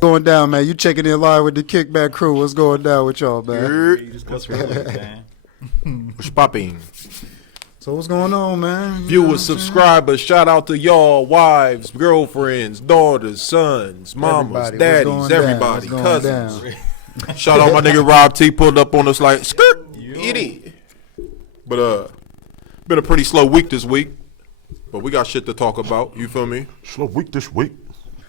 Going down, man. You checking in live with the Kickback crew. What's going down with y'all, man? What's man? What's popping? So what's going on, man? Viewers, subscribers, shout out to y'all, wives, girlfriends, daughters, sons, mamas, daddies, everybody, cousins. Shout out my nigga Rob T, pulled up on us like, skirt, it. But been a pretty slow week this week. But we got shit to talk about, you feel me? Slow week this week.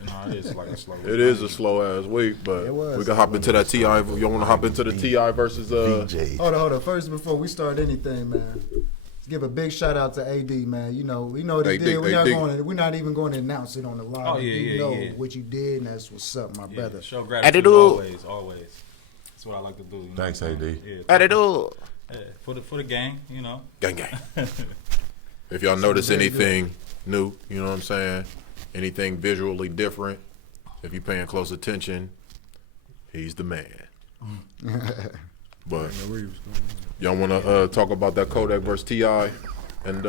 No, it is like a slow week. It is a slow ass week, but we can hop into that T.I. You want to hop into the T.I. versus DJ. Hold on. First, before we start anything, man, let's give a big shout out to AD, man. You know, we know what he did. We're not even going to announce it on the live. Oh, yeah. What you did, and that's what's up, my brother. Show gratitude always. That's what I like to do. Thanks, AD. Yeah, attitude. For the gang, you know. Gang. If y'all notice anything new, you know what I'm saying? Anything visually different, if you're paying close attention, he's the man. But y'all want to talk about that Kodak versus T.I. and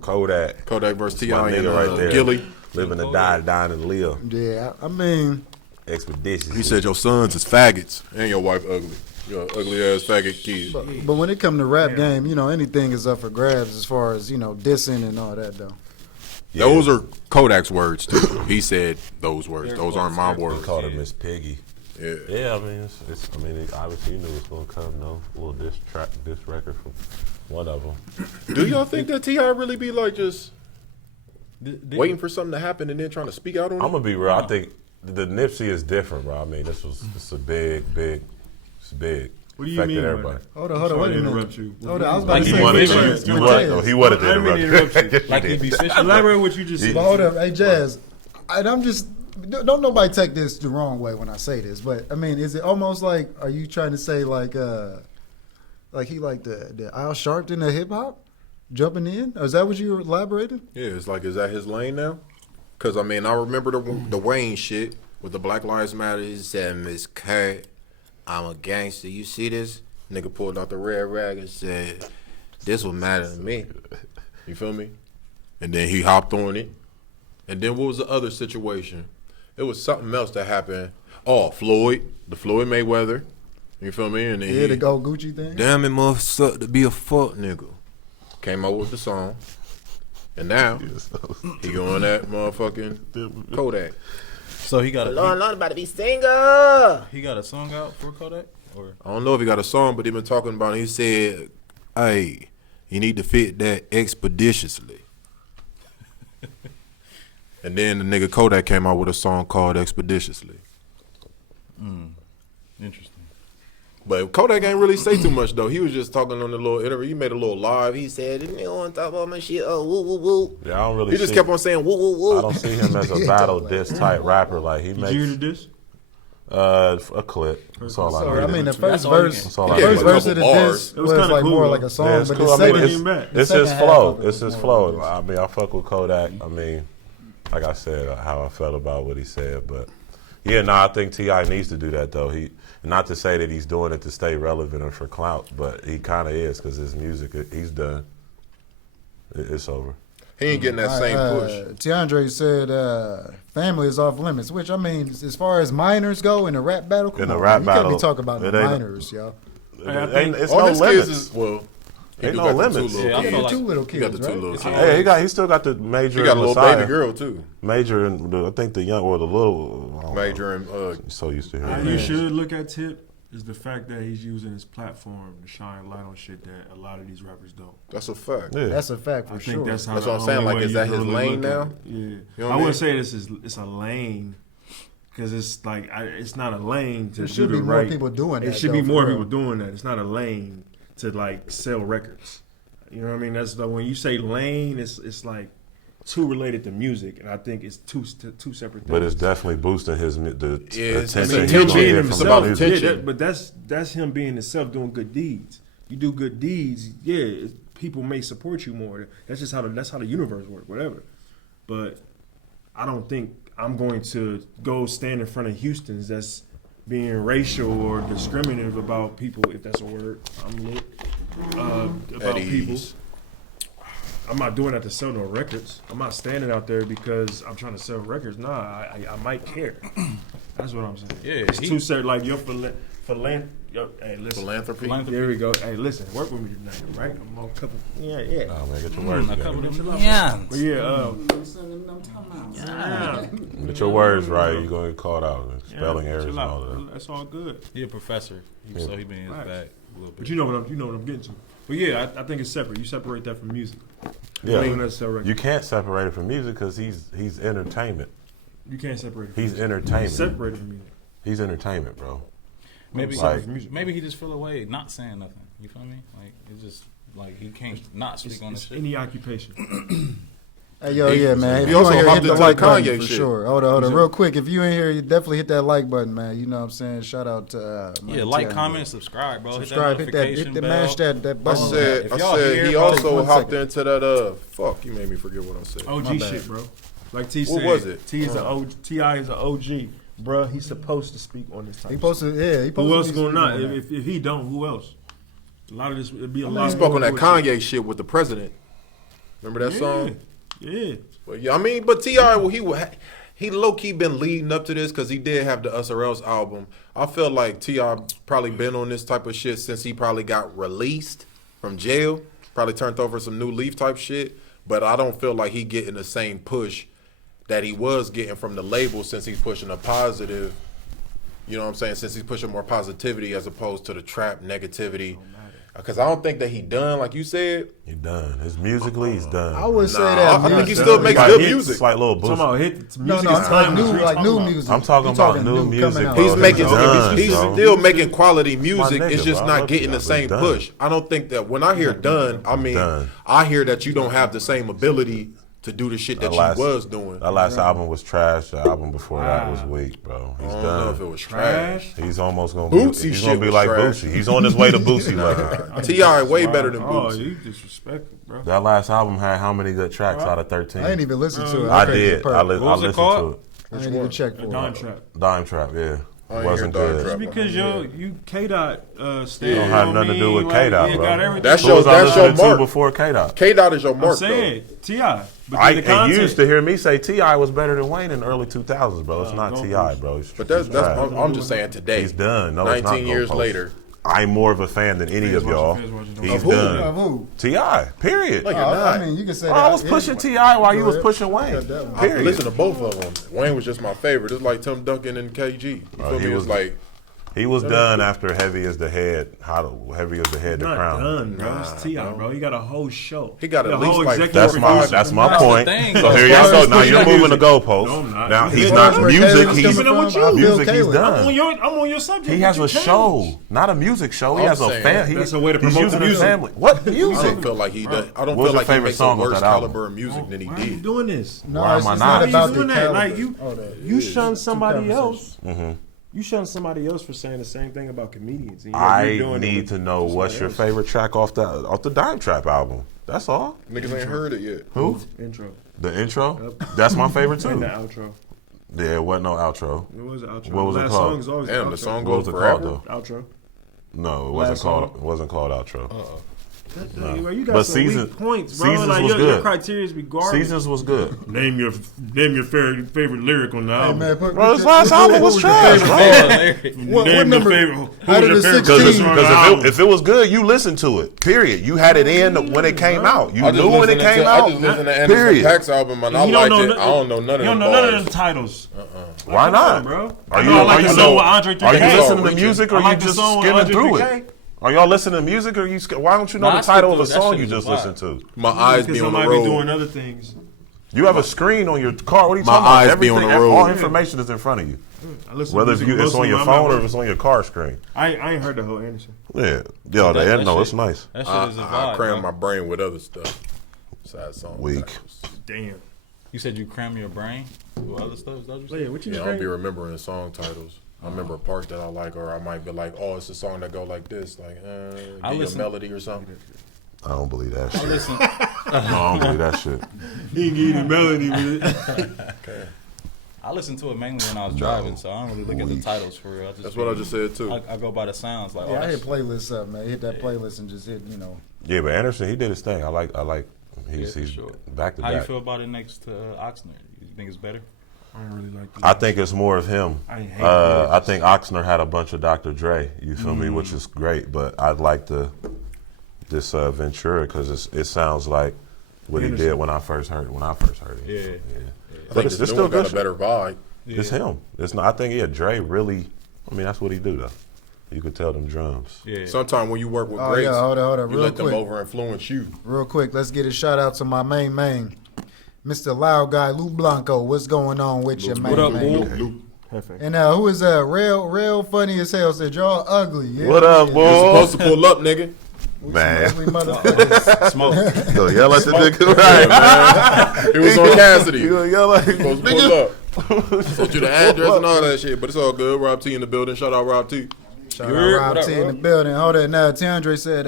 Kodak versus T.I. my and nigga right there. Gilly? Living to die, dying to live. Yeah, I mean, Expeditious. He said your sons is faggots and your wife ugly. You're an ugly ass faggot kid. but when it come to rap game, you know, anything is up for grabs as far as, you know, dissing and all that, though. Yeah. Those are Kodak's words too. He said those words. Those aren't my We words. called her Miss Piggy. Yeah. Yeah, I mean, obviously you knew it was gonna come. No, a little diss record from one of them. Do y'all think that T.I. really be like just waiting for something to happen and then trying to speak out on it? I'm gonna be real. I think the Nipsey is different, bro. I mean, this a big. It's big. What do you Affected mean? everybody. Hold on, wait a minute. Interrupt you. Hold on, I was about Like to he say. wanted Jazz, to- with You what? Jazz. No, he wanted to I didn't mean to interrupt interrupt you. you. Like he be fishing. Elaborate what you just said. But hold up, hey Jazz, I'm just don't nobody take this the wrong way when I say this, but I mean, is it almost like are you trying to say like he like the Al Sharpton of hip hop jumping in? Or is that what you were elaborating? Yeah, it's like, is that his lane now? Because, I mean, I remember the Wayne shit with the Black Lives Matter. He said, Miss Kurt, I'm a gangster. You see this? Nigga pulled out the red rag and said, this will matter to me. You feel me? And then he hopped on it. And then what was the other situation? It was something else that happened. Oh, Floyd. The Floyd Mayweather. You feel me? And then Yeah, the Go Gucci thing. damn it must suck to be a fuck nigga. Came out with the song. And now, he on that motherfucking Kodak. So he got Lord, about to be singer. he got a song out for Kodak? Or I don't know if he got a song, but he been talking about it. He said, hey, you need to fit that expeditiously. And then the nigga Kodak came out with a song called Expeditiously. interesting. But Kodak ain't really say too much, though. He was just talking on the little interview. He made a little live. He said, this nigga on top of my shit, woo, woo, woo. Yeah, I don't really. He just kept on saying, woo, woo, woo. I don't see him as a battle diss type rapper. Like he Did makes you hear this? a clip. That's all I So need. I mean, the That's first all you verse, get. That's all the I first need. verse of the Couple diss bars. It was was kinda like cool, more though. like a song, Yeah, it's but cool. the I mean, second, Getting back. it's second his half flow. of it It's was his more flow. like I mean, I fuck with Kodak. I mean, like I said, how I felt about what he said, but yeah, no, I think T.I. needs to do that though. Not to say that he's doing it to stay relevant or for clout, but he kind of is because his music, he's done. It's over. He ain't getting that same push. Tiandre said family is off limits, which I mean, as far as minors go in a rap battle, come In a on, rap man, you can't battle, be talking about it the ain't- minors, yo. It's All no his limits. kids is, well, he Ain't do no got the limits. two little Yeah, I kids. feel like- Two little He got kids, the two right? little kids. Hey, he still got the major. He got a little Messiah. baby girl, too. Major and I think the young or the little. I don't know. Major and, So used to How hearing you that. should look at Tip is the fact that he's using his platform to shine light on shit that a lot of these rappers don't. that's a fact. Yeah. That's a fact for I sure. think that's how. That's the what I'm saying, only like, way is you that can his really lane look at now? it. Yeah, know what I I wouldn't mean? say it's a lane because it's like it's not a lane to There do should the be more right. people doing that. It should be though, more for people real. doing that. It's not a lane to like sell records. You know what I mean? That's the when you say lane, it's like too related to music, and I think it's two separate things. But it's definitely boosting his the it's attention attention. he's him gonna being get from the himself. music. music. Yeah, Attention. but that's him being himself doing good deeds. You do good deeds, yeah, people may support you more. That's just how the universe works, whatever. But I don't think I'm going to go stand in front of Houston's that's being racial or discriminative about people, if that's a word. I'm lit about At people. ease. I'm not doing that to sell no records. I'm not standing out there because I'm trying to sell records. Nah, I might care. That's what I'm saying. Yeah, It's too certain. Like your hey, listen. Philanthropy. There we go. Hey, listen. Work with me tonight, right? I'm on a couple. Yeah. Oh man, get your words a couple together. of them. Yeah. But yeah. Get your words right. You're gonna get called out. Spelling errors chill and all out. that. That's all good. He a professor, so he been in his Right. bag a little bit. But you know what I'm getting to. But yeah, I think it's separate. You separate that from music. Yeah, You don't necessarily- you can't separate it from music because he's entertainment. You can't separate it. From He's music. entertainment. Separate it from music. He's entertainment, bro. Maybe Like- maybe he just feel away not saying nothing. You feel me? Like it's just like he can't not speak on this It's shit. any occupation. Hey, yo, yeah, man. If He you also in here, hit hopped the into like the button Kanye for shit. sure. Hold on. Real quick. If you in here, you definitely hit that like button, man. You know what I'm saying? Shout out to Yeah, like, comment, subscribe, bro. subscribe, hit hit that that, notification hit the bell. mash that I button. said, If I y'all said here, he bro, also one hopped second. into that. Fuck, you made me forget what I said. OG My bad. shit, bro. Like T What said. was it? T is a OG. Ti is an OG, bro. He's supposed to speak on this type. He of posted, yeah. He posted. Who else these gonna videos not? on that. If he don't, who else? A lot of this would be a mean, lot. He spoke more on that bullshit. Kanye shit with the president. Remember that song? Yeah. But yeah, I mean, but T.I., well, he low key been leading up to this because he did have the Us or Else album. I feel like T.I. probably been on this type of shit since he probably got released from jail. Probably turned over some new leaf type shit. But I don't feel like he getting the same push that he was getting from the label since he's pushing a positive. You know what I'm saying? Since he's pushing more positivity as opposed to the trap negativity. Because I don't think that he done, like you said. He done. His musically, he's done. I would say Nah, that. I think he music- still makes Like good hits, music. Like little Talking boost. about hit No, music no, is it's like timeless. new, What you like talking new about? music. I'm talking You about new coming music, out. bro. He's making, done, he's bro. still making quality music. nigga, It's just bro. I not love getting you, the but same done. push. I don't think that when I hear done, I mean, Done. I hear that you don't have the same ability to do the shit that That you was doing. That last album was trash. The album before that was weak, bro. He's I don't know if it done. was trash. He's almost gonna Bootsy be. He's shit gonna be was like trash. Bootsy. He's on his way to Bootsy level. T.I. way better than Oh, Bootsy. you disrespectful, bro. That last album had how many good tracks out of 13? I ain't even listened to it. I couldn't did. compare. I was it listened to called? it. I didn't even check for Don it. Trap. Dime Trap, yeah. I ain't Wasn't hear Dime good. Trap. Because you K-Dot stay. It don't have nothing to do with K-Dot, yeah, bro. got everything. That's Who your- was I that's your listening to mark. before K-Dot? K-Dot is your I'm mark, though. saying T.I. But And the you content. used to hear me say T.I. was better than Wayne in the early 2000s, bro. It's not don't T.I., push. bro. It's But that's trash. I'm just saying today. He's done. No, it's not 19 years Goalpost. later. I'm more of a fan than any of y'all. Fans watching, He's Of who? done. Of who? T.I., period. Like, Oh, you're not. I mean, you can say Bro, that. I was pushing T.I. while you was ahead. pushing Wayne. Got that one. I Period. listen to both of them. Wayne was just my favorite. It's like Tim Duncan and KG. You feel he me? was- It's like He was done after Heavy as the Head. Heavy as the Head, the Not crown. done, bro. It's T.I., bro. He got a whole show. He got at a least whole like executive That's my producer. that's my That's the point. thing, So though. here y'all go. Now Pushing you're that moving the music. goalposts. No, I'm not. Now As he's far not as where music. Caleb's He's coming from, I feel music. He's Caleb. I'm done. on your subject. He has a What you show, change? not a music show. He I'm has a saying, fan. that's a way to he's promote using the his music. family. What I music? don't feel like he done. I don't What was feel your like he favorite makes a song off worse that album? caliber of music than he Why are you did. doing this? No, Why it's am I just not? not Why are about you the doing that? caliber. Like you, Oh, that- you shun somebody else. conversations. You shun somebody else for saying the same thing about comedians. And you're I doing it need with to know what's somebody your else. favorite track off the Dime Trap album. That's all. Niggas ain't heard it yet. Who? Intro The intro. That's my favorite and the too. outro. Yeah, it wasn't no outro. What was the outro? What was the it last called? song is always Damn, the outro. song What was goes it forever. called though? Outro. No, it wasn't Last called. song? It wasn't called outro. Bro, you got But some Season- weak points, bro. Seasons Like was your good. criteria be garbage. Seasons was good. Name your favorite lyric on the Hey, album. man, Bro, his last album was your trash, favorite? bro. What Name the number? favorite. Who Out of was the your favorite 16? producer on the album? If it was good, you listened to it. Period. You had it in when it came out. You I just knew when it listened to- came I out. just listened to Anderson Period. Paak's album and I You don't liked know it. I don't know none of You them don't know none of bars. them titles. Why not? Bro. Are I you know I like are the you song with Andre 3K. Are you I listening to saw music or I you like the just song with skimming Andre through 3K. it? Are y'all listening to music or why don't you know Nah, I the title of a skip through it. song That you shit just was listened to? My eyes Because be I on the might be doing road. other things. You have a screen on your car. What are you My talking about? eyes be on Everything, the road. all information is in front of you. I listen Whether to it's music on mostly your when I'm phone at or work. if it's on your car screen. I ain't heard the whole Anderson. Yeah, yo, That- the that end. No, shit- it's nice. That shit is a I vibe. cram bro. my brain with other stuff. Besides songs. Weak. Damn. You said you cram your brain with other stuff. Is that what you said? Yeah, what you Yeah, I don't be saying? remembering song titles. I remember a part that I like, or I might be like, "Oh, it's a song that go like this, like I give you a listen- melody or something." I don't believe that shit. Listen, No, I don't believe that shit. He can give you the melody with it. I listened to it mainly when I was driving, so I don't really look at the titles for real. That's what I just said too. I go by the sounds. Like, Yeah, I oh, hit that's, playlists up, man. Hit that playlist and just hit, Yeah, but Anderson, he did his thing. I like. Yeah, He's for sure. back to How you back. feel about it next to Oxnard? You think it's better? I don't really like that. I think it's more of him. I hate I think Oxnard had a bunch of Dr. Dre. You feel me? Which is great, but I'd like this Ventura because it sounds like what he did when I first heard it. Yeah. I think this new one got a better vibe. It's him. It's not. I think Dre really. I mean, that's what he do though. You could tell them drums. Yeah. Sometimes when you work with Oh greats, yeah, hold on, you real let quick. them over influence you. Real quick, let's get a shout out to my main, Mr. Loud Guy Lou Blanco. What's going on with your main? What up, man? boy? And who is real funny as hell? Said y'all ugly. Yeah, What up, yeah. boy? You're supposed to pull up, nigga. Man. Ugly motherfuckers. Smoke. Go yell at the nigga, right? It was on Cassidy. You gonna yell at Supposed to pull up. Sent you the address and all that shit, but it's all good. Rob T in the building. Shout out Rob T. Shout You out heard? Rob What up, T in the bro? building. Hold it now. Tiandre said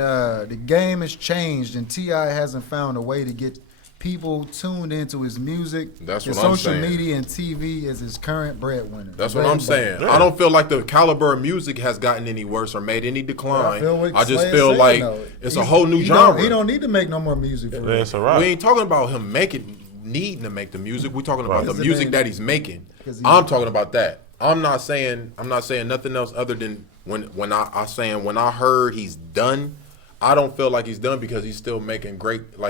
the game has changed and T.I. hasn't found a way to get people tuned into his music. That's his what I'm social saying. media and TV is his current breadwinner. That's what I'm saying. I don't feel like the caliber of music has gotten any worse or made any decline. I just feel like it's a whole new genre. He don't need to make no more music for real. That's all right. We ain't talking about him needing to make the music. We're talking about the Right. music that he's making. 'Cause he- I'm talking about that. I'm not saying nothing else other than when I heard he's done. I don't feel like he's done because he's still making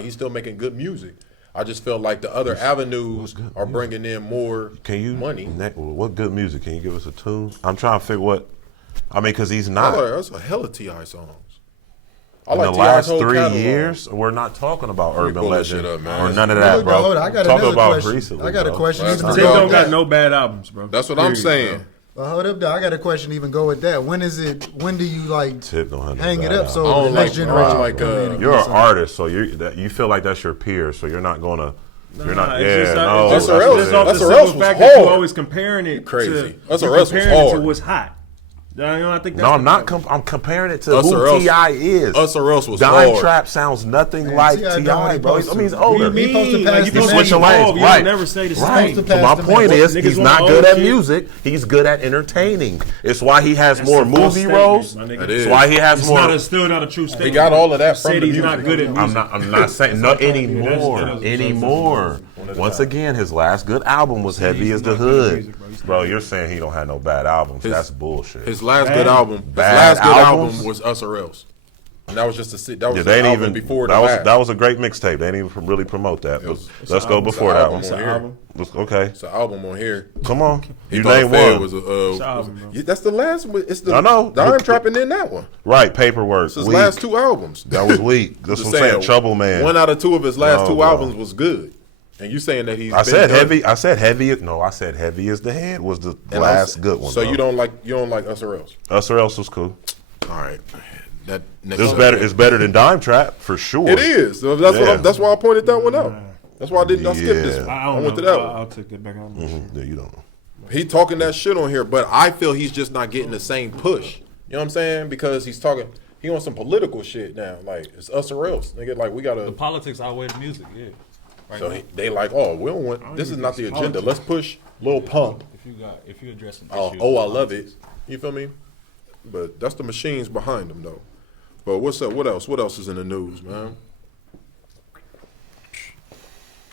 he's still making good music. I just feel like the other avenues are bringing in more money. What good music? Can you give us a tune? I'm trying to figure what. I mean, because he's not. That's a hella T.I. songs. I In the like last T.I.'s whole 3 catalog. years, we're not talking about Let me urban pull this legend shit up, man. or none of Hold that, on, bro. hold on. I got Talk another about question. recently. I got a bro. question. Last Even time. Tip go don't with got that. no bad albums, bro. That's what I'm Period, saying. Well, hold up, though. I got a question. Even go with that. When do you like Tip don't have no hang it bad up so I don't the next like- I generation don't like, can come in and You're get an some? artist, so you feel like that's your peer, so you're not gonna. You're not. It's Yeah, just, no. it's just, Us or else. it's off the Us or simple else was fact that you're hard. always comparing it Crazy. to, Us or you're else was comparing it to hard. what's hot. You know, I think that's No, I'm the not. problem. I'm comparing it to Us or who else- T.I. is. Us or else was Dime hard. Trap sounds nothing Man, like T.I. done what T.I., he bro. I supposed mean, to. he's older. He supposed to Like, pass you the supposed to switching evolve. lanes, You right? don't never stay the same. Right. supposed So to my pass the point man. is, Niggas he's want not old good at shit. music. He's good at entertaining. It's why he has That's more a false movie statement, roles. my nigga. It It's is. why he has It's more. still not a true statement. He got all of that from Said the he's music. not good at music. I'm not saying not anymore. That's- Anymore. Once again, his last good album was Heavy as the not good at Hood. music, bro. He's Bro, not you're saying he don't have no bad albums. That's bullshit. His last Bad- good album. His bad last good albums? album was Us or Else, and that was just that Yeah, was they the ain't album even. before That the was last. that was a great mixtape. They didn't even really promote that. But was- let's go before that album one. on here. album. Okay, It's an album on here. come on. He You thought name Fed one. Was album, bro. yeah, that's the last one. It's the I know. Dime Trapping in that one. Right, Paperwork. It's his Weak. last 2 albums. That was weak. That's Just what I'm saying. saying, Trouble Man. 1 out of 2 of his last No, 2 bro. albums was good, and you saying that he's. I been said done. heavy. I said heavy. No, I said Heavy as the Head was the And last good one. So bro. you don't like Us or Else. Us or Else was cool. All right, that next It's better. It's better than Dime Trap for sure. It is. So that's Yeah. that's why I pointed that one out. That's why I didn't. I skipped this Yeah. one. I I don't went know. to that one. I'll take that back. I don't know. Yeah, you don't know. He talking that shit on here, but I feel he's just not getting the same push. You know what I'm saying? Because he's talking. He on some political shit now. Like it's Us or Else, nigga. Like we The gotta. politics outweigh the music. Yeah. Right So now. they like, oh, we don't want. This is not the agenda. Let's push Lil Pump. If you address an Oh, issue, oh, I love it. You feel me? But that's the machines behind them, though. But what's up? What else? What else is in the news, man?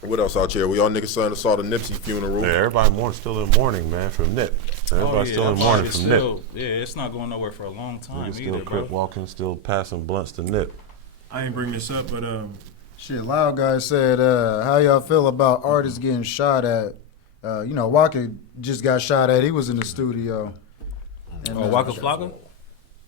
What else out here? We all niggas saw the Nipsey funeral. Yeah, everybody still in mourning, man, from Nip. Everybody's still in that mourning body from still, Nip. Yeah, it's not going nowhere for a long time Niggas still either, crip bro. walking, still passing blunts to Nip. I ain't bring this up, but Shit, Loud Guy said, how y'all feel about artists getting shot at? Walker just got shot at. He was in the studio. And, Waka Flocka?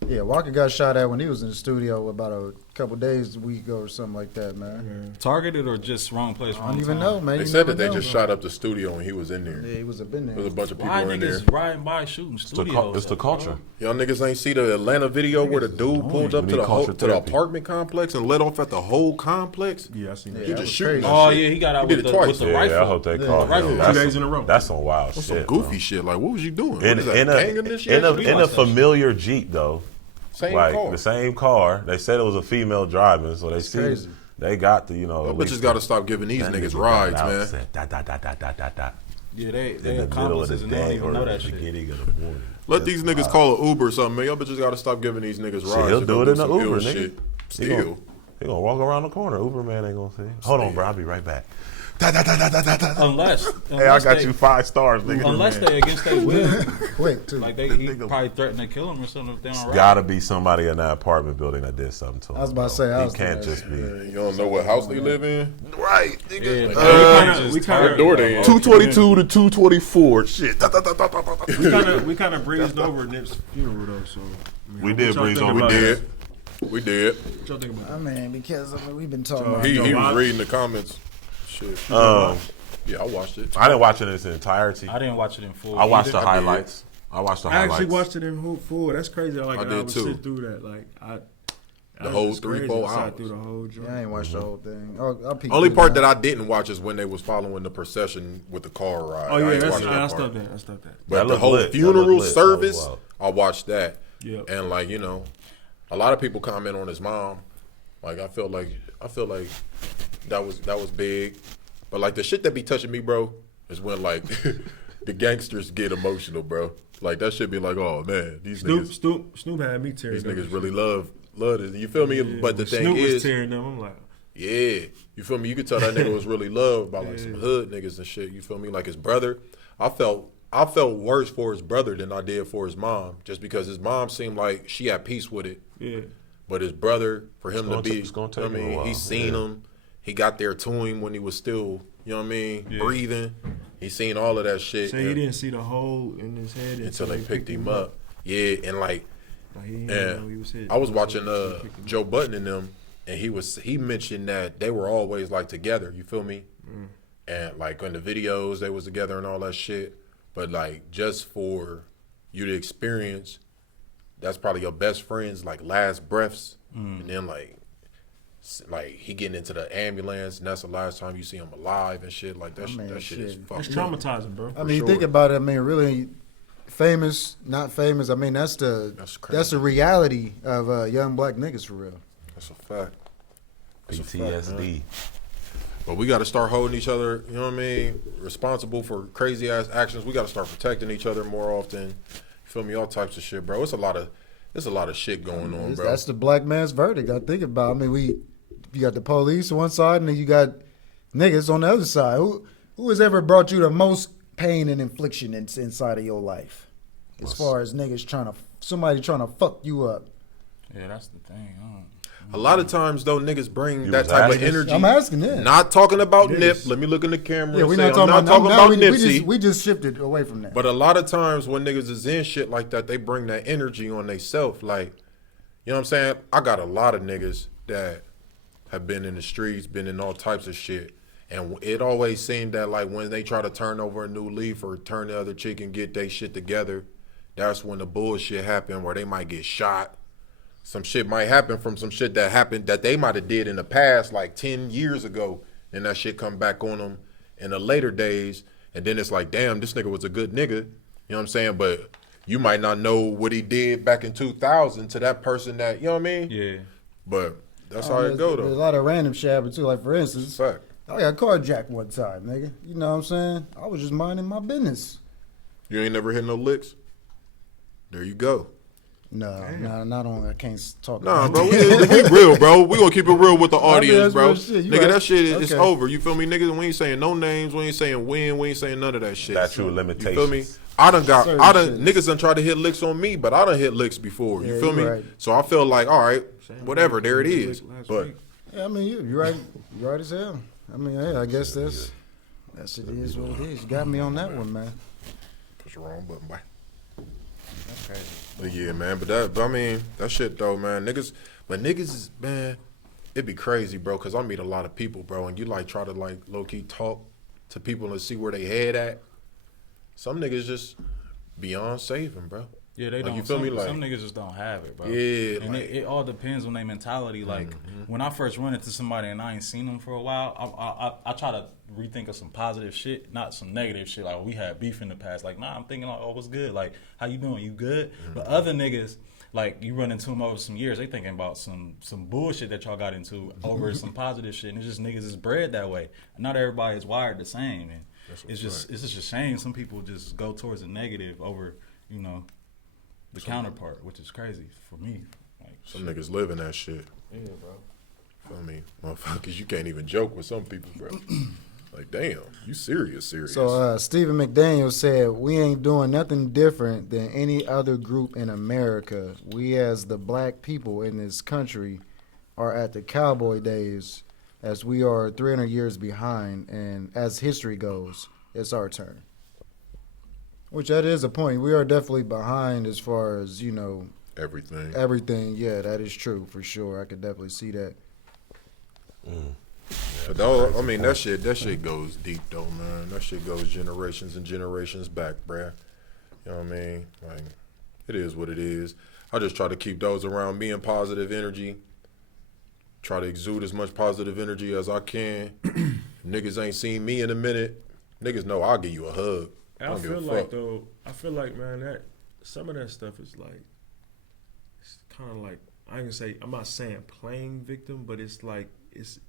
Yeah, Walker got shot at when he was in the studio about a couple days, a week ago or something like that, man. Targeted or just wrong place? I don't even know, man. They You said never that they know, just bro. shot up the studio and he was in there. Yeah, he was up in There was a there. bunch of people Why in there. niggas riding by shooting studios? It's the culture. Y'all niggas ain't see the Atlanta video where the dude pulled up We to need the culture to the therapy. apartment complex and let off at the whole complex. yeah, I seen that. He that just was shooting. crazy. that Oh shit. yeah, he got out He with did it the, twice. with the Yeah, rifle. I hope they Yeah, call rifle. him. 2 days in a row. That's some wild That's shit. some goofy bro. shit. Like, what was you doing? In, What is that, in, gang a, initiation? in a familiar Jeep though, Same like car. the same car. They said it was a female driving, so they see crazy. they got the Y'all at bitches least got to stop giving these that niggas nigga rides, got out, man. said, dot, dot, dot, dot, dot, dot, dot, Yeah, they in the middle of accomplices the and they don't day even or know the that shit. beginning of the morning. Let these niggas call an Uber or something, man. Y'all bitches got to stop giving these niggas rides. he'll to do go it in the some ill Uber, nigga. shit. He gonna- Still. He gonna walk around the corner. Uber man ain't gonna see. Hold on, bro. I'll be right back. Unless Hey, I got they, you 5 stars, nigga. unless they against their will, Quick too. like he probably threatened to kill him or something if they don't ride. Gotta be somebody in that apartment building that did something to him. I was about to bro. say, I he was can't thinking just be. You don't know what house they live in? Right, Yeah, nigga. like, we kinda- target door them. they in. 222 to 224. Shit. We kind of breezed over Nip's funeral though, so I mean, We what did y'all breeze think over about We that? did. We did. What y'all think about I that? mean, because we've been talking So, about. He was watch? reading the comments. Shit. Yeah, I watched it. I didn't watch it in its entirety. I didn't watch it in full. I watched the either. highlights. I watched the I highlights. actually watched it in full. That's crazy. Like I I did would too. sit through that. Like The whole was 3-4 crazy. I sat hours. through the whole joint. Yeah, I ain't watched the whole thing. I'll peek Only through part that I didn't watch is when they was following the procession with the car ride. Oh I yeah, ain't that's watched I that part. stopped that. I stopped that. But That the looked whole lit. That funeral looked lit. service, That was I watched that. Yeah. And like, you know, a lot of people comment on his mom. Like I feel like that was big. But like the shit that be touching me, bro, is when like the gangsters get emotional, bro. Like that should be like, oh man, these Snoop had me tearing. these up niggas and really shit. love this. You feel me? Yeah, But the when thing Snoop was is, tearing them. I'm like, yeah, you feel me? You could tell that nigga was really loved by like some hood niggas and shit. You feel me? Like his brother, I felt worse for his brother than I did for his mom, just because his mom seemed like she had peace with it. yeah. But his brother, for him to gonna be, take- it's gonna take you know what I him a mean, while. he seen him. He got there to him when he was still, you know what I mean, breathing. He seen all of that shit. So he didn't see the hole in his head until they picked him up. Yeah, and like, Like, he didn't know he and was hit. I was watching Joe Budden and them, and he mentioned that they were always like together. You feel me? And like in the videos, they was together and all that shit. But like just for you to experience, that's probably your best friend's like last breaths, and then like he getting into the ambulance, and that's the last time you see him alive and shit. Like that, mean, that shit is shit. fucked It's up. traumatizing, bro. I mean, you sure. think about it. I mean, really, famous, not famous. I mean, that's crazy. the reality of young black niggas for real. That's a fact. That's a fact, PTSD. man. But we got to start holding each other, you know what I mean, responsible for crazy ass actions. We got to start protecting each other more often. You feel me? All types of shit, bro. It's a lot of shit going on, bro. That's the black man's verdict. I think about. I mean, you got the police on one side, and then you got niggas on the other side. Who has ever brought you the most pain and infliction inside of your life? As far as niggas somebody trying to fuck you up. Yeah, that's the thing. A lot of times, though, niggas bring You that was type of asking? energy. I'm asking that. Not talking about Niggas. Nip. Let me look in the camera Yeah, and we're say, not talking I'm not talking now about Nipsey. we just shifted away from that. But a lot of times when niggas is in shit like that, they bring that energy on theyself. Like, you know what I'm saying? I got a lot of niggas that have been in the streets, been in all types of shit. And it always seemed that like when they try to turn over a new leaf or turn the other cheek and get they shit together, that's when the bullshit happen where they might get shot. Some shit might happen from some shit that happened that they might have did in the past like 10 years ago. And that shit come back on them in the later days. And then it's like, damn, this nigga was a good nigga. You know what I'm saying? But you might not know what he did back in 2000 to that person that, you know what I mean? Yeah. But that's how it go There's a though. lot of random shit happen too. Like for instance, Fact. I got carjacked one time, nigga. You know what I'm saying? I was just minding my business. You ain't never hit no licks? There you go. No, not on. I can't talk. Nah, about bro, that. we real, bro. We gonna keep it real with the I mean, audience, that's bro. real shit. You Nigga, right. that shit is Okay. over. You feel me, niggas? We ain't saying no names. We ain't saying when. We ain't saying none of that shit. Statute of You limitations. feel me? I done Certain niggas done tried to hit licks on me, but I done hit licks before. You Yeah, feel you me? right. So I feel like, all right, whatever, there it Lick is. last But week. Yeah, I mean, you're right. You're right as hell. I mean, yeah, I guess that shit is what it is. You got me on that one, man. push the wrong button, boy. That's crazy. But yeah, man. But I mean, that shit though, man. Niggas is, man, it'd be crazy, bro. Cause I meet a lot of people, bro, and you like try to like low key talk to people and see where they head at. Some niggas just beyond saving, bro. Yeah, they Like, don't. you feel some, me? Like- some niggas just don't have it, bro. Yeah, and like- it all depends on their mentality. Like when I first run into somebody and I ain't seen them for a while, I try to rethink of some positive shit, not some negative shit. Like we had beef in the past. Like nah, I'm thinking like, oh, what's good? Like how you doing? You good? But other niggas, like you run into them over some years, they thinking about some bullshit that y'all got into over some positive shit. And it's just niggas is bred that way. Not everybody is wired the same. And it's just a shame. Some people just go towards the negative over, you know, the counterpart, which is crazy for me. Like Some niggas live in that shit. yeah, bro. Feel me, motherfuckers? You can't even joke with some people, bro. Like, damn, you serious? So Stephen McDaniel said, "We ain't doing nothing different than any other group in America. We as the black people in this country are at the cowboy days, as we are 300 years behind, and as history goes, it's our turn." Which that is a point. We are definitely behind as far as, you know, everything. Yeah, that is true for sure. I could definitely see that. But though, I mean, that shit goes deep though, man. That shit goes generations and generations back, bruh. You know what I mean? Like, it is what it is. I just try to keep those around me in positive energy. Try to exude as much positive energy as I can. Niggas ain't seen me in a minute. Niggas know I'll give you a hug. I feel like, man, that some of that stuff is like, it's kind of like, I ain't gonna say, I'm not saying playing victim, but it's like, it's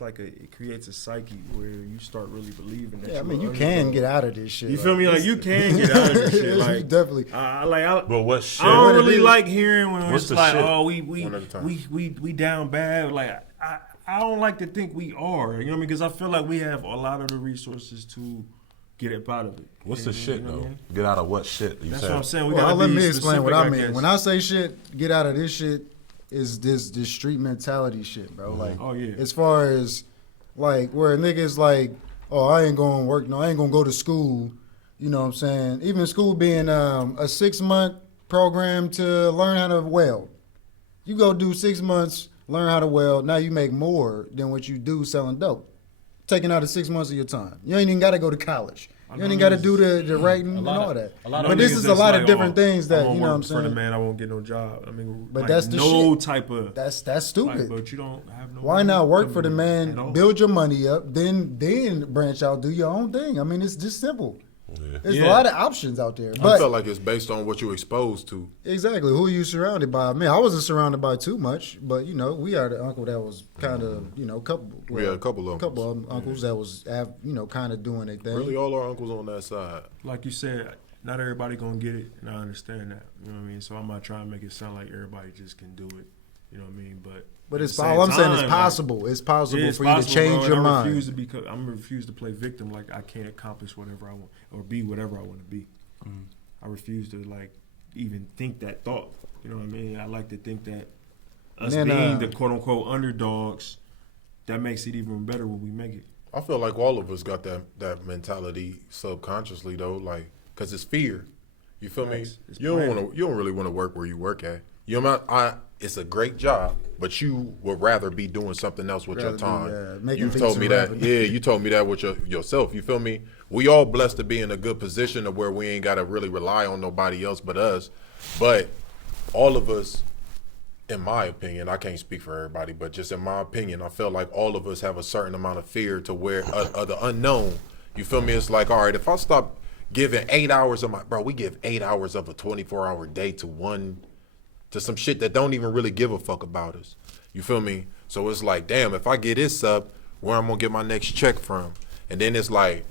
like it creates a psyche where you start really believing that. Yeah, I mean, you can get out of this shit. You feel me? Like, you can get out of this shit. Like, you definitely. But what shit? I don't really like hearing when it's like, shit? oh, we down bad. Like, I don't like to think we are. You know what I mean? Because I feel like we have a lot of the resources to get up out of it. What's the shit though? Get out of what shit? That's what I'm saying. Let me explain what I mean. When I say shit, get out of this shit, is this street mentality shit, bro. Like, oh yeah. As far as like where niggas like, oh, I ain't gonna work, no, I ain't gonna go to school. You know what I'm saying? Even school being a 6-month program to learn how to weld. You go do 6 months, learn how to weld. Now you make more than what you do selling dope. Taking out of 6 months of your time. You ain't even got to go to college. You ain't even got to do the writing and all that. But this is a lot of different things that, you know what I'm saying? For the man, I won't get no job. I mean, but like that's the no shit. type of. That's stupid. But you don't have no. Why not work for the man, build your money up, then branch out, do your own thing? I mean, it's just simple. Yeah. There's a lot of options out there. I But feel like it's based on what you're exposed to. exactly, who you surrounded by? I mean, I wasn't surrounded by too much, but you know, we had an uncle that was kind of, you know, We had a couple of uncles that was, you know, kind of doing their thing. Really, all our uncles on that side. Like you said, not everybody gonna get it, and I understand that. You know what I mean? So I'm not trying to make it sound like everybody just can do it. You know what I mean? But it's all I'm saying is possible. Like, it's possible for you to change your mind. I'm refused to play victim. Like, I can't accomplish whatever I want or be whatever I want to be. I refuse to like even think that thought. You know what I mean? I like to think that us being the quote unquote underdogs, that makes it even better when we make it. I feel like all of us got that mentality subconsciously though, like, cause it's fear. You feel me? You don't really want to work where you work at. You know, it's a great job, but you would rather be doing something else with your time. You told me that. Yeah, you told me that with yourself. You feel me? We all blessed to be in a good position of where we ain't got to really rely on nobody else but us. But all of us, in my opinion, I can't speak for everybody, but just in my opinion, I feel like all of us have a certain amount of fear to where the unknown. You feel me? It's like, all right, if I stop giving 8 hours of we give 8 hours of a 24-hour day to some shit that don't even really give a fuck about us. You feel me? So it's like, damn, if I get this up, where I'm gonna get my next check from? And then it's like,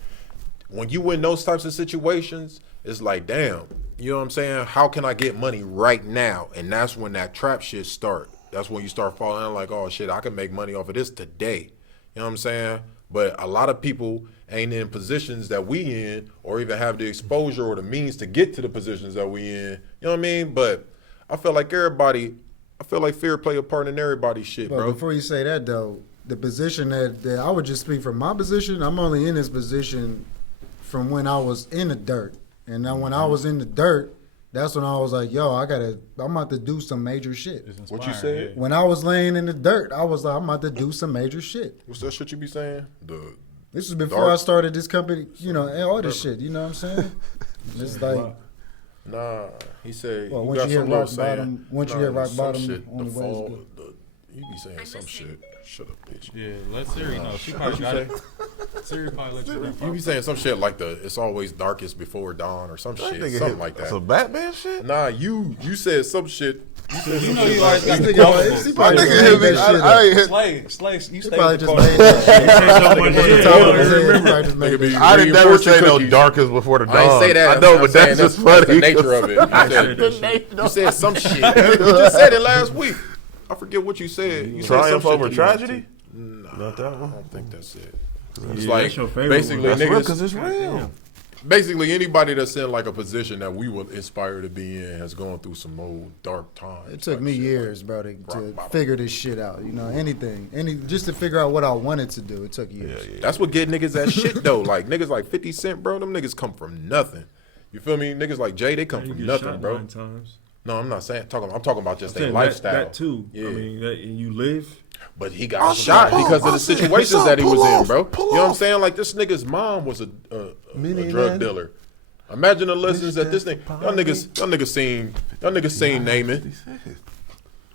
when you in those types of situations, it's like, damn, you know what I'm saying? How can I get money right now? And that's when that trap shit start. That's when you start falling in like, oh shit, I can make money off of this today. You know what I'm saying? But a lot of people ain't in positions that we in, or even have the exposure or the means to get to the positions that we in. You know what I mean? But I feel like fear play a part in everybody's shit, but bro. Before you say that, though, the position that I would just speak from my position, I'm only in this position from when I was in the dirt. And now when I was in the dirt, that's when I was like, yo, I'm about to do some major shit. What you said? When I was laying in the dirt, I was like, I'm about to do some major shit. What's that shit you be saying? This was before I started this company, you know, and all this shit, you know what I'm saying? It's like... Nah, he said. Well, once you hit rock bottom, on the way. You be saying some shit. Shut up, bitch. Yeah, let Siri know. She probably got it. Siri probably let you know. You be saying some shit like it's always darkest before dawn or some shit, something like that. Some Batman shit? Nah, you said some shit. You know you always got He probably just made that shit up. Slay, you He stay probably with just the made that shit. I didn't never say no darkest before the dawn. I ain't say that. I know, but that's just funny. That's the nature of it. You said some shit. You just said it last week. I forget what you said. You Triumph said some over shit tragedy? Nah, Not that one. I don't think that's it. It's Yeah, like that's your favorite basically one. That's real niggas. because it's real. Basically, anybody that's in like a position that we would aspire to be in has gone through some old dark times. It took type me shit, years, bro, to bottom. figure this shit out. You know, just to figure out what I wanted to do. It took years. That's what get niggas that shit though. Like niggas like 50 Cent, bro. Them niggas come from nothing. You feel me? Niggas like Jay, they come You from get nothing, shot bro. 9 times. No, I'm not saying I'm talking about just their Saying lifestyle. That too. Yeah. I mean, and you live. But he got shot because of the situations that he was in, bro. You know what I'm saying? Like this nigga's mom was a drug dealer. Imagine the lessons that this nigga, y'all niggas seen naming.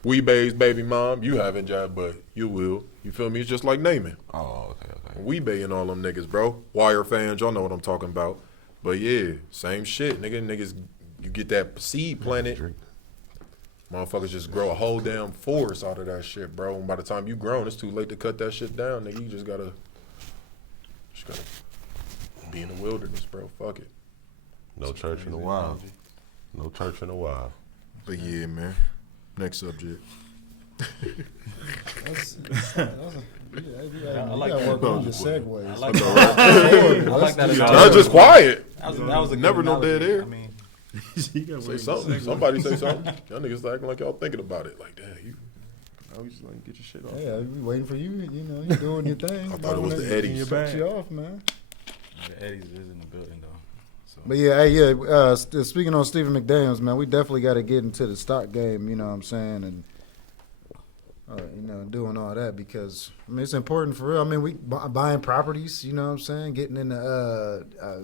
Weebay's baby mom. You haven't, Jab, but you will. You feel me? It's just like naming. Oh, okay. Weebay and all them niggas, bro. Wire fans, y'all know what I'm talking about. But yeah, same shit, nigga. Niggas, you get that seed planted. Motherfuckers just grow a whole damn forest out of that shit, bro. And by the time you grown, it's too late to cut that shit down, nigga. You just gotta be in the wilderness, bro. Fuck it. No church in a while. No church in a while. But yeah, man. Next subject. I like gotta that. work on the segues. I like that. I like that. That's analogy. just quiet. That was a good Never no analogy. dead air. I mean, You gotta Say wait something. a second. Somebody say something. Y'all niggas acting like y'all thinking about it. Like, damn, you. I was just like, get your shit off. Yeah, we waiting for you. You know, you doing your thing. I thought it was the Eddies. Cut you off, man. the Eddie's is in the building though. So. But yeah, hey, speaking on Stephen McDaniels, man, we definitely got to get into the stock game. You know what I'm saying, and doing all that because I mean it's important for real. I mean we buying properties. You know what I'm saying, getting into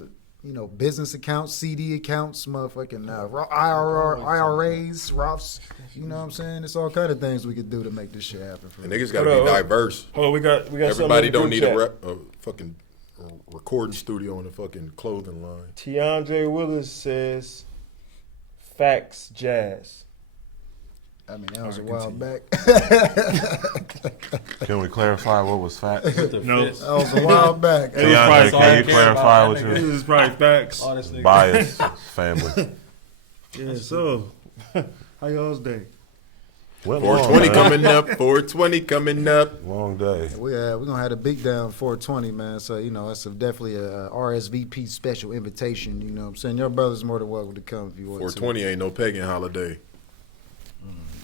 business accounts, CD accounts, motherfucking IRAs, Roths. You know what I'm saying? It's all kind of things we could do to make this shit happen. For And real. niggas gotta be diverse. Oh, we got. Everybody don't need a fucking recording studio and a fucking clothing line. Tiandre Willis says, "Facts, jazz." I mean that was a All while right, back. Can we clarify what was fact? No. That was a while back. DeAndre, can you clarify what This your is probably facts. All this nigga. bias family? Yeah. So, how y'all's day? Went long, 420 man. coming up. 420 coming up. Long day. We're gonna have a beat down 420, man. So it's definitely a RSVP special invitation. You know what I'm saying? Your brother's more than welcome to come if you want 420 ain't no pagan holiday. to.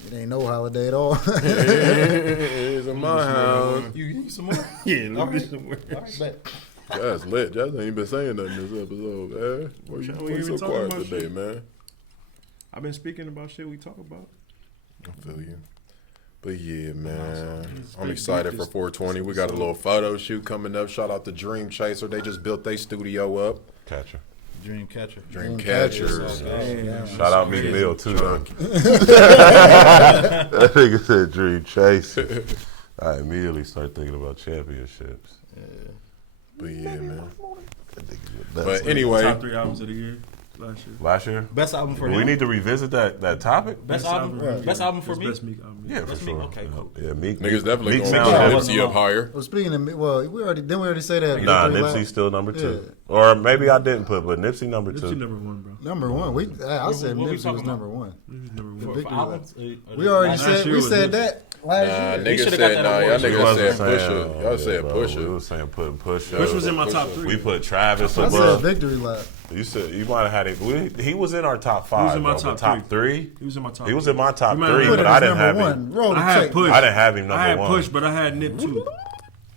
It ain't no holiday at all. It's in my house. You some more? Yeah. All Look right. at somewhere. All right, bet. Jazz lit. Jazz ain't even been saying nothing this episode, man. Why We you ain't so even talking quiet about today, shit. man? I've been speaking about shit we talk about. I feel you. But yeah, man. It's I'm big excited beat for this 420. We got a little photo shoot coming up. Shout out to Dream Chaser. They just built their studio up. Catcher. Dream catcher. Dream Catchers. Catchers. Yeah. Shout out Meek Mill too, though. That nigga said Dream Chaser. I immediately start thinking about championships. But yeah, man. That nigga the But best. anyway, Top 3 albums of the year last year. Last year, Best album for we him. need to revisit that topic. Best Best album. album. Best album for It's me. Best Meek album. Yeah, for That's Meek. sure. Okay, cool. Yeah, Meek. niggas definitely Meek gonna sounds make different. Nipsey up higher. Well, speaking of, we already say that. Nah, Victory Nipsey's Lap. still number 2. Yeah. Or maybe I didn't put, but Nipsey number 2. Nipsey number 1, bro. Number one. I said what we Nipsey talking was about? number one. Nipsey number The 1. Victory albums? We already Last said year we was said Nipsey. that last Nah, year. niggas should've got said, that nah, y'all award. We niggas wasn't said Pusha. Y'all said bro, We Pusha. was saying putting Pusha. Push was in my top 3. We put Travis I said above. Victory Lap. You said you might have had it. He was in our top 5. He was in my though, but top top 3. He was in my top. He was in my top You might 3, have Put but it I as didn't have number him. one. Roll the I had tape. Push. I didn't have him I number had 1. Push, but I had Nip too.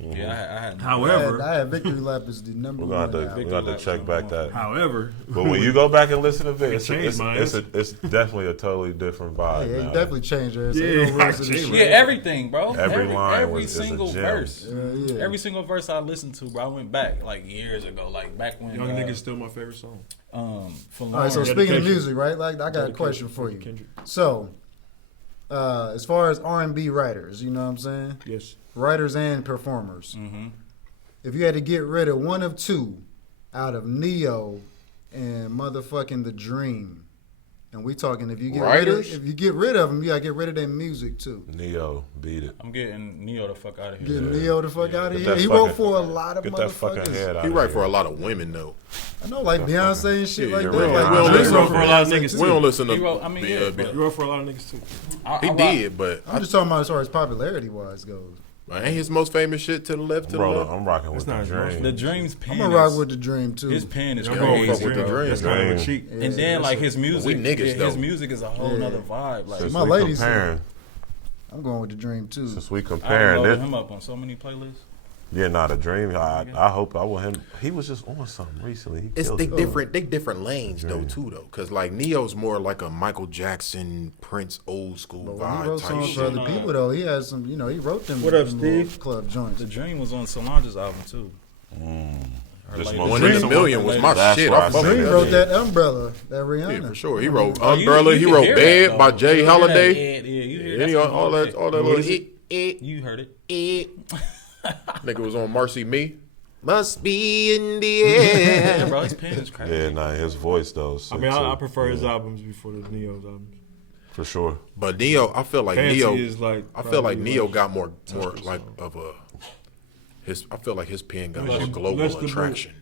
Yeah, I had. However, I had Victory Lap as the number We're one. gonna have to, album. we got to check back that. however, But when you go back and listen to it, it's, changed it's, mine. it's definitely a totally different vibe. Yeah, now. you definitely changed yours. Yeah, Ain't no I rules to this changed shit. Yeah, everything, bro. Every line every is a single gem. verse. Yeah. Every single verse I listened to, bro. I went back like years ago, like back when. Young Nigga's still my favorite song. For All right, so Lauren. speaking of Dedication. music, right? Like, I got a question for you. Kendrick. So, as far as R&B writers, you know what I'm saying? Yes. Writers and performers. Mhm. If you had to get rid of one of two out of Neo and motherfucking The Dream, and we talking if you get Writers? if you get rid of them, you gotta get rid of their music too. Neo beat it. I'm getting Neo the fuck out of here. Get Neo the fuck out of Get here. that He wrote fucking- for a lot of Get that fucking motherfuckers. head out. He of write here. for a lot of women though. I know, like Beyonce and shit Yeah, like you're that. right. Like, We don't Drake listen wrote for a lot of Beyonce, niggas, too. We don't listen to. He wrote- I mean, yeah, You wrote for a lot of niggas too. he did, but I'm just talking about as far as popularity wise goes. Ain't his most famous shit to the left, to Bro, the left? I'm rocking with It's the not his most dream. The Dream's pen. I'm gonna rock is- with the Dream too. His pen is I'm going crazy. with the bro. Dream. That's kind of a Dream. cheat. And then like his music, niggas, though. his music is a whole Yeah. nother vibe. Like Since My we lady said- comparing, I'm going with the Dream too. since we I comparing loaded this, him up on so many playlists. yeah, not a dream. I hope I want him. He was just on something recently. He It's killed they it. different. They different lanes though Dream. too though, cause like Neo's more like a Michael Jackson, Prince, old school But when he vibe wrote type songs for shit. other people though, he had some. You know, he wrote them. What up, them little Steve? Club joints. The Dream was on Solange's album too. Her This latest- most One in a recent Million one. was my That's shit. why I I fuck said with Dream that wrote shit. that Umbrella, that Rihanna. Yeah, for sure. He wrote Oh, you- Umbrella. you He can wrote hear Bad that, by though. Jay You hear Holiday. that, yeah, you hear Yeah, that. he all that little You heard it. Nigga was on Marcy Me. Must be in the air. Yeah, bro, his pen is crazy. Yeah, nah, his voice though. is I sick, mean, I too. prefer his Yeah, albums before the Neo's albums. for sure. But Neo, I feel like Fancy Neo. is like I feel like probably Neo like got more touch the like song. of a. His I feel like his pen got Unless more you- global unless the attraction.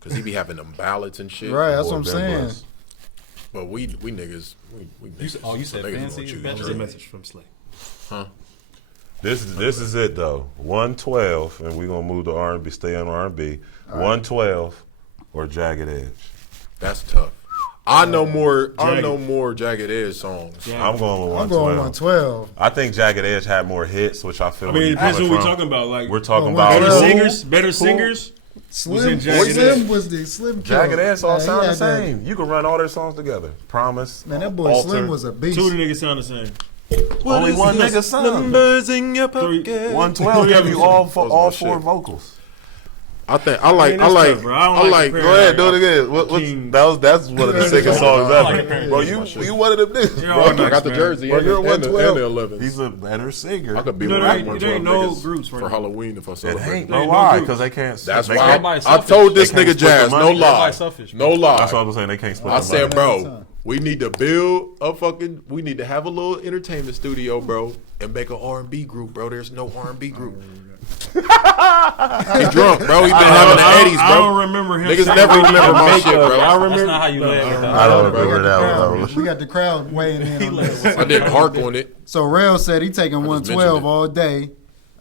Cause he be having them ballads and shit. Right, that's Boy, what I'm Ben saying. Bless. But we niggas we niggas. Oh, you said niggas Fancy gonna is choose better? There's a Drake. message from Slay. This is it though. 112, and we're gonna move to R&B. Stay on R&B. 112 or Jagged Edge. That's tough. I know more. I know more Jagged Edge songs. Yeah. I'm going with I'm 112. going 112. I think Jagged Edge had more hits, which I feel. I where mean, it you depends coming what we're from. talking about. Like, We're talking Well, about better Who? singers, better singers. Slim, Jagged Slim Edge. was the Slim. Jagged killer. Edge all Man, he sound the had that- same. You can run all their songs together. Promise. Man, that boy Alter. Slim was a beast. Two of the niggas sound the same. Only one nigga sung. Numbers in your Three- pocket. 112 give you all That was all my four shit. vocals. I think I like. mean, I it's like. tough, bro. I don't I like like. comparing, Go ahead, do it again. King. That's one of the sickest songs like ever. it. Bro, you one of them niggas, You're bro. all I got nice, the man. jersey Bro, and you're the 112. 11. He's a better singer. I could be You know, with there one ain't 12 no niggas groups right for now. Halloween if I It celebrate. ain't There no ain't no why, groups. because they can't. That's they why can't- Everybody's I told this They can't nigga split the Jazz, no money. lie, Everybody's selfish, no bro. lie. That's what I was saying. They can't split I the said, money. bro, we need to build a fucking. We need to have a little entertainment studio, bro, and make an R&B group, bro. There's no R&B group. He drunk, bro. He been having the Eddies, I don't bro. remember him. Niggas saying never that. remember my shit, bro. I That's remember. not how you live. I don't We got remember the that crowd- one. We got the crowd weighing in on this. I didn't harp on it. So Rail said he taking mentioned 112 it. all day.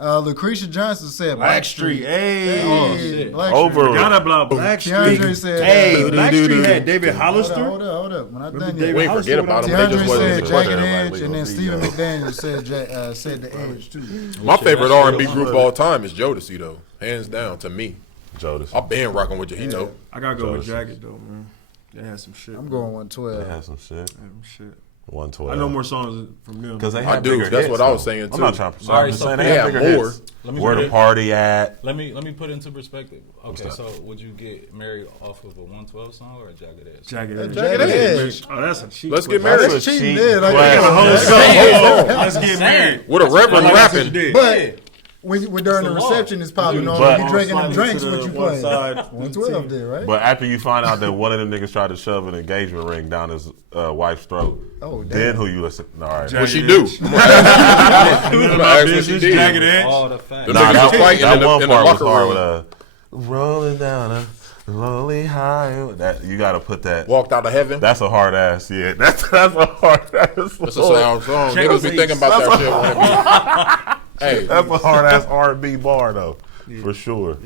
Lucretia Johnson said Blackstreet. Hey. Oh, Hey, shit. Blackstreet. Over. Forgot about Keandre Blackstreet. said, Hey, uh, Blackstreet had David hold Hollister. up. When I Remember done David yet. We ain't forget about him. They DeAndre just wasn't said in the Jagged question. Edge, and then Legal Stephen DJ. McDaniel said the Edge too. My favorite R&B group of all time is Jodeci, though. Hands down, to me. Jodeci. I've been rocking with you. He know. I gotta go with Jodeci. Jagged though, man. They had some shit. I'm bro. going They 112. had some shit. They had some shit. 112. I know more songs from them. Because they I had do. bigger That's hits, what I was though. saying, I'm too. not trying to. Sorry, I'm just so saying they they had had bigger more. hits. Let me Where put the it- party at? Let me put it into perspective. Okay, so would you get married off of a 112 song or a Jagged Edge? Jagged Edge. Jagged Edge. Oh, that's a cheat. Let's get question. married. That's cheating, cheat yeah. Like, question. The whole That's song. the whole song. Let's get married. With a reverend Like that's what you rapping. did. But when during the the law. reception is popping on, But- you drinking them Slide drinks, to what the you one playing? side, 112 did, right? But after you find out that one of them niggas tried to shove an engagement ring down his wife's throat, Oh, damn. then who you listen? All right. Jagged What she Edge. do? I'm gonna ask None of what my she business. did. Jagged Edge. All the facts. Them Nah, niggas was fighting that in the one in the part was locker hard room. with rolling down a lonely highway. That you got to put that. Walked out of heaven. That's a hard ass. Yeah, that's a hard ass. That's a sound song. Check Niggas be the thinking about that shit. When it be, hey, That's a hard ass R&B bar though, for sure.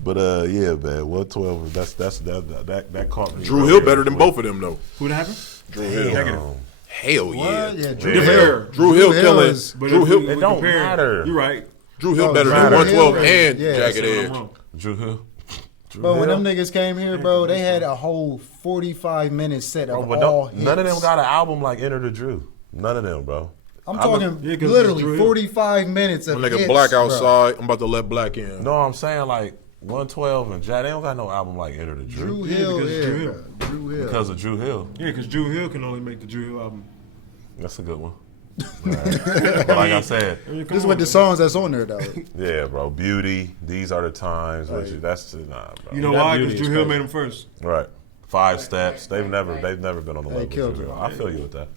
But yeah, man, 112. That caught me. Drew Hill better than both of them though. Who that happened? Drew Hill. Negative. Hell yeah. What? Yeah, Drew Drew Hill. Hill. Drew Hill Hill killing. is- But Drew if Hill. we It don't compare- matter. You're right. Drew Hill Oh, better Drew than Hill 112 is- and yeah, Jagged Said I'm Edge. wrong. Drew Hill. But when them niggas came here, bro, they had a whole 45-minute set Bro, of but all don't, none of them hits. got an album like Enter the Drew. None of them, bro. I'm I talking Yeah, 'cause literally Drew Hill. 45 minutes of Nigga hits, Black bro. outside. I'm about to let Black in. No, I'm saying like 112 and Jack. They don't got no album like Enter the Drew, Drew Yeah, Hill, because yeah, Drew Hill. bro. Drew Hill. because of Drew Hill. Yeah, because Drew Hill can only make the Drew Hill album. That's a good one. Right. But like I said, I mean, come This is on, what the man. songs that's on there, though. yeah, bro. Beauty. These are the times. That's nah, bro. You know That why? beauty Because is Drew Hill crazy. made him first. Right. 5 Steps. They've never been on the level. killed of Drew it. Hill. I feel you with that.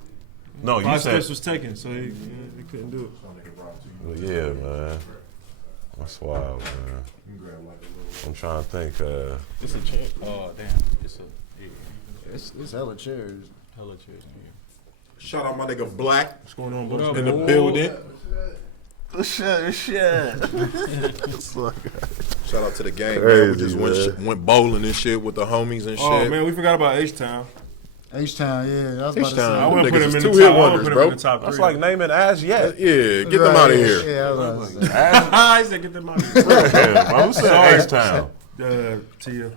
No, you 5 said. steps was taken, so he couldn't do it. But yeah, man. That's wild, man. I'm trying to think. It's a chair. Oh damn! It's a It's hella chairs. hella chairs in here. Shout out my nigga Black What's going on, What boys? up, in the boy? building. Shit. Shout out to the gang, man. Crazy, We just man. went bowling and shit with the homies and shit. Oh man, we forgot about H-Town. H-Town, yeah. I was about to H-Town. say. I wouldn't Niggas put him is in the two-hit top. I wonders, wouldn't put him bro. in the top 3. That's like naming Ass Yet. Yeah, get them out of here. Yeah, I was about to say. I said get them out of here. Yeah, who said H-Town? Tia.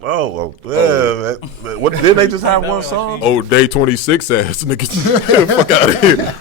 Oh, yeah. Man. What, didn't they just have one song? Oh, day 26 ass niggas. Fuck out of here.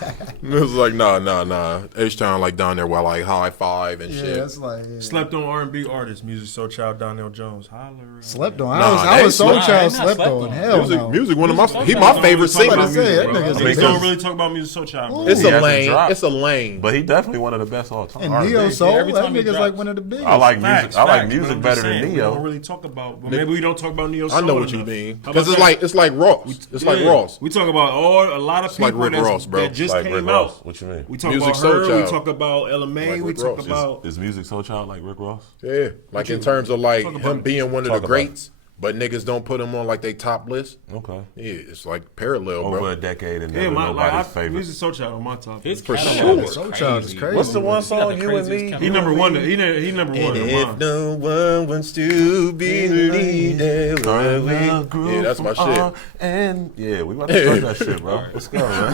And it was like, nah. H-Town like down there while like high five and Yeah, shit. that's like. Yeah. Slept on R&B artist, Music Soul Child, Donnell Jones. Holler. Slept on. Nah, I was Soul nah, Child they not slept slept on. on. Hell no. Music, one of my Music he Soul my Child favorite don't really talk singer. about say, that Bro. nigga's Niggas the don't best. really talk about Music Soul Child, bro. It's He a hasn't lane. dropped. It's a lane. But he definitely one of the best all time. And R&B. Neo Soul, every that time he nigga's drops. like one of the biggest. I like Facts, music. I like facts, music but I'm better just than saying, We Neo. don't really talk about. But maybe we don't talk about Neo Soul. I know what you enough. mean. How Because about that? it's like Ross. It's like Yeah. Ross. We talk about a lot of like people Rick Ross, bro. that just Like came Rick out. Ross. What you mean? We talk Music about Soul her. We Child. talk about LMA. Like we Rick talk Ross. about. Is Music Soul Child like Rick Ross? Yeah. Like in terms of like Talk about him it. being one of Talk the about greats, but niggas don't put him on like they top list. Okay. Yeah, it's like parallel, Over bro. a decade and Yeah, never my nobody's like favorite. Music Soul Child on my top. His For catalog sure. is Soul Child is crazy. What's the one He got song the you and craziest me? catalog. He number one. He number one. in mine. no one wants to be needed, yeah, that's my shit. And yeah, we about to start that shit, bro. Let's go, man.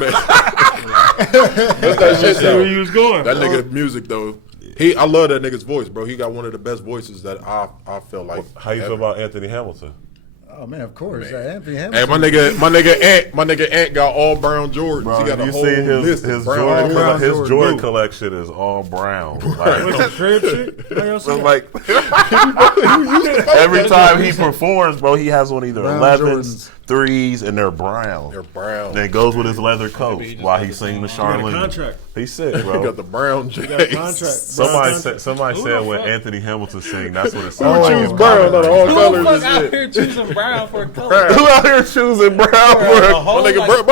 That's that shit See where though. you was going. That nigga music though. I love that nigga's voice, bro. He got one of the best voices that I feel like. How you feel about Anthony Hamilton? Oh man, of course. Anthony Hey, Hamilton. my nigga Ant got all brown Jordans. Bro, he got a you whole see list his of brown Jordan, brown his Jordan. Jordan collection is all brown. Like, What's that crib shit? How y'all so say? like every time he performs, bro, he has on either Brown 11s, 3s, and they're brown. They're brown. And it goes with his leather coat while he's singing the He got a Charlene. contract. He's sick, He bro. got the brown He got a J's. contract. Somebody Who said the when fuck? Anthony Hamilton sing, that's what it Who sounds like. choose his brown out of all Who colors the and fuck out shit? here choosing brown for a color? Who out here choosing brown for A a whole, My like, nigga Black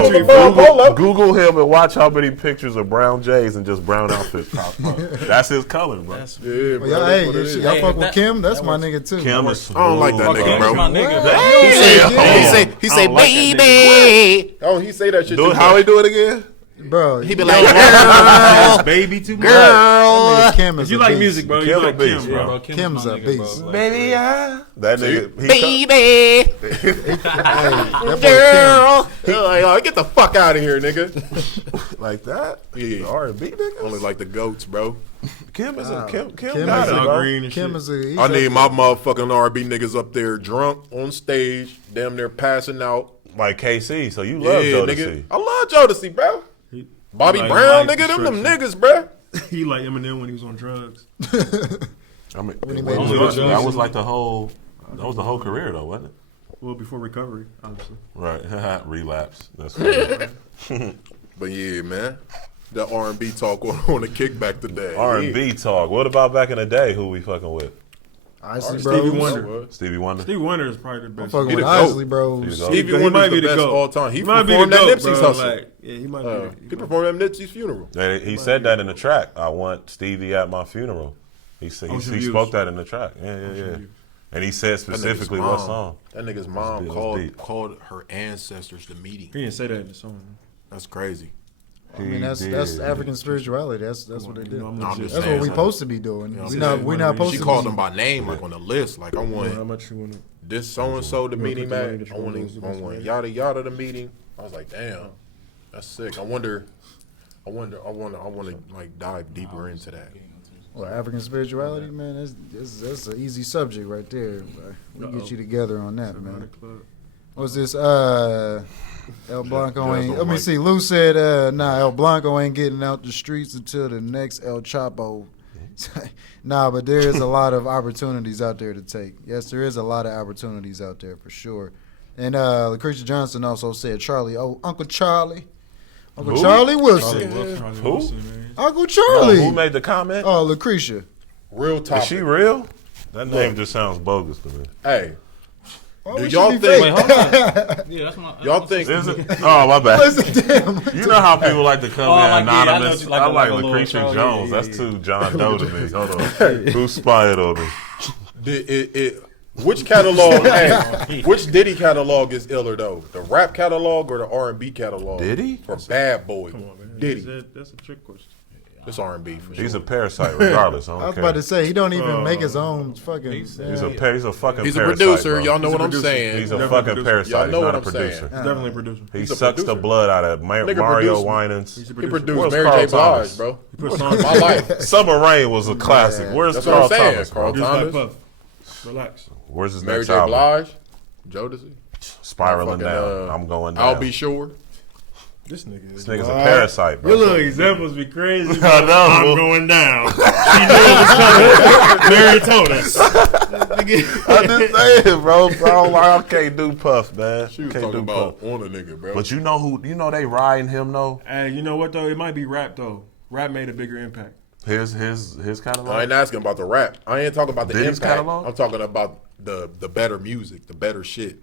Bro, on the brown polo. Google him and watch how many pictures of brown J's and just brown outfits pop up. That's his color, bro. That's- Yeah, bro. Well, y'all, That's hey, what it is. y'all Hey, fuck if with that- Kim? That's that my works. nigga too. Kim is. I don't like that Fuck, nigga, Kim's bro. my nigga, bro. He Yeah. say baby. Oh, he say that shit. Do too it, how he do it again? Bro, He be like, Ass baby too much. that nigga Kim is If you a like beast. music, bro, Kim you a like beast, Kim, bro. bro. Kim's my a nigga, beast. bro. Baby, that nigga. He baby, That boy girl. Like, get the fuck out of here, nigga. like that? Yeah. R&B nigga? Only like the goats, bro. Kim is a Kim Kim got is it, a bro. Green and Kim shit. is a. he's I a- need my motherfucking R&B niggas up there drunk on stage, damn near passing out. Like KC, so you love Yeah, Jodeci. nigga. I love Jodeci, bro. He- Bobby like Brown, life nigga, them destruction. niggas, bro. He like Eminem when he was on drugs. I mean, he that made was his that was like the whole. That was the whole career, though, wasn't it? Well, before recovery, obviously. Right, relapse. That's funny. But yeah, man. That R&B talk on the kickback today. R&B talk. What about back in the day? Who we fucking with? Isley Stevie Bros. Wonder. Stevie Wonder. Steve Wonder is probably the I'm best. fucking He with the GOAT. Isley Bros. He the GOAT. Stevie He Wonder's might be the the best GOAT. all time. He might be the performed at GOAT, Nipsey's bro. hustle. Like, yeah, he might be. He performed at Nipsey's funeral. He said that in the track. I want Stevie at my funeral. He said Ocean he Views. spoke that in the track. Yeah. And he said specifically what song. That nigga's mom deep. called her ancestors to meeting. He didn't say that in the song. That's crazy. I mean, that's African spirituality. That's what they do. You know, I'm No, I'm legit. just That's saying. what we supposed to be doing. You know We what not I'm we not supposed She to. called be, them by name, like on the list. Like I How want much you want to? this so and so to meeting, put the money man. that you I wanna want lose against me. yada yada the meeting. I was like, damn, that's sick. I want to like dive deeper into that. Well, African spirituality, man. That's an easy subject right there. We get you together on that, man. What's this? El Blanco Just ain't. don't Let me like- see. Lou said, "Nah, El Blanco ain't getting out the streets until the next El Chapo." Nah, but there is a lot of opportunities out there to take. Yes, there is a lot of opportunities out there for sure. And Lucretia Johnson also said, "Charlie, oh Uncle Charlie, Uncle Who? Charlie Wilson, Who? Uncle No, Charlie." who made the comment? Oh, Lucretia. Real Is topic. she real? That name just sounds bogus to me. Hey, Why do would y'all she be think? Wait, hold on. Yeah, that's my. Y'all think? Is it? Oh, my bad. Listen, damn. You know how people like to come Oh, in like, yeah, I know anonymous? you like I a- like like a little Lucretia Charlie. Jones. Yeah, That's too John Doe to me. Hold on. Who spied on me? Which catalog? Hey, which Diddy catalog is iller though? The rap catalog or the R&B catalog? Diddy? For Bad Boy. Come on, man. Diddy. That's a trick question. It's R&B for sure. He's a parasite, regardless. I I don't was care. about to say he don't even make his own fucking. He's He's a fucking He's a parasite, producer. bro. Y'all know He's a what I'm producer. saying. He's a Definitely fucking producer. parasite. Y'all He's know not what a I'm producer. saying. He's definitely a producer. He He's a sucks the producer. blood out of Nigga Mario produced- Winans. He's a He producer. produced Where's Mary Carl J. Thomas? Blige, bro. He put songs My life. Summer Rain was a classic. Where's That's what Carl I'm saying. Thomas, Carl bro? Just like Thomas. Puff. Relax. Where's his Mary next J. album? Blige. Jodeci. Spiraling Fucking, down. I'm going down. I'll be sure. This nigga is. This nigga's a parasite, bro. Your little examples be crazy. Bro. I know. I'm going down. She knew it was coming. Mary told us. I'm just saying, bro. I can't do Puff, man. She was Can't talking do about Puff. on a nigga, bro. But you know who? You know they riding him though. Hey, you know what though? It might be rap though. Rap made a bigger impact. His I catalog. ain't asking about the rap. I ain't talking about the Diddy's impact. catalog? I'm talking about the better music, the better shit.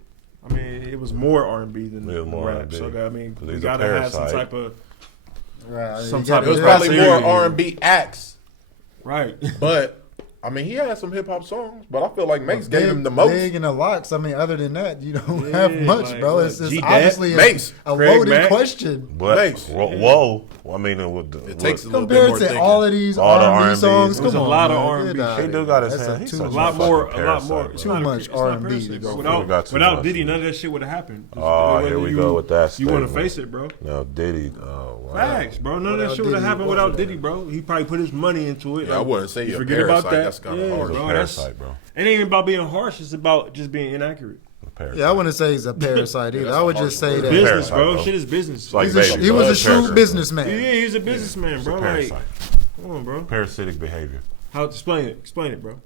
I mean, it was more R&B than It was more rap. R&B. So I mean, He's we a gotta have some parasite. type of Right, Some you type gotta- It was Yeah, probably serious. more R&B acts, right. but I mean, he had some hip hop songs. But I feel like Mace gave him the most. Big and the locks. I mean, other than that, you don't Yeah, have much, like, bro. what, It's G-Dad? obviously Mace. a Craig loaded Mack? question But Mace. whoa, I mean, It takes a little bit compared more to thinking. all of these All the R&B R&Bs. songs. There's Come a on, lot of man. R&B. Get outta He do here. got his That's hand. He's too such A a lot fucking more. A lot parasite, more. bro. It's Too not a- much it's not a R&B parasite, to bro. go through. We got too Without much. Diddy, none of that shit would have happened. Oh, Whether here we you- go with that. You want to statement. face it, bro. No, Diddy. Oh, wow. Facts, bro. None of that Without shit would have Diddy, happened what without would Diddy, bro. He probably put his money into it. Yeah, I Like, wouldn't say you you're a forget about parasite. that. That's kinda yeah, harsh. He's a bro. parasite, bro. It ain't even about being harsh. It's about just being inaccurate. A parasite. Yeah, I wouldn't say he's a parasite either. that's I would a just harsh say word. that Business, Parasite, bro. bro. Shit is business. It's like he's a, baby, he bro. was a That's shrewd parasite. businessman. Yeah, he's a businessman, bro. Like, Parasite. come on, bro. Parasitic behavior. How explain it? Explain it, bro.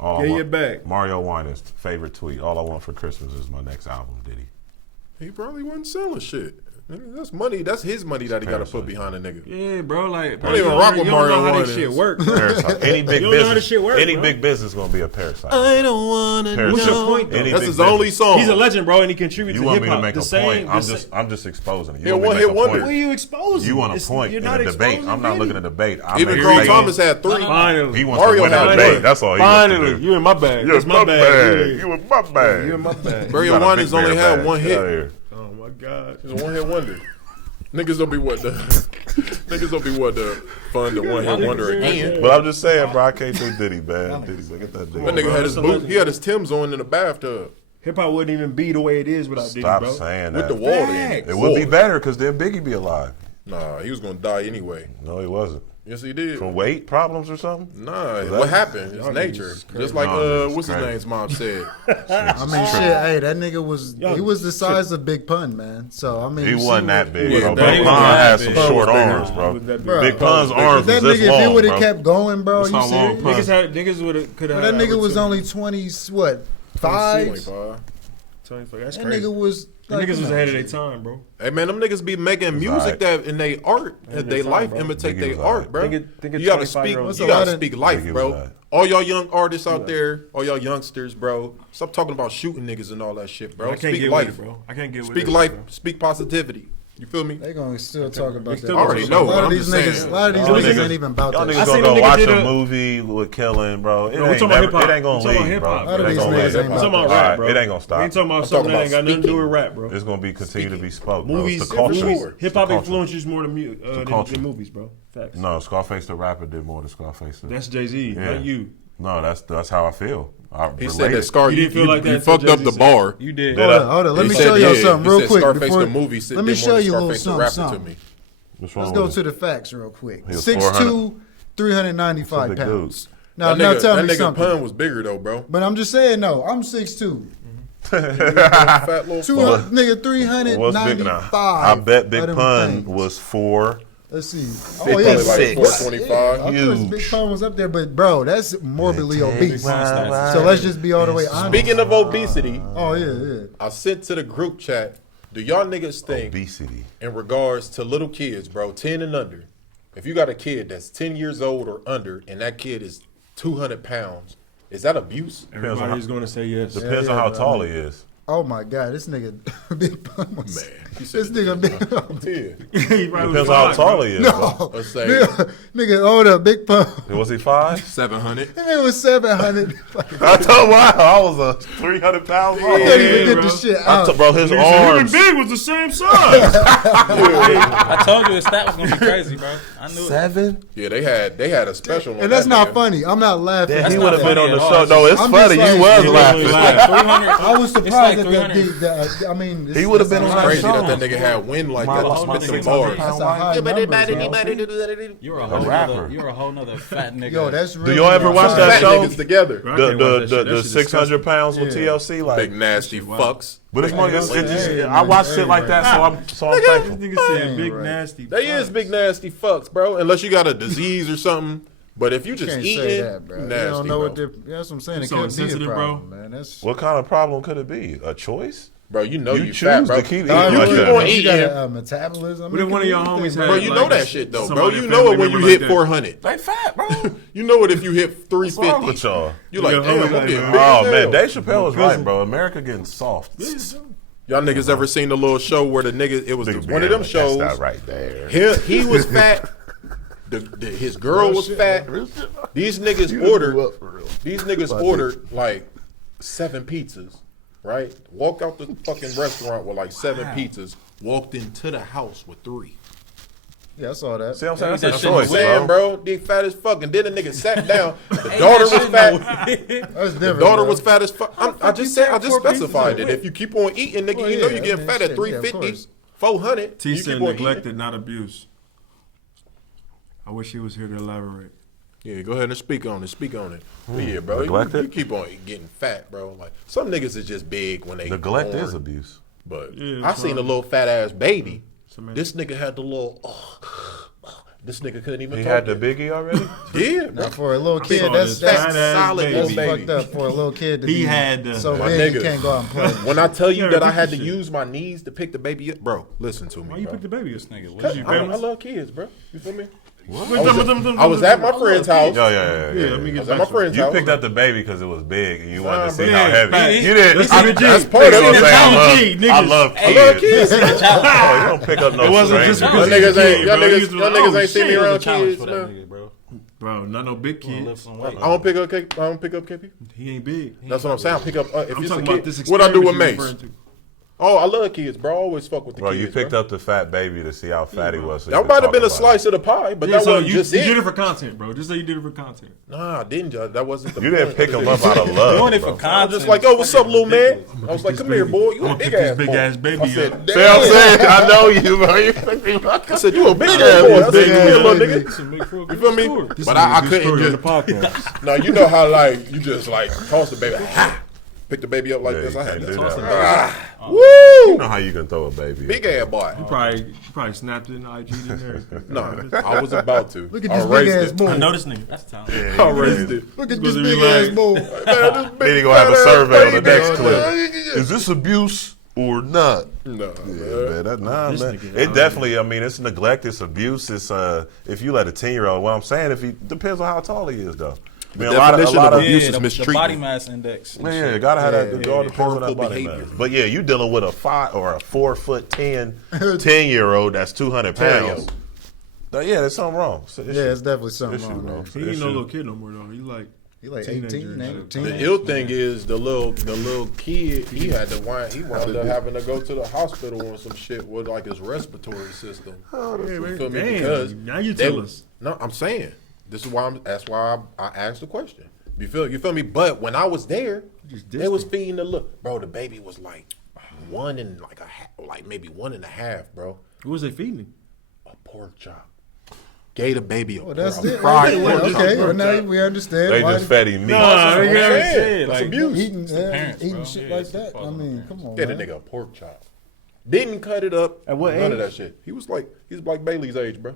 All Get I your want- bag. Mario Winans' favorite tweet. All I want for Christmas is my next album, Diddy. He probably wasn't selling shit. Nigga, that's money. That's his money that he got to put behind a nigga. Yeah, bro. Like, I don't even rock with you Mario don't know how Winans. that shit work. Bro. Parasite. Any big You don't know how business. this shit work, any bro. big business gonna be a parasite. I don't want to Parasite. What's your point, though? Any That's big his only business. song. He's a legend, bro, and he contributes You to want hip me to hop. make The a same, point? I'm just exposing it. He You a want me to one-hit make a wonder. What are point? you exposing? You want a It's- point you're in not a debate. exposing I'm not Diddy. looking at a debate. I'm Even at Carl debate. Thomas had three. Finally, He wants Mario to win had a one. debate. That's all he wants to finally, do. you in my bag. You're That's my bag. bag. You in my bag. You in my bag. Mario You got a Winans big only bear had bag. one Get out of hit. here. Oh my god. He's a one-hit wonder. Niggas don't be what the niggas don't be what the fund the one-hit wonder again. But I'm just saying, bro, I can't do Diddy, man. Diddy, look at that That Diddy. nigga had his boot. He had his Timbs on in the bathtub Hip hop wouldn't even be the way it is without Diddy, Stop bro. saying with that. the wall in. Facts. It would be better because then Biggie be alive. Nah, he was gonna die anyway. No, he wasn't. Yes, he did. From weight problems or something? Nah, what happened? It's nature. Just like No, it's what's his crazy. name's mom said. I mean, shit. Hey, that nigga was he was the size of Big Pun, man. So I mean, He you see wasn't that what- big, Yeah, bro. that Big was Pun that had big. some Pun short was bigger. arms, bro. Wasn't that big. Bro, Big Pun's If arms That was nigga, this if he long, would have bro. kept going, bro, That's you how long serious? Pun- Niggas would have could have. But that nigga was only 20, what, 5? 25. That's That crazy. nigga was The like, niggas was no, ahead of their shit. time, bro. Hey man, them niggas be making music alright. that in they art and they time, life bro. imitate Biggie they was art, alright. bro. Think You gotta speak. 25-year-olds. You What's a gotta lot of- speak life, Biggie was bro. alright. All y'all young artists out there, all y'all youngsters, bro. Stop talking about shooting niggas and all that shit, bro. I can't Speak get life, with it, bro. I can't get with Speak it. life. bro. Speak positivity. You feel me? They gonna still talk about that. still I already know, A lot but of I'm these just niggas, saying. a lot of these Y'all niggas niggas- ain't even about Y'all that. niggas I gonna seen go a nigga watch did a a- movie with Killing, bro. It we ain't talking about never, hip-hop. it ain't gonna We talking about leave, bro. hip-hop. It None of ain't these gonna niggas leave. ain't I'm talking about about rap, Alright, bro. it ain't gonna stop. We ain't talking about I'm something talking that ain't got about nothing to do speaking. with rap, bro. It's gonna be continue to be spoke, bro. Movies, It's the culture. movies, It's hip the hop culture. influences more culture. than movies, bro. Facts. No, Scarface the rapper did more than Scarface. That's Jay-Z, Yeah. not you. No, that's how I feel. I He said relate that it. Scar. You didn't feel like that You until fucked up Jay-Z the said bar. You did. Did I? Hold on, let He me said, show y'all yeah, something he real said quick. Scarface Before, the movie said let me did more show than you a little Scarface the rapper something. to me. What's wrong Let's go with to it? the facts real quick. He was 6'2", 395 That's a big pounds. dude. Now, That now nigga, tell that me nigga something. Pun was bigger though, bro. But I'm just saying, no, I'm 6'2". Fat little Two, fuck. nigga, What's big now? 395. I bet Big of them Pun things. was 4. Let's see. Probably like 425. Yeah, of course, Huge. Big Pun was up there, but bro, that's morbidly obese. Right. So let's just be all the way honest. Speaking of obesity, Oh yeah. I sent to the group chat. Do y'all niggas think Obesity. in regards to little kids, bro, 10 and under, if you got a kid that's 10 years old or under and that kid is 200 pounds, is that abuse? Everybody's going to say yes. Depends Yeah, on how bro. tall he is. Oh my God, this nigga Big Pun was. Man, he This said nigga Big Pun. 10. He probably Depends was on how five, tall bro. he is. bro. No, Let's say nigga, hold up, Big Pun. Was he 5? 700. That nigga was 700. I told wow, I was a 300 pounds. I can't even get bro. the shit I out. told, bro, his Nigga said him and arms. Big was the same size. I told you his stat was gonna be crazy, bro. I knew it. 7? Yeah, they had a special on And that's that not nigga. funny. I'm not laughing. He That's would not have been funny on the at show. all. No, it's I'm funny. just You like- was He laughing. It's like 300. I was It's like surprised at 300. that. I mean, He would've been on It's that crazy show. that nigga had wind like that. My- to my spit them 600 bars. That's a high number, bro. You're a A whole rapper. nother. You're a whole nother fat nigga. Yo, that's really y'all ever watch that Fat show? niggas together. Bro, I The can't watch that shit. That the shit 600 pounds with Yeah. TLC, like, Big nasty fucks. but it's money. Hey, I watch shit like that, so I'm This thankful. nigga said Ain't big right. nasty. They is big nasty fucks, bro. Unless you got a disease or something. But if you just Can't eating, say that, bro. you You nasty, don't know bro. what that's what I'm saying. You It so could be a insensitive, bro. problem, man. That's What kind of problem could it be? A choice? Bro, you know You you choose fat, bro. to keep If eating you like keep that. on you eating, got a metabolism. What if one of your homies had- bro, you know like, that shit though, bro. somebody, You a know family it when you member hit like that. 400. They fat, bro. You know it if you hit What's wrong with 350. y'all? You like, Your damn, homie I'm like, getting man. big Oh as man, hell. Dave Chappelle was right, cousin. bro. America getting soft. Y'all niggas ever seen the little show where the nigga? It was one of them shows. That's that right there. He was fat. His girl was fat. These niggas ordered. These niggas ordered like 7 pizzas, right? Walked out the fucking restaurant with like 7 pizzas. Walked into the house with 3. Yeah, I saw that. See what I'm saying? That That's a shit choice, was Saying, bro. bro, they fat as fuck. And then the nigga sat down. The daughter was fat. That's The different. daughter bro. was fat as fuck. I just said, I just specified it. If you keep on eating, nigga, Well, you know yeah, you getting I mean, fat at shit, yeah, of 350, course. 400. T You said keep on neglected, eating. not abuse. I wish he was here to elaborate. Yeah, go ahead and speak on it. Speak on it. But yeah, bro, Neglected? you keep on getting fat, bro. Like some niggas is just big when they Neglect born. is abuse. But Yeah, I seen a probably. little fat ass baby. Somebody- This nigga had the little. This nigga couldn't even. He talk had the yet. biggie already. Yeah, bro. Now, for a little saw kid, this that's fat ass solid baby. that's little baby. fucked up for a little kid to He be. had the- So My big, he nigga. can't go out and play. When I tell you Yeah, that I repeat had the to shit. use my knees to pick the baby up, bro, listen to me. Why you bro. pick the baby up? Nigga, what Cause you you I famous? love kids, bro. You feel me? I I was at my friend's house. Yeah. Yeah, let me I get was at my back. friend's You house. picked up the baby because it was big and you wanted to see bro. how Yeah, heavy. facts. You didn't. Listen to G. That's part of You know what it. I'm saying? I G, love I love kids. kids. Oh, you don't pick up no It wasn't just strangers. because Y'all he's niggas a ain't, kid, y'all bro. He niggas, was y'all like, niggas oh, ain't seen me shit. around challenge kids, for that man. nigga, bro. Bro, not no big Gonna kid. lift some I weight. don't pick up KP. I don't pick up KP. He ain't big. That's what I'm saying. I pick up if I'm it's a talking about kid. this What I do with experiment you Mace? referring to. Oh, I love kids, bro. I always fuck with the Bro, kids. you picked bro. up the fat baby to see how fat he was. So you That could might have talk been a about slice of the pie, but Yeah, that so wasn't you just did it. it for content, bro. Just say you did it for content. Nah, I didn't. That wasn't the You didn't point. pick him up out of love. Doing it bro. for I content. was just like, oh, what's up, little man? I was like, come here, boy. You I'm a gonna big pick ass this big boy. ass baby I said, up. damn. See what I'm saying? I know you, bro. You picked him up. I said, you a big Yeah, ass boy. I this said, big come here, ass little baby. nigga. You feel me? This But is a I good couldn't story just. on the podcast. No, you know how like you just like toss the baby, pick the baby up like Yeah, this. you I had can't to do toss that. the baby. You Woo! know how you can throw a baby. Big ass boy. You probably snapped it in IG and everything. No, I was about to. Look at I this big raised ass it. boy. I know this nigga. That's talent. I raised it. Look at Supposed this to be big ass like- boy. Man, this big Then he gonna have a fat-ass survey on the baby, next man. clip. Is this abuse or not? No, Yeah, man. man, that, nah, This man. nigga, It definitely. I mean, it's neglect, it's abuse. It's if you let a 10-year-old. What I'm saying, if he depends on how tall he is, though. I mean, definition of abuse is the mistreatment. body mass index. and Yeah, shit. gotta have that. Yeah, It all yeah, depends on that harmful body behavior. mass. But yeah, you dealing with a 5 or a 4'10" 10-year-old that's 200 pounds. Yeah, there's something wrong. It's an issue. Yeah, it's definitely something Issue, wrong. bro. Man. It's He an ain't no issue. little kid no more though. He like He like Teenager 18, and shit. 19. The ill thing is the little kid. He had to wind. He wound up having to go to the hospital on some shit with like his respiratory system. You feel me? damn. Because Now you they tell would- us. No, I'm saying this is why that's why I asked the question. You feel me? But when I was there, just they was dissed feeding the look, bro. The baby was like one and like like maybe 1.5, bro. What was they feeding him? A pork chop. Gave the baby a, Well, that's a it. fried Okay, pork chop. well, well, now we understand. They why just fed him meat. Nah, I'm you gotta saying. say it, That's like, abuse. eating, parents, eating bro. shit Yeah, like it's the that. fault I of the mean, parents. come on, Get a man. nigga a pork chop. Didn't cut it up. At what None of age? that shit. He's like Bailey's age, bro.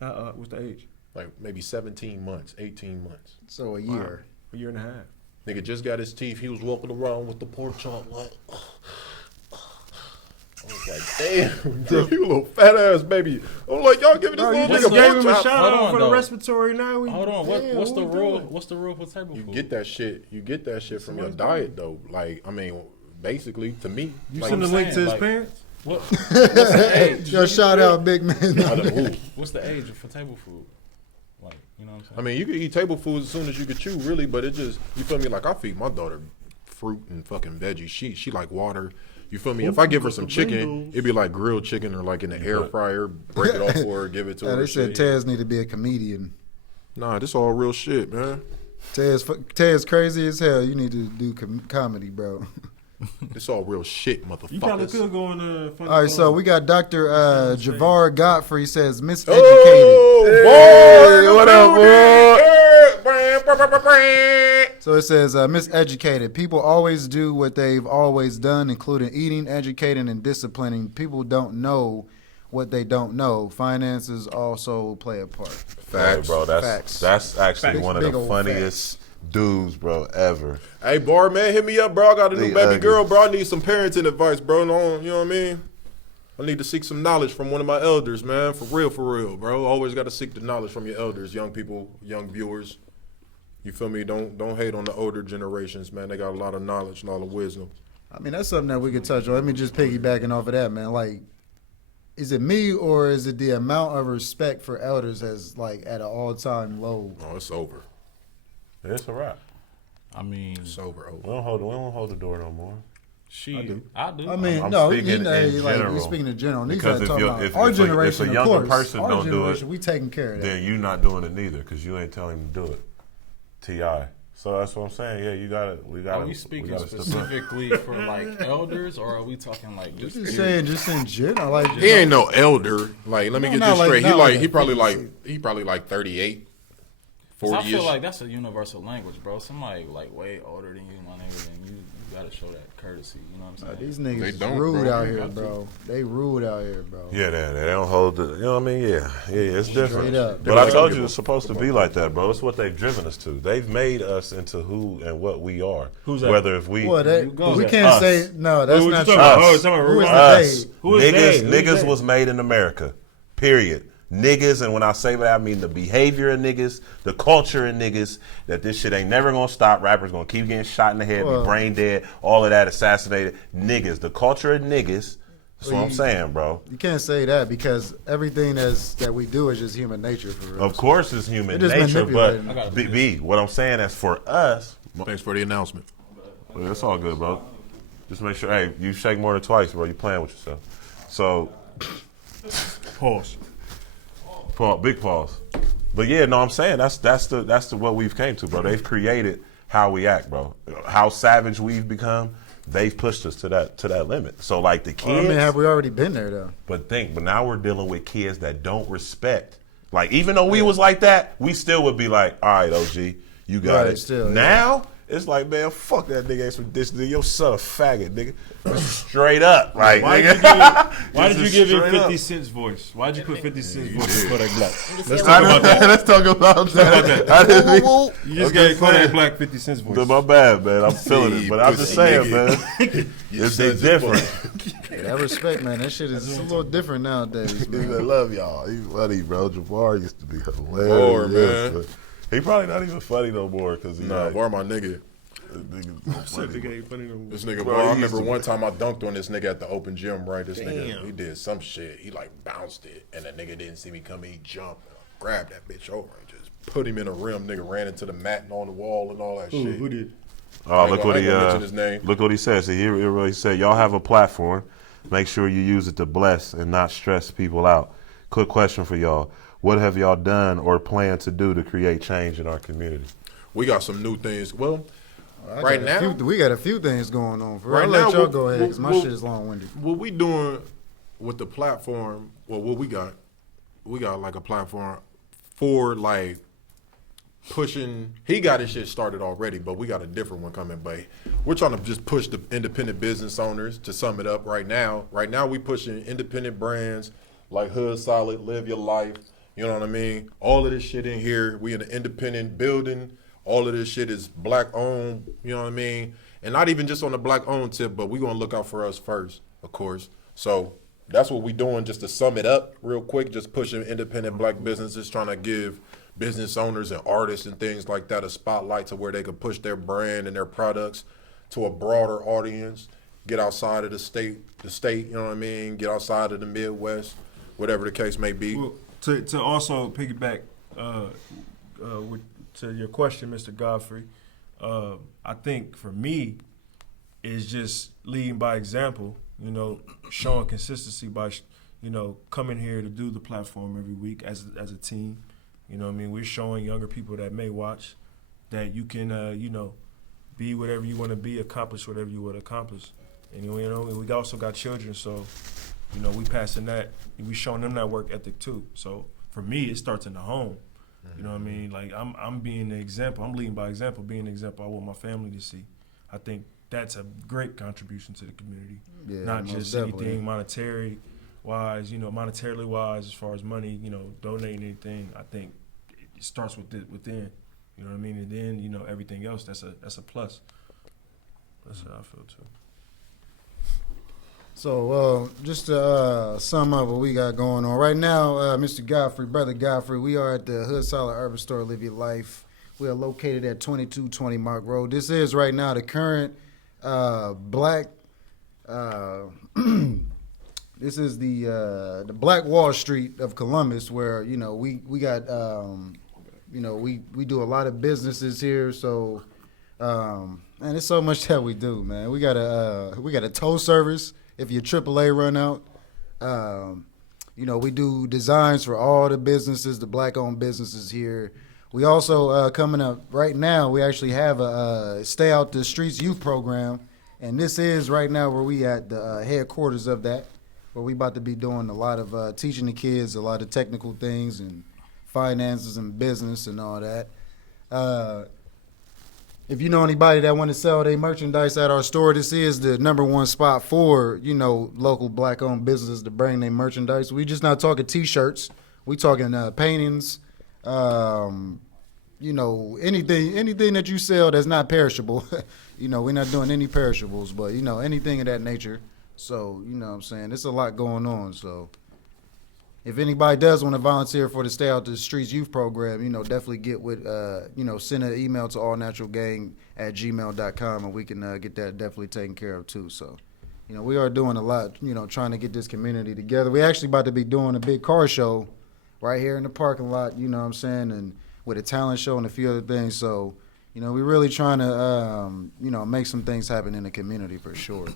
What's the age? Like maybe 17 months, 18 months. So a year. A year and a half. Nigga just got his teeth. He was walking around with the pork chop like. I was like, damn, bro, you a little fat ass baby. I'm like, y'all giving this Bro, you little just nigga gave pork him a chop. shout Hold out on, for the though. respiratory now. Hold on, what's the what we rule? doing? What's the rule for table You food? get that shit. You get that shit from your diet though. Like, I mean, basically, to me. You Like, send the I'm link to saying, his like- parents? What's the age? Yo, shout out, big man. ooh. What's the age for table food? Like, you know what I'm saying? I mean, you can eat table food as soon as you can chew, really, but it just, you feel me? Like, I feed my daughter fruit and fucking veggies. She like water. You feel me? If I give her some chicken, it'd be like grilled chicken or like in the air fryer, break it off for her, give it to her. They and said shit. Taz need to be a comedian. Nah, this all real shit, man. Taz crazy as hell. You need to do comedy, bro. This all real shit, motherfuckers. You probably could go on Funny All right, so Bone. we got Dr. Javar Godfrey says miseducated. Oh, boy, what up, boy? So it says miseducated. People always do what they've always done, including eating, educating, and disciplining. People don't know what they don't know. Finances also play a part. Facts, bro. Facts. That's actually Facts. one of Big the old funniest dudes, bro, ever. Hey, bar man, hit me up, bro. I got a new The baby ugly. girl, bro. I need some parenting advice, bro. No, you know what I mean? I need to seek some knowledge from one of my elders, man. For real, bro. Always got to seek the knowledge from your elders, young people, young viewers. You feel me? Don't hate on the older generations, man. They got a lot of knowledge and a lot of wisdom. I mean, that's something that we could touch on. Let me just piggybacking off of that, man. Like, is it me or is it the amount of respect for elders as like at an all-time low? Oh, it's over. It's a wrap. I mean, It's over. We don't hold the door no more. I do. I mean, I'm no, speaking like in you're general. speaking in general. These Because are if talking you're- about if- our if a- if a generation. younger of course, person our don't do generation, it, we taking care of that. Then you not doing it neither because you ain't telling him to do it. Ti. So that's what I'm saying. Yeah, you gotta. We gotta. Are we speaking gotta step up. specifically for like elders, or are we talking like Just just saying, just in general, like He ain't no elder. Like, let me No, get not this like- straight. not like He a probably 50. he probably like 38, 'Cause I 40 feel ish. like that's a universal language, bro. Somebody like way older than you, my nigga, then you gotta show that courtesy. You know what I'm saying? these They niggas don't, rude bro. out They here, got to. bro. They rude out here, bro. Yeah, they don't hold the. You know what I mean? Yeah, it's different. Straight up. But I told you it's supposed to be like that, bro. It's what they've driven us to. They've made us into who and what we are. Who's that? Whether if we Boy, go. we Us. can't say no. That's Who you not talking true. about? Us. Oh, you're talking about Who is Ron? the us. they? Who is niggas, they? Who is niggas they? was made in America. Period. Niggas, and when I say that, I mean the behavior of niggas, the culture of niggas, that this shit ain't never gonna stop. Rappers gonna keep getting shot in the head, Well- be brain dead, all of that assassinated. Niggas, the culture of niggas, that's what I'm saying, bro. You can't say that because everything that we do is just human nature for real. Of course it's human It is nature, manipulating. but B, what I'm saying is for us, Thanks for the announcement. well, it's all good, bro. Just make sure, hey, you shake more than twice, bro. You playing with yourself. So, Pause. big pause. But yeah, no, I'm saying that's the what we've came to, bro. They've created how we act, bro. How savage we've become. They've pushed us to that limit. So like the kids, I mean, have we already been there though? but now we're dealing with kids that don't respect. Like even though we was like that, we still would be like, all right, OG, you got Right, it. still, yeah. Now it's like, man, fuck that nigga ass with this nigga. Your son a faggot, nigga. Straight up, like Why nigga. did you give him Straight up. 50 Cent's voice? Why'd you put 50 Cent's voice in Kodak Black? Let's talk about that. Let's talk about that. I didn't think- You just I'm gave just Kodak saying. Black 50 Cent's voice. My bad, man. I'm feeling it, but I'm just pussy saying, nigga. man. It's son's different. That respect, man. That shit is a little different nowadays, I man. love y'all. He's funny, bro. Jabbar used to be hilarious. Bar, man. but he probably not even funny no more because he Nah, like, bar my nigga. niggas so That funny. nigga ain't funny no more. This nigga, Bro, bar. I he remember used to one be- time I dunked on this nigga at the open gym, right? This nigga, Damn. he did some shit. He like bounced it, and the nigga didn't see me coming. He jumped, grabbed that bitch over, and just put him in a rim. Nigga ran into the mat and on the wall and all that shit. Who did? Oh, ain't look gonna- what I ain't gonna mention his name. look what he says. He really said, y'all have a platform. Make sure you use it to bless and not stress people out. Quick question for y'all. What have y'all done or plan to do to create change in our community? We got some new things. Well, I right got a now, few- we got a few things going on. For Right I'll let now, y'all what- go ahead because my what- shit is long winded. what we doing with the platform? Well, what we got like a platform for like pushing. He got his shit started already, but we got a different one coming. But we're trying to just push the independent business owners. To sum it up, right now we pushing independent brands like Hood Solid, Live Your Life. You know what I mean? All of this shit in here. We in an independent building. All of this shit is black owned. You know what I mean? And not even just on the black owned tip, but we gonna look out for us first, of course. So that's what we doing. Just to sum it up real quick, just pushing independent black businesses, trying to give business owners and artists and things like that a spotlight to where they can push their brand and their products to a broader audience get outside of the state, you know what I mean? Get outside of the Midwest, whatever the case may be. Well, to also piggyback to your question, Mr. Godfrey, I think for me, is just leading by example. You know, showing consistency by, coming here to do the platform every week as a team. You know what I mean? We're showing younger people that may watch that you can, be whatever you want to be, accomplish whatever you want to accomplish. And, we also got children, so, we passing that. We showing them that work ethic too. So for me, it starts in the home. You know what I mean? Like I'm being the example. I'm leading by example, being the example I want my family to see. I think that's a great contribution to the community. Yeah, not most just definitely. anything monetarily wise, as far as money, donating anything. I think it starts within. You know what I mean? And then, everything else, that's a plus. That's how I feel too. So, just to sum up what we got going on right now, Mr. Godfrey, Brother Godfrey, we are at the Hood Solid Urban Store, Live Your Life. We are located at 2220 Mark Road. This is right now the current black. This is the Black Wall Street of Columbus, where we got we do a lot of businesses here. So, man, there's so much that we do, man. We got a tow service. If your AAA run out, we do designs for all the businesses, the black-owned businesses here. We also, coming up right now, we actually have a Stay Out the Streets youth program, and this is right now where we at the headquarters of that, where we about to be doing a lot of teaching the kids a lot of technical things and finances and business and all that. If you know anybody that want to sell their merchandise at our store, this is the #1 spot for, local black-owned businesses to bring their merchandise. We just not talking T-shirts. We talking paintings, anything that you sell that's not perishable. We're not doing any perishables, but, anything of that nature. So, what I'm saying? There's a lot going on, so. If anybody does want to volunteer for the Stay Out the Streets youth program, definitely get with, send an email to allnaturalgang@gmail.com, and we can get that definitely taken care of too. So, we are doing a lot, trying to get this community together. We actually about to be doing a big car show right here in the parking lot, and with a talent show and a few other things. So, we're really trying to, make some things happen in the community for sure.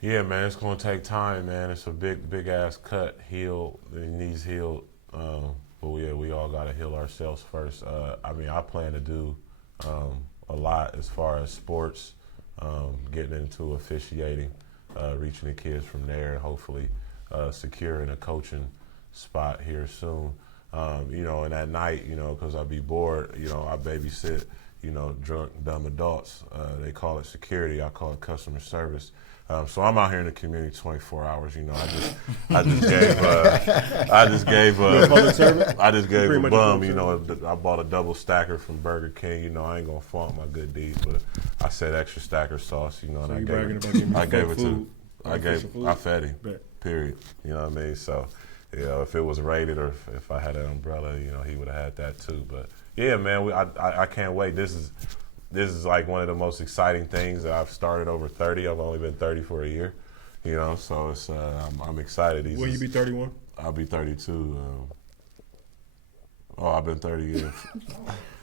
Yeah, man, it's gonna take time, man. It's a big ass cut, healed. It needs healed, but we all gotta heal ourselves first. I plan to do a lot as far as sports, getting into officiating, reaching the kids from there, and hopefully securing a coaching spot here soon. And at night, because I be bored, I babysit, drunk, dumb adults. They call it security. I call it customer service. So I'm out here in the community 24 hours. I just gave a bum. I bought a double stacker from Burger King. I ain't gonna flaunt my good deeds, but I said extra stacker sauce. And So I you bragging about gave it food, to. I fed him. Bet. Period. You know what I mean? So, if it was rated or if I had an umbrella, he would have had that too. But yeah, man, I can't wait. This is like one of the most exciting things that I've started over 30. I've only been 30 for a year, so it's I'm excited. When you be 31? I'll be 32. I've been 30 years.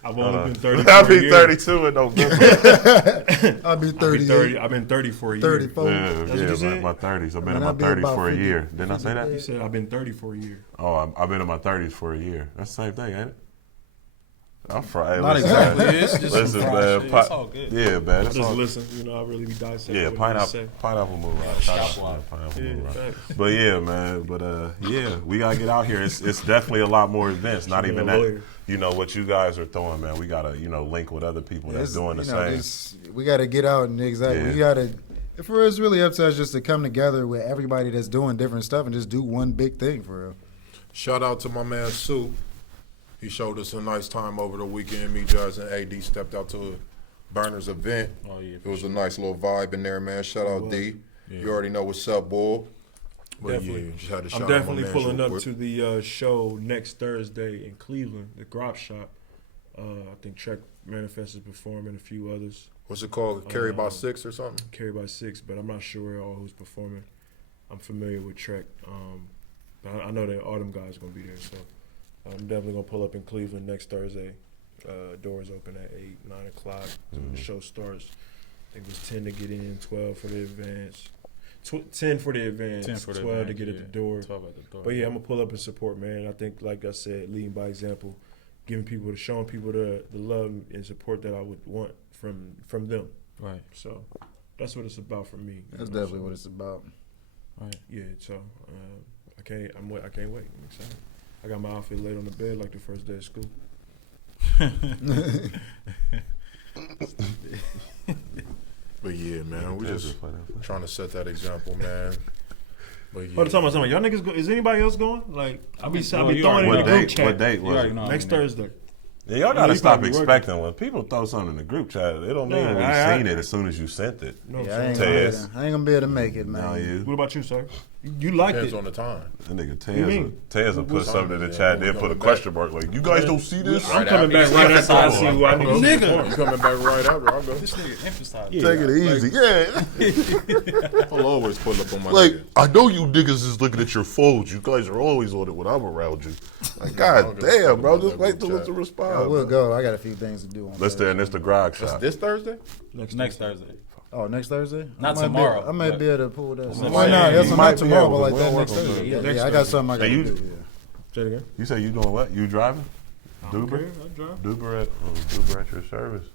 I've only been 30 I'll for a be year. 32 in November. I'll be 30. I've been 30 for a year. 34. Yeah, what you said? my 30s. I've been Man, in my I'll be 30s about for a 50. year. Didn't I say that? You said I've been 30 for a year. Oh, I've been in my 30s for a year. That's the same thing, ain't it? I'm fried. Not exactly. It's just Listen, some man. fried shit. It's all good. Yeah, man. I It's just all, listen. I really be dissecting. yeah, what you say. pineapple move right. Pineapple Yeah, move right. thanks. But yeah, man. But we gotta get out here. It's definitely a lot more events. Not Should be even a that. lawyer. What you guys are throwing, man. We gotta link with other people that's doing the same. We got to get out and Yeah. we got to. For us, really up to us just to come together with everybody that's doing different stuff and just do one big thing for real. Shout out to my man Sue. He showed us a nice time over the weekend. Me, Judge, and AD stepped out to a Burners event. Oh, yeah, It was a nice little vibe in there, man. Shout out D. You already know what's up, boy. But Definitely. yeah, just had to shout I'm out my definitely mans pulling real up quick. to the show next Thursday in Cleveland, the Grop Shop. I think Trek Manifest is performing, a few others. What's it called? Carry by 6 or something? Carry by 6, but I'm not sure all who's performing. I'm familiar with Trek. But I know that all them guys are gonna be there, so I'm definitely gonna pull up in Cleveland next Thursday. Doors open at 8, 9 o'clock. The show starts. I think it was 10 to get in, 12 for the advance. 10 for the advance, 12 to get at the door. 12 at the door. But yeah, I'm gonna pull up and support, man. I think, like I said, leading by example, showing people the love and support that I would want from them. Right. So that's what it's about for me. That's definitely what it's about. Right. Yeah. So I can't wait. I'm excited. I got my outfit laid on the bed like the first day of school. But yeah, man, we just trying to set that example, man. But yeah. Hold on, tell me, y'all niggas is anybody else going? Like, I'll be throwing it in What the group chat. What date was it? Next Thursday. Yeah, y'all gotta you stop probably expecting when people throw something in the group chat. It don't mean we seen it as soon as you sent it. No, Yeah, I ain't, Tez. gonna be able to make it, man. No, you. What about you, sir? You liked Depends it. on the time. That nigga You mean? Tez will put something in the chat, then put a question mark like, you guys don't see this? I'm coming back right after I see who I need to Nigga, you coming back right after? I'll go. This nigga emphasized. Take it easy. Yeah. I'll always pull up on my Like, nigga. I know you niggas is looking at your phones. You guys are always on it when I'm around you. Like, god damn, bro. Just wait till it's a I response. will go. I got a few things to do on Let's Thursday. stand. It's the grog shot. This Thursday? Next Thursday. Oh, next Thursday? Not I might tomorrow, I might but- be able to pull that. Well, Why not? That's you not might be tomorrow, able but to. like that We'll next work on Thursday. that. Yeah, Next I got something I got Hey, to you- do. Say it again. You say you doing what? You driving? Duber? Okay, I drive. Duber at your service.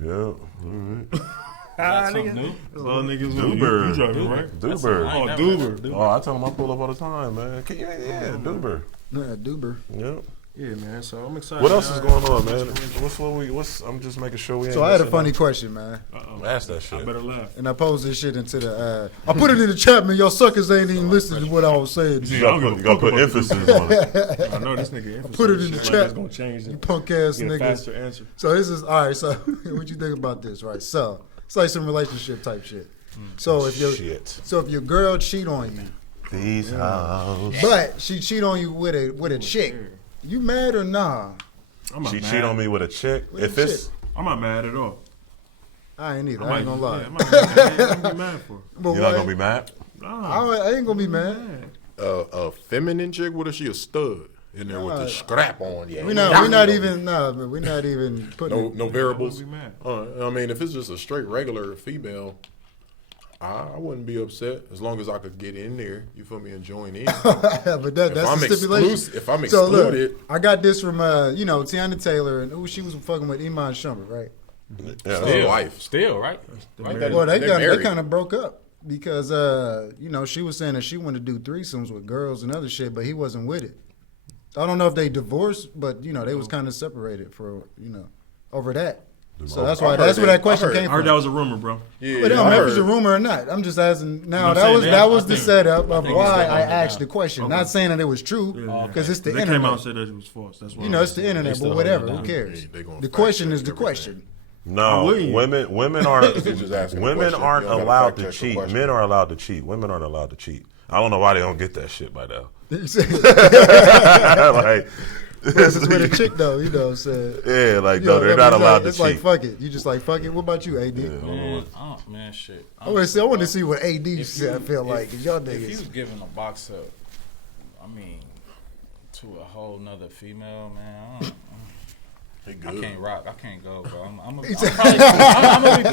Yeah. All right. That's something new. All niggas Duber. You driving, right? Duber. I ain't Oh, never Duber. heard of Duber. Oh, I tell him I pull up all the time, man. Yeah, Duber. Yeah, Duber. Yep. Yeah, man. So I'm excited. What else is going on, man? I'm just making sure we ain't So I had a missing funny out. question, man. Ask that I shit. better laugh. And I posed this shit into the. I put it in the chat, man. Y'all suckers ain't even listening to what I was saying. You gotta put emphasis on it. I know this nigga. Put it in the Shit like chat. that's gonna change You it. punk ass Get a niggas. faster answer. So this is all right. So what you think about this, right? So it's like some relationship type shit. So if Shit. your girl cheat on you, These hoes. but she cheat on you with a chick, you mad or nah? I'm not She mad. cheat on me with a chick. With If a it's chick. I'm not mad at all. I ain't either. I ain't gonna lie. Yeah, I'm not mad. I'm gonna be mad for. But you're not gonna be mad. Nah, I ain't gonna be mad. A feminine chick? What if she a stud in there with the scrap on? Yeah. We're not even putting No variables. be mad. I mean, if it's just a straight regular female, I wouldn't be upset as long as I could get in there. You feel me? And join in. but that's I'm the stipulation. if I'm So look, excluded, I got this from Tiana Taylor and she was fucking with Iman Shumpert, right? Yeah. his wife. Still, right? Well, they married. kind of broke up because she was saying that she wanted to do threesomes with girls and other shit, but he wasn't with it. I don't know if they divorced, but they was kind of separated for over that. So that's why I heard where that. that question I heard- came I from. heard that was a rumor, bro. Yeah, But it don't I matter if it's a heard. rumor or not. I'm just asking. Now I'm that saying was that- that was I the think- setup of think why it's I still asked going the question. Okay. Not saying that it was true because it's the They internet. came out and said that it was false. That's why. It's the internet, still but whatever. holding Who it cares? Yeah, they gonna The fact question check is the everything. question. No, wouldn't. women are just asking a women question. aren't You don't gotta allowed fact to check the cheat. question. Men are allowed to cheat. Women aren't allowed to cheat. I don't know why they don't get that shit by now. Like, Versus with a chick though, you know what I'm saying? yeah, like You no, know, they're I not mean, allowed it's to like cheat. fuck it. You just like fuck it. What about you, AD? Man, shit. I want to see what AD If said. I you- feel like if- 'cause y'all If you was niggas. giving a box up, I mean, to a whole nother female, man, I can't rock. I can't go, bro. I'm gonna be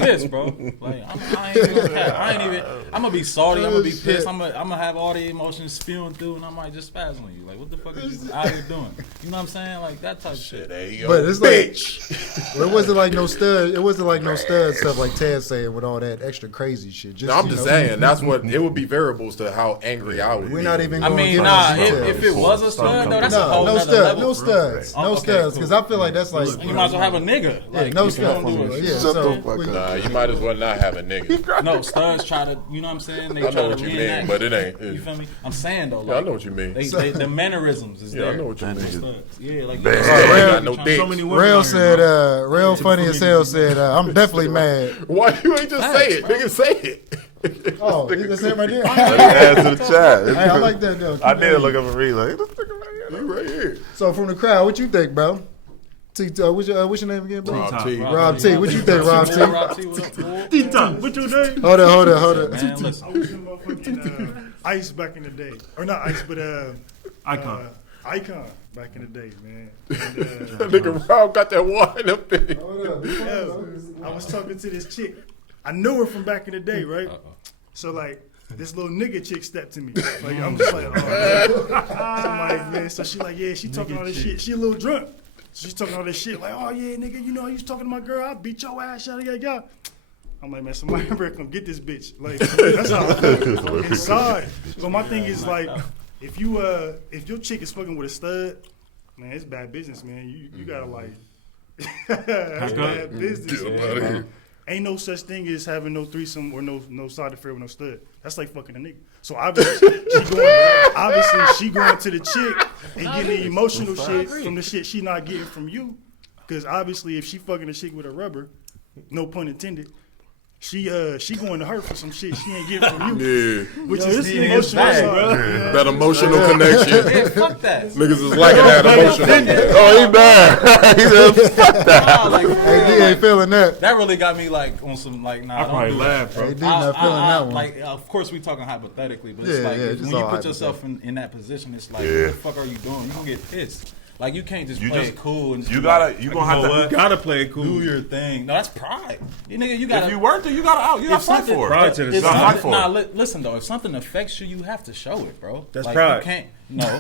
pissed, bro. Like I ain't even gonna cap. I'm gonna be salty. I'm gonna be pissed. I'm gonna have all the emotions spewing through, and I might just spaz on you. Like, what the fuck is you out here doing? You know what I'm saying? Like that type of shit. But it's like well, it wasn't like no stud. It wasn't like no stud stuff like Ted saying with all that extra crazy shit. Just, No, I'm just saying that's what it would be variables to how angry I would be. We're not even. I gonna mean, get nah. into details. If it was a stud, though, that's a No, whole no nother studs, level. no studs, Oh, no okay, studs. Because cool. I feel like that's like You might as well have a nigga. Like, no if you don't studs. do it. Yeah, Shut so the fuck we- up. Nah, you might as well not have a nigga. No, studs try to, you know what I'm saying? They I try know to what you mean, reenact. but it ain't. You feel me? I'm saying though, Yeah, I like, know what you mean. the mannerisms is Yeah, there. I know what you mean. Studs. Yeah, like Bad. I ain't got no Trying- dick. So many women Rail out here, said, bro. Rail funny as hell said, I'm definitely mad. Why you ain't just say it? Nigga, say it. Oh, you can say it right there. Let me add to the chat. Hey, I like that though. I did look up and read like, this nigga right here. You right here. So from the crowd, what you think, bro? What's your name again, bro? Rob T. Rob T. What you think, Rob T? Rob T, what up, fool? D-Top, what's your name? Hold on. Man, listen. I was in motherfucking Ice back in the day, or not Ice, but Icon. Icon back in the day, man. And, That nigga Rob got that wine up there. I was talking to this chick. I knew her from back in the day, right? So like, this little nigga chick stepped to me. Like I'm just like, oh. Man. So I'm like, man. So she like, yeah, she talking all this shit. She a little drunk. She's talking all this shit. Like, oh yeah, nigga, you know, you was talking to my girl. I beat your ass, yada. I'm like, man, somebody better come get this bitch. Like, that's how I feel inside. So my thing is like, if your chick is fucking with a stud, man, it's bad business, man. You gotta like, that's bad business, man. Ain't no such thing as having no threesome or no side affair with no stud. That's like fucking a nigga. So obviously she going to the chick and getting the emotional shit from the shit she not getting from you. Because obviously if she fucking a chick with a rubber, no pun intended, she going to her for some shit she ain't getting from you. Yeah. Which is the emotional bad, side. bro. Yeah. That emotional connection. Yeah, fuck that. Niggas is lacking that emotion. Oh, he bad. He said, fuck that. Nah, like, for real, Hey, D ain't feeling that. that really got me like on some like, nah, I don't probably do that. laugh, bro. Hey, D not feeling that one. Like, of course, we talking hypothetically, but Yeah, it's like yeah, when just you all put yourself in that position, it's like, Yeah. what the fuck are you doing? You gonna get pissed. Like, you can't just You play just- it cool and just You be gotta, like, you like, gonna have know to. what? Gotta play it cool. Do your thing. No, that's pride. You nigga, you gotta. If you worked it, you gotta out. You gotta fight for it. Pride to the If side. Fight something, for nah, it. listen though. If something affects you, you have to show it, bro. That's like, pride. You can't. No,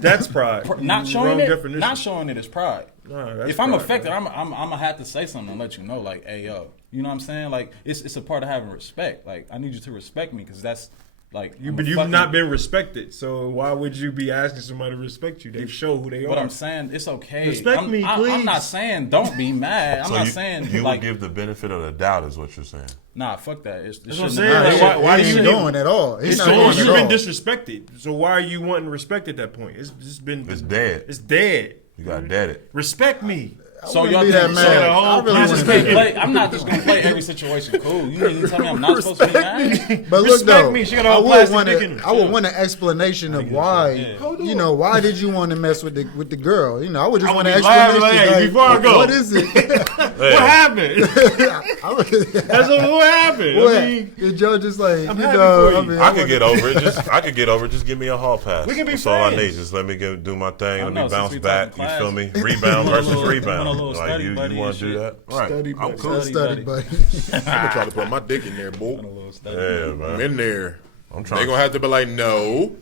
That's pride. not showing Wrong it. definition. Not showing it is pride. Nah, that's If I'm pride, affected, bro. I'm gonna have to say something and let you know, like, hey yo, you know what I'm saying? Like, it's a part of having respect. Like, I need you to respect me because that's like. But you've not been respected, so why would you be asking somebody to respect you? They show who they But are. I'm saying it's okay. Respect me, I'm please. not saying don't be mad. I'm So not you, saying you like would give the benefit of the doubt, is what you're saying. nah, fuck that. It That's what I'm shouldn't saying. have- Like, it why- should- why He do ain't you doing at all. He's It's not so doing you've at been all. disrespected. So why are you wanting respect at that point? It's just been. It's dead. It's dead. You got dead it. Respect me. So wouldn't y'all be think that so mad. the whole I really I wouldn't just be can't that. play. I'm not just gonna play every situation cool. You mean to tell me I'm not supposed to be mad? But look Respect though, me. She got a I whole would plastic want dick in her. I would want an explanation of why. Yeah. You know, why did you want to mess with the girl? You know, I would just I want would an be laughing explanation. like, hey, before I go. What is it? What happened? I would- That's what happened. what? I mean, Did Joe just like I'm you happy know? for I you. mean, I could get over it. I could get over it. Just give me a hall pass. We can be That's all I friends. need. Just let me do my thing. I Let know, me since bounce we back. talking You feel me? class. Rebound You want a versus little- rebound. you want a little Like study you buddy want and to do shit. that? Right. Study I'm buddy. cool. Study buddy. I'm gonna try to put my dick in there, boy. Yeah, I'm man. in there. I'm They trying. gonna have to be like, no.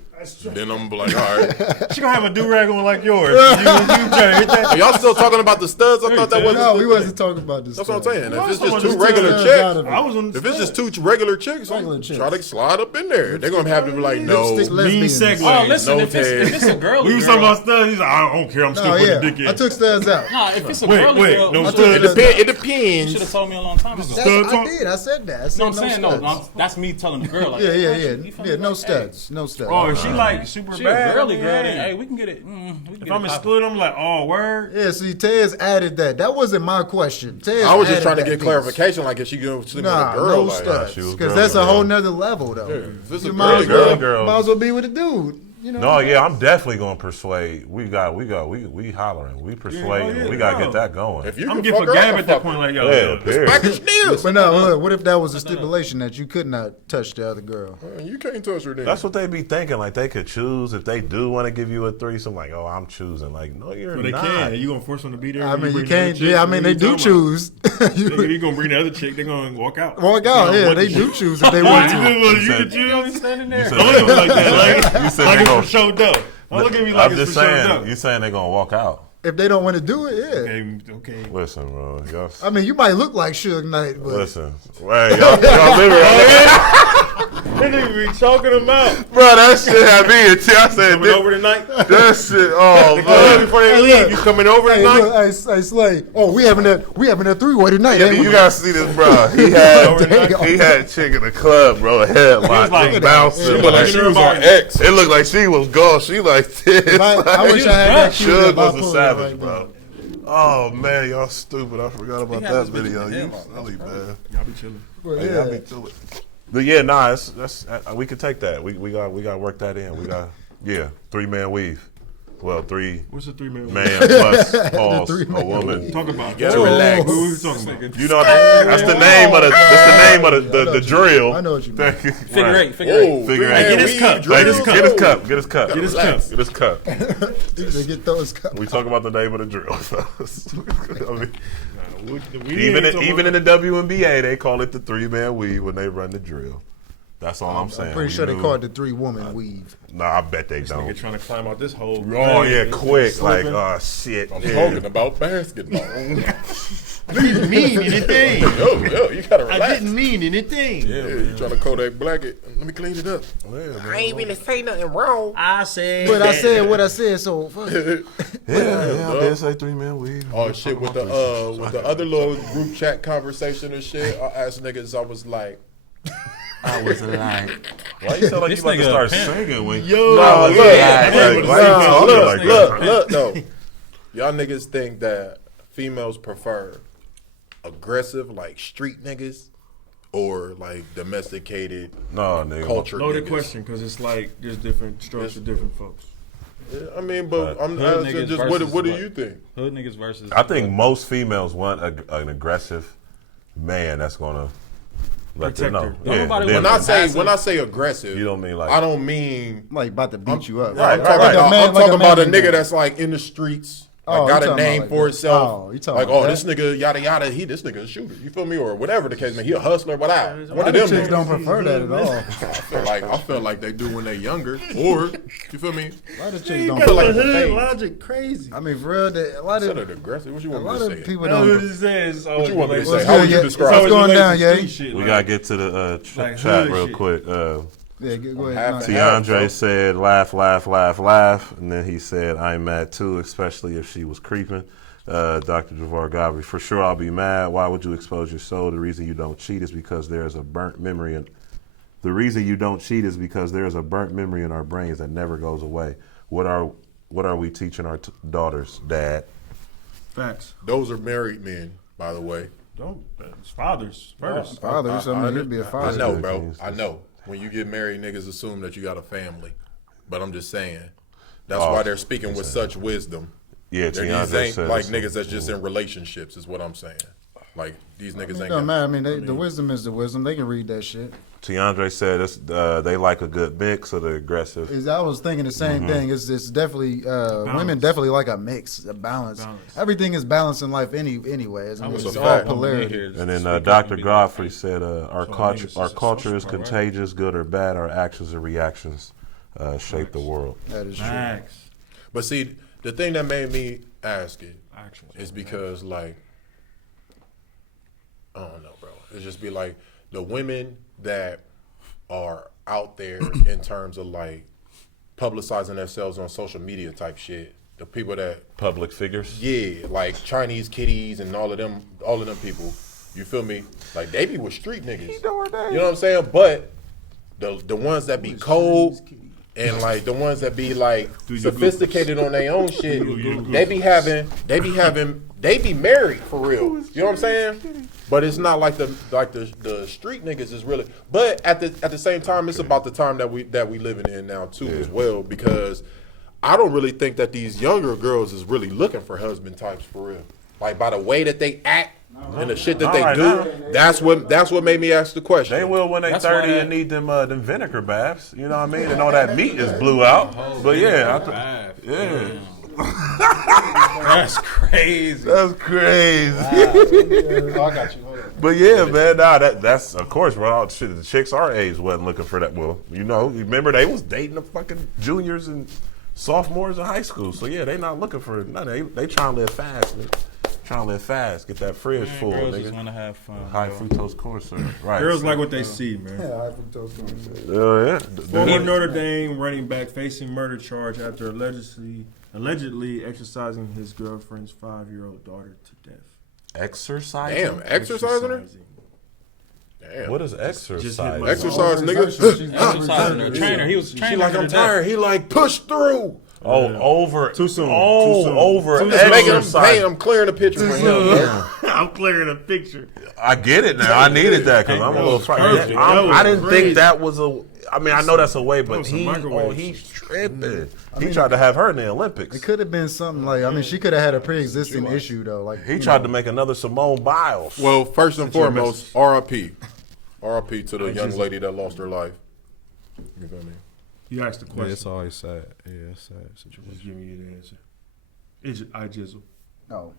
Then I'm gonna be like, all right. she gonna have a do-rag on like yours. You trying to hit that? Are y'all still talking about the studs? I thought that wasn't. No, we wasn't talking about this. That's what I'm saying. If it's talking just about two the regular studs chicks, out of it. I was on the if it's just two regular chicks, Regular chicks. try to slide up in there. They're gonna have to be like, no. Lipstick mean lesbians. segue. Oh, listen, No if it's a girl, We was talking about studs. He's like, I don't care. I'm still No, putting yeah, the dick in. I took studs out. Nah, if it's a Wait, girly wait, girl, no you studs. It should depends. have told me a long time ago. I did. I said that. I said No, I'm saying no. studs. That's me telling the girl. Like, Yeah, yeah, hey, yeah. you feel Yeah, me? no Like, studs. No studs. Oh, if she like super Hey, she bad. a girly I mean, girl. hey. Then, hey, we can get it. We can If get I'm it a poppin'. split, I'm like, oh, word. Yeah, see, Tez added that. That wasn't my question. Tez I was just added trying to that get piece. clarification, like if she gonna sleep Nah, with a girl, no like studs. she was Because girly that's a girl. whole nother level, though. if it's a You might girly as girl, well, might as well be with a dude. You know? No, yeah, I'm definitely gonna persuade. We hollering. We persuading. yeah, we gotta no. get that going. if you I'm can getting fuck for her, I Gab can at that fuck point. her. Like, yo, Yeah, period. Package deals. But no, look, what if that was a stipulation that you could not touch the other girl? You can't touch her then. That's what they be thinking. Like they could choose if they do want to give you a threesome. Like, oh, I'm choosing. Like, no, you're But they not. can. You gonna force them to be there? I mean, you bring the other can't. chick, Yeah, I what mean, are they you do talking choose. about? You You gonna bring the other chick? They gonna walk out. walk out. They Yeah, don't they want do you. choose if they want to. You said- can choose. standing You there. said Don't look at me like that. Like, You said like they it's gonna- for show dough. Don't look at me like I'm it's just for show saying. dough. You saying they gonna walk out? If they don't want to do it, yeah. Okay. Listen, bro. Y'all, I mean, you might look like Suge Knight, but listen. Hey, y'all live They nigga be choking them out. Bro, that shit had me in I said, Coming over tonight. that shit. Oh, They man. before they Hey, leave. look. You coming over hey, tonight? look, hey, Slay. Oh, we having a three-way tonight. ain't we? You gotta see this, bro. He had a chick in the club, bro. Headlock, like- just bouncing. She looked like she was on X. It looked like she was gone. She like this. I wish I had that cue. Suge but I'll was a pull it savage, right bro. Oh man, y'all stupid. I forgot about had that this bitch video. in the You headlock. silly man. Y'all be chilling. now. But, Hey, yeah. I be through it. But yeah, nah, we can take that. We got work that in. We got 3-man weave. Well, 3 What's the 3-man? man plus pause three a man woman. Talk about. You gotta relax. What we talking about? You know that's the name of the drill. I know what you mean. Figure eight. Whoa, Figure three-man eight. Get his cup. weave drill. Get his cup. Get his cup. Get his Relax. cup. Get his cup. They get those cups. We talk about the name of the drill. I mean, We even in the WNBA, they call it the 3-man weave when they run the drill. That's all I'm saying. I'm pretty sure they call it the 3-woman weave. Nah, I bet they Nigga don't. trying to climb out this hole. Oh yeah, quick! Like, Slipping. oh shit. I'm yeah. talking about basketball. I didn't mean anything. Yo, you gotta I relax. didn't mean anything. Yeah, you trying to Kodak black it? Let me clean it up. I ain't really say nothing wrong. I said. But I said what I said, so fuck. Yeah, I did say 3-man weave. Oh shit! With the other little group chat conversation and shit, I asked niggas. I was like, Why you sound like This you about to nigga start a pimp. singing when Yo, nah, look, like that? look, though. Y'all niggas think that females prefer aggressive, like street niggas, or like domesticated No, nigga. culture Loaded niggas? question, because it's like there's different strokes for different folks. Yeah, I mean, but I'm hood asking niggas just versus what do what? you think? Hood niggas versus. I think most females want an aggressive man that's gonna let them know. Protector. Yeah, Nobody them- When I say aggressive, you don't mean like I don't mean. Like about to beat you up. I'm Right, talking right. about, man- I'm talking a about a man nigga man. that's like in the streets, like Oh, got you a talking name about for like himself. that. Oh, you talking like, about this that? nigga yada yada. This nigga a shooter. You feel me, or whatever the case may. He a hustler, but A one lot of of them chicks niggas. don't prefer that at all. I feel like they do when they younger, or you feel me? A lot of chicks don't got prefer the that. hood logic crazy. I mean, for real, a lot Instead of of aggressive, what you a want me lot to of say? people That's what don't. it says. What you want me to say? What's How would good, you yeah? describe What's it? going down, yeah? we gotta get to the Like chat hood real shit. quick. Yeah, go ahead. half No, and DeAndre said, laugh, laugh, laugh, laugh. And then he said, I'm mad too, especially if she was creeping. Dr. Javar Gabri, for sure I'll be mad. Why would you expose your soul? The reason you don't cheat is because there's a burnt memory. The reason you don't cheat is because there's a burnt memory in our brains that never goes away. What are we teaching our daughters, Dad? Facts. Those are married men, by the way. Don't. It's fathers first. fathers. I mean, you'd be a I father. know, bro. I know. When you get married, niggas assume that you got a family. But I'm just saying. That's why they're speaking with such wisdom. Yeah, These DeAndre ain't said like niggas that's just in relationships, is what I'm saying. Like, these niggas It ain't don't got matter. I mean, the wisdom is the wisdom. They can read that shit. DeAndre said they like a good mix of the aggressive. I was thinking the same thing. It's definitely women definitely like a mix, a balance. Everything is balanced in life anyways. I mean, That's it's a all fact. polarity. And then Dr. Godfrey said, our culture is contagious, good or bad. Our actions and reactions shape the world. That is true. Facts. But see, the thing that made me ask it Actions. is because, like, I don't know, bro. It's just be like the women that are out there in terms of like publicizing themselves on social media type shit. The people that, Public figures. yeah, like Chinese kitties and all of them people. You feel me? Like they be with street niggas. You know what I'm saying? But the ones that be cold and like the ones that be like sophisticated on their own shit, they be married for real. You know what I'm saying? But it's not like the street niggas is really. But at the same time, it's about the time that we living in now too as well, because I don't really think that these younger girls is really looking for husband types for real. Like by the way that they act and the shit that Not they right do, now. that's what made me ask the question. They will when they That's 30 why and need them vinegar baths. You know what I mean? And all that meat is blew out. But yeah, yeah. That's crazy. That's crazy. Oh, I got you. Hold on. But yeah, man, that's of course. Well, shit, the chicks our age wasn't looking for that. Well, remember they was dating the fucking juniors and sophomores in high school. So yeah, they not looking for nothing. They trying to live fast. Man. Trying to live fast. Get that fridge full, Girls just nigga. want to have fun. High bro. fructose corn syrup. Right. Girls like what they see, man. Yeah, fructose corn syrup. Oh yeah. Former Notre Dame running back facing murder charge after allegedly exercising his girlfriend's 5-year-old daughter to death. Exercise. Damn, exercising her? Damn. What is Just exercise? hit my- Exercise, She's nigga. Exercising her trainer. He was training She like, her I'm to death. tired. He like, push through. Oh, over. Too soon. Oh, Too soon. over. Just making him, exercise. hey, I'm clearing the picture for him. bro. I'm clearing a picture. I get it now. I needed that because I'm a little frightened. perfect. That was I didn't crazy. think that was a. I mean, I know that's a way, but some microwave he's tripping. He tried to have her in the Olympics. It could have been something like, I mean, she could have had a pre-existing issue though. Like He tried to make another Simone Biles. Well, first and Send you a foremost, R.I.P. R.I.P. to the young lady that lost her life. You feel me? You asked the Yeah, question. it's always sad. Yeah, it's sad situation. Just give me the answer. I jizzle. No.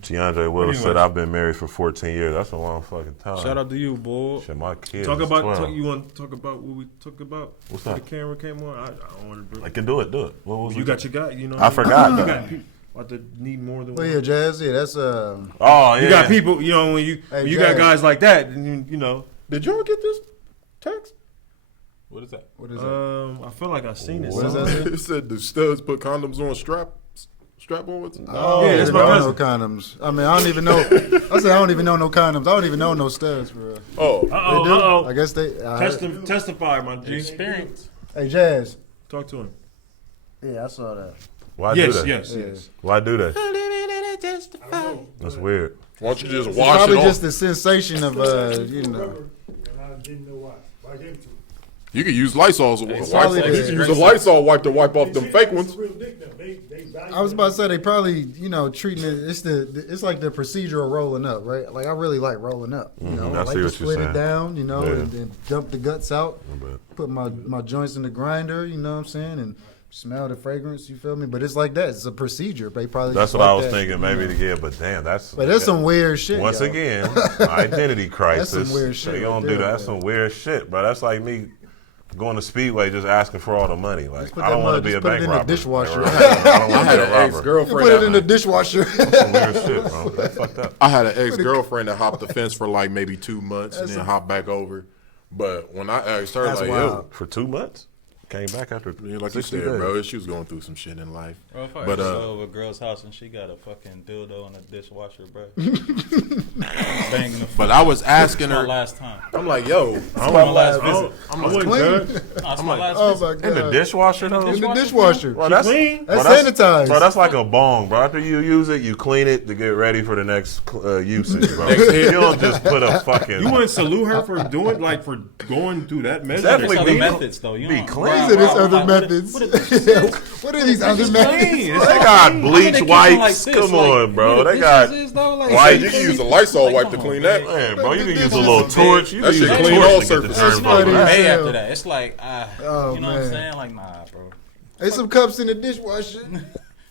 DeAndre Willis Anyway. said, "I've been married for 14 years. That's a long fucking time." Shout out to you, boy. Shit, my kids. Talk is about. 12. You want to talk about what we talked about? What's before that? the camera came on. I don't want to. I can do it. Do it. What was You it? got your guy. You know. I forgot. You got people about to need more than Well, one. yeah, Jazz. Yeah, that's Oh yeah. You got people. You know when you Hey, when you got Jazz. guys like that. Then you know. Did y'all get this text? What is that? What is that? I feel like I seen it. What is somewhere. that? It said the studs put condoms on strap-ons. Oh, Yeah, that's my no cousin. condoms. I mean, I don't even know. I said I don't even know no condoms. I don't even know no studs, bro. Oh, I guess they. Testify, my G. Experience. Hey, Jazz. Talk to him. Yeah, I saw that. Why Yes, do that? yes. Why do that? That's weird. why don't you just It's wash probably it just off? the sensation of you know. And I didn't know why. I gave it to him. You could use Lysol. probably You the- can use a Lysol wipe to wipe off them fake ones. It's a real dick, though. They value I was that. about to say they probably treating it. It's like the procedure of rolling up, right? Like I really like rolling up. You know, I I like see to what you're split it saying. down. You know, Yeah. and then dump the guts out. But Put my joints in the grinder. You know what I'm saying? And smell the fragrance. You feel me? But it's like that. It's a procedure. They probably. that's just what I like was that, thinking. you Maybe know. to get, but damn, that's. But that's some weird shit. Once yo. again, identity crisis. some weird shit You don't right do there, that. That's bro. some weird shit, bro. That's like me going to Speedway just asking for all the money. Like Just put I don't that want to mud- be a just put it bank in the robber. dishwasher. Like, I don't I want to had be a an robber. You ex-girlfriend. put it that- in the dishwasher. Some weird shit, bro. That's fucked up. I had an ex-girlfriend that hopped the fence for like maybe 2 months and That's then a- hopped back over. But when I asked her, That's like, wild. For 2 months, came back after yo, like you 60 said, days. bro, she was going through some shit in life. Bro, if I But, ever go to a girl's house and she got a fucking dildo in a dishwasher, bro. Banging the But I was asking my her, last time. I'm like, yo, It's my last I visit. wouldn't Clean. judge. No, it's my last Oh visit. my god. In the dishwasher though. In the dishwasher. Bro, that's clean? bro, That's sanitized. Bro, that's like a bong, bro. After you use it, you clean it to get ready for the next usage, bro. You don't just put a fucking. You wouldn't salute her for doing for going through that measure. Definitely There's other be- methods, though. You be know, clean. bro, These are these bro, other like, methods. What is What are these other methods? clean. They got bleach keep them wipes. like this, Come like, on, bro. what They the got dishes is, though, like, wipes. you can use a Lysol Like, wipe come to on, clean man. that. Man, bro, you can use a This little is torch. You That can use shit a clean torch all to get the surfaces. germs That's out. funny. Way Hell. after that, it's like, Oh, you know what I'm man. saying? Like, nah, bro. There's some cups in the dishwasher.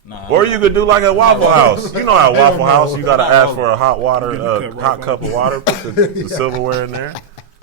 Nah. Or you could do like at Waffle House. You know how Waffle no. House, you gotta ask for a hot water, Get the cup right hot by cup of water, put the silverware in there.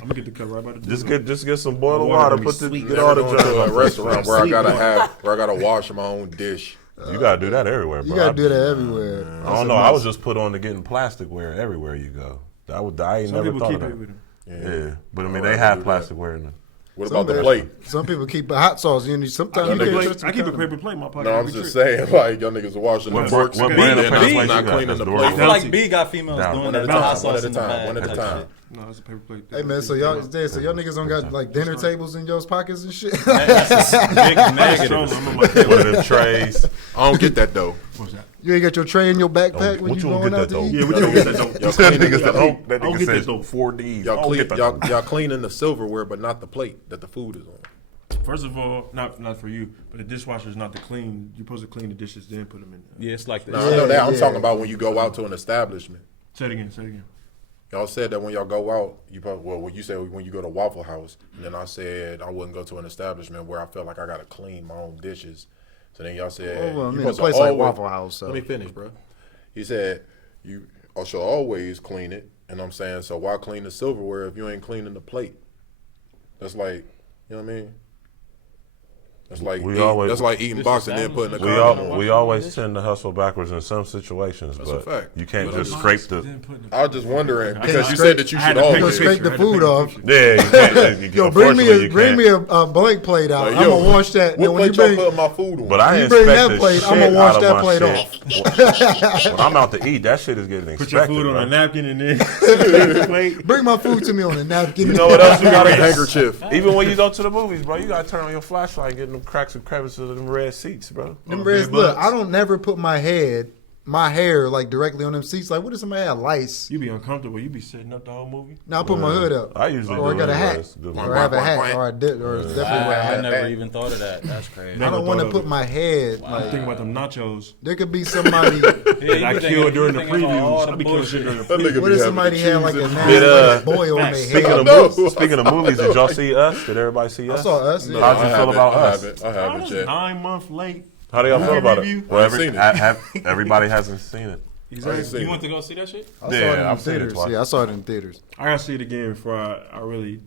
I'm gonna get the cup right by the Just get some boiling water water, gonna be put the sweet. get all the Never germs going to out a the restaurant where I gotta wash my own dish. You gotta do that everywhere, bro. You gotta do that everywhere. I don't know. I was just put on to getting plasticware everywhere you go. I ain't Some never people thought keep of it with that. them. Yeah, but I mean I'd they rather have do that. plasticware in there. What about the plate? Some people keep a hot sauce in. Sometimes I you keep can't a trust I keep a the paper plate in my pocket. No, I'm every just trip. saying, like, y'all niggas are washing the What forks what and brand of then paper I'm plate not you got? cleaning That's the Dora. I plate. feel like B got females Nah, doing one that. at a the hot time, sauce one at a in the time, bag one at a type time. shit. No, it's a paper plate. Hey man, so y'all niggas don't got like dinner tables in y'all's pockets and shit. That's a big I'm negative. on my table. One of them trays. I don't get that though. What's that? You ain't got your tray in your backpack when What you you don't going get out that to though? eat. Yeah, we don't get that though. Y'all That cleaning, nigga said, I that don't nigga get says that though. 4Ds. y'all, I don't clean, get that y'all, though. y'all cleaning the silverware, but not the plate that the food is on. First of all, not for you, but the dishwasher is not to clean. You're supposed to clean the dishes, then put them in there. Yeah, it's like this. Nah, I know that. I'm yeah. talking about when you go out to an establishment. Say it again. Say it again. Y'all said that when y'all go out, you probably, well, when you said when you go to Waffle House, and then I said I wouldn't go to an establishment where I feel like I gotta clean my own dishes. So then y'all said, Well, I you mean, a supposed to place like always- Waffle House. So. Let me finish, bro. He said you should always clean it, and I'm saying, so why clean the silverware if you ain't cleaning the plate? That's like, you know what I mean? That's like eating box and then putting a condom on. We always tend to hustle backwards in some situations, That's a but fact. you can't But just I'm scrape the. Then put I was just wondering because you scrape- said that you I had should to pick You gonna always. scrape the food off. Yeah, you can't. Yo, bring me unfortunately, you a blank plate out. Like, I'm yo, gonna wash that. What Then when you plate y'all bring, putting my food on? But I you inspect bring that the plate, shit I'ma wash out of that my plate shit. When I'm out to eat, that shit is getting Put your inspected. food on bro. a napkin and then plate. bring my food to me on a napkin. You know what else you got a gotta handkerchief. Even when you go to the movies, bro, you gotta turn on your flashlight and get them cracks and crevices of them red seats, bro. Them reds, look, I don't never put my my hair like directly on them seats. Like, what if somebody had lice? You be uncomfortable. You be sitting up the whole movie. Now I put my hood up. I usually Or I do got a hat. anyways. Good Or one. I have a hat. Or definitely wear a I hat. never even thought of that. That's crazy. I don't Never want to thought put of my head. I'm Like, thinking about them nachos. there could be somebody. that I killed during the previews. I be killing shit during the previews. What if somebody had like a Did, nasty boil on their Speaking head? of, know. speaking of movies, did y'all see Us? Did everybody see I Us? saw Us. No, Yeah. How'd you I feel about Us? I haven't yet. 9 months late. How do y'all feel about review? it? Well, I haven't seen it. everybody hasn't seen it. I ain't seen You it. went to go see that shit? I saw Yeah, it in I've seen it theaters. twice. Yeah, I saw it in theaters. I gotta see it again before I really,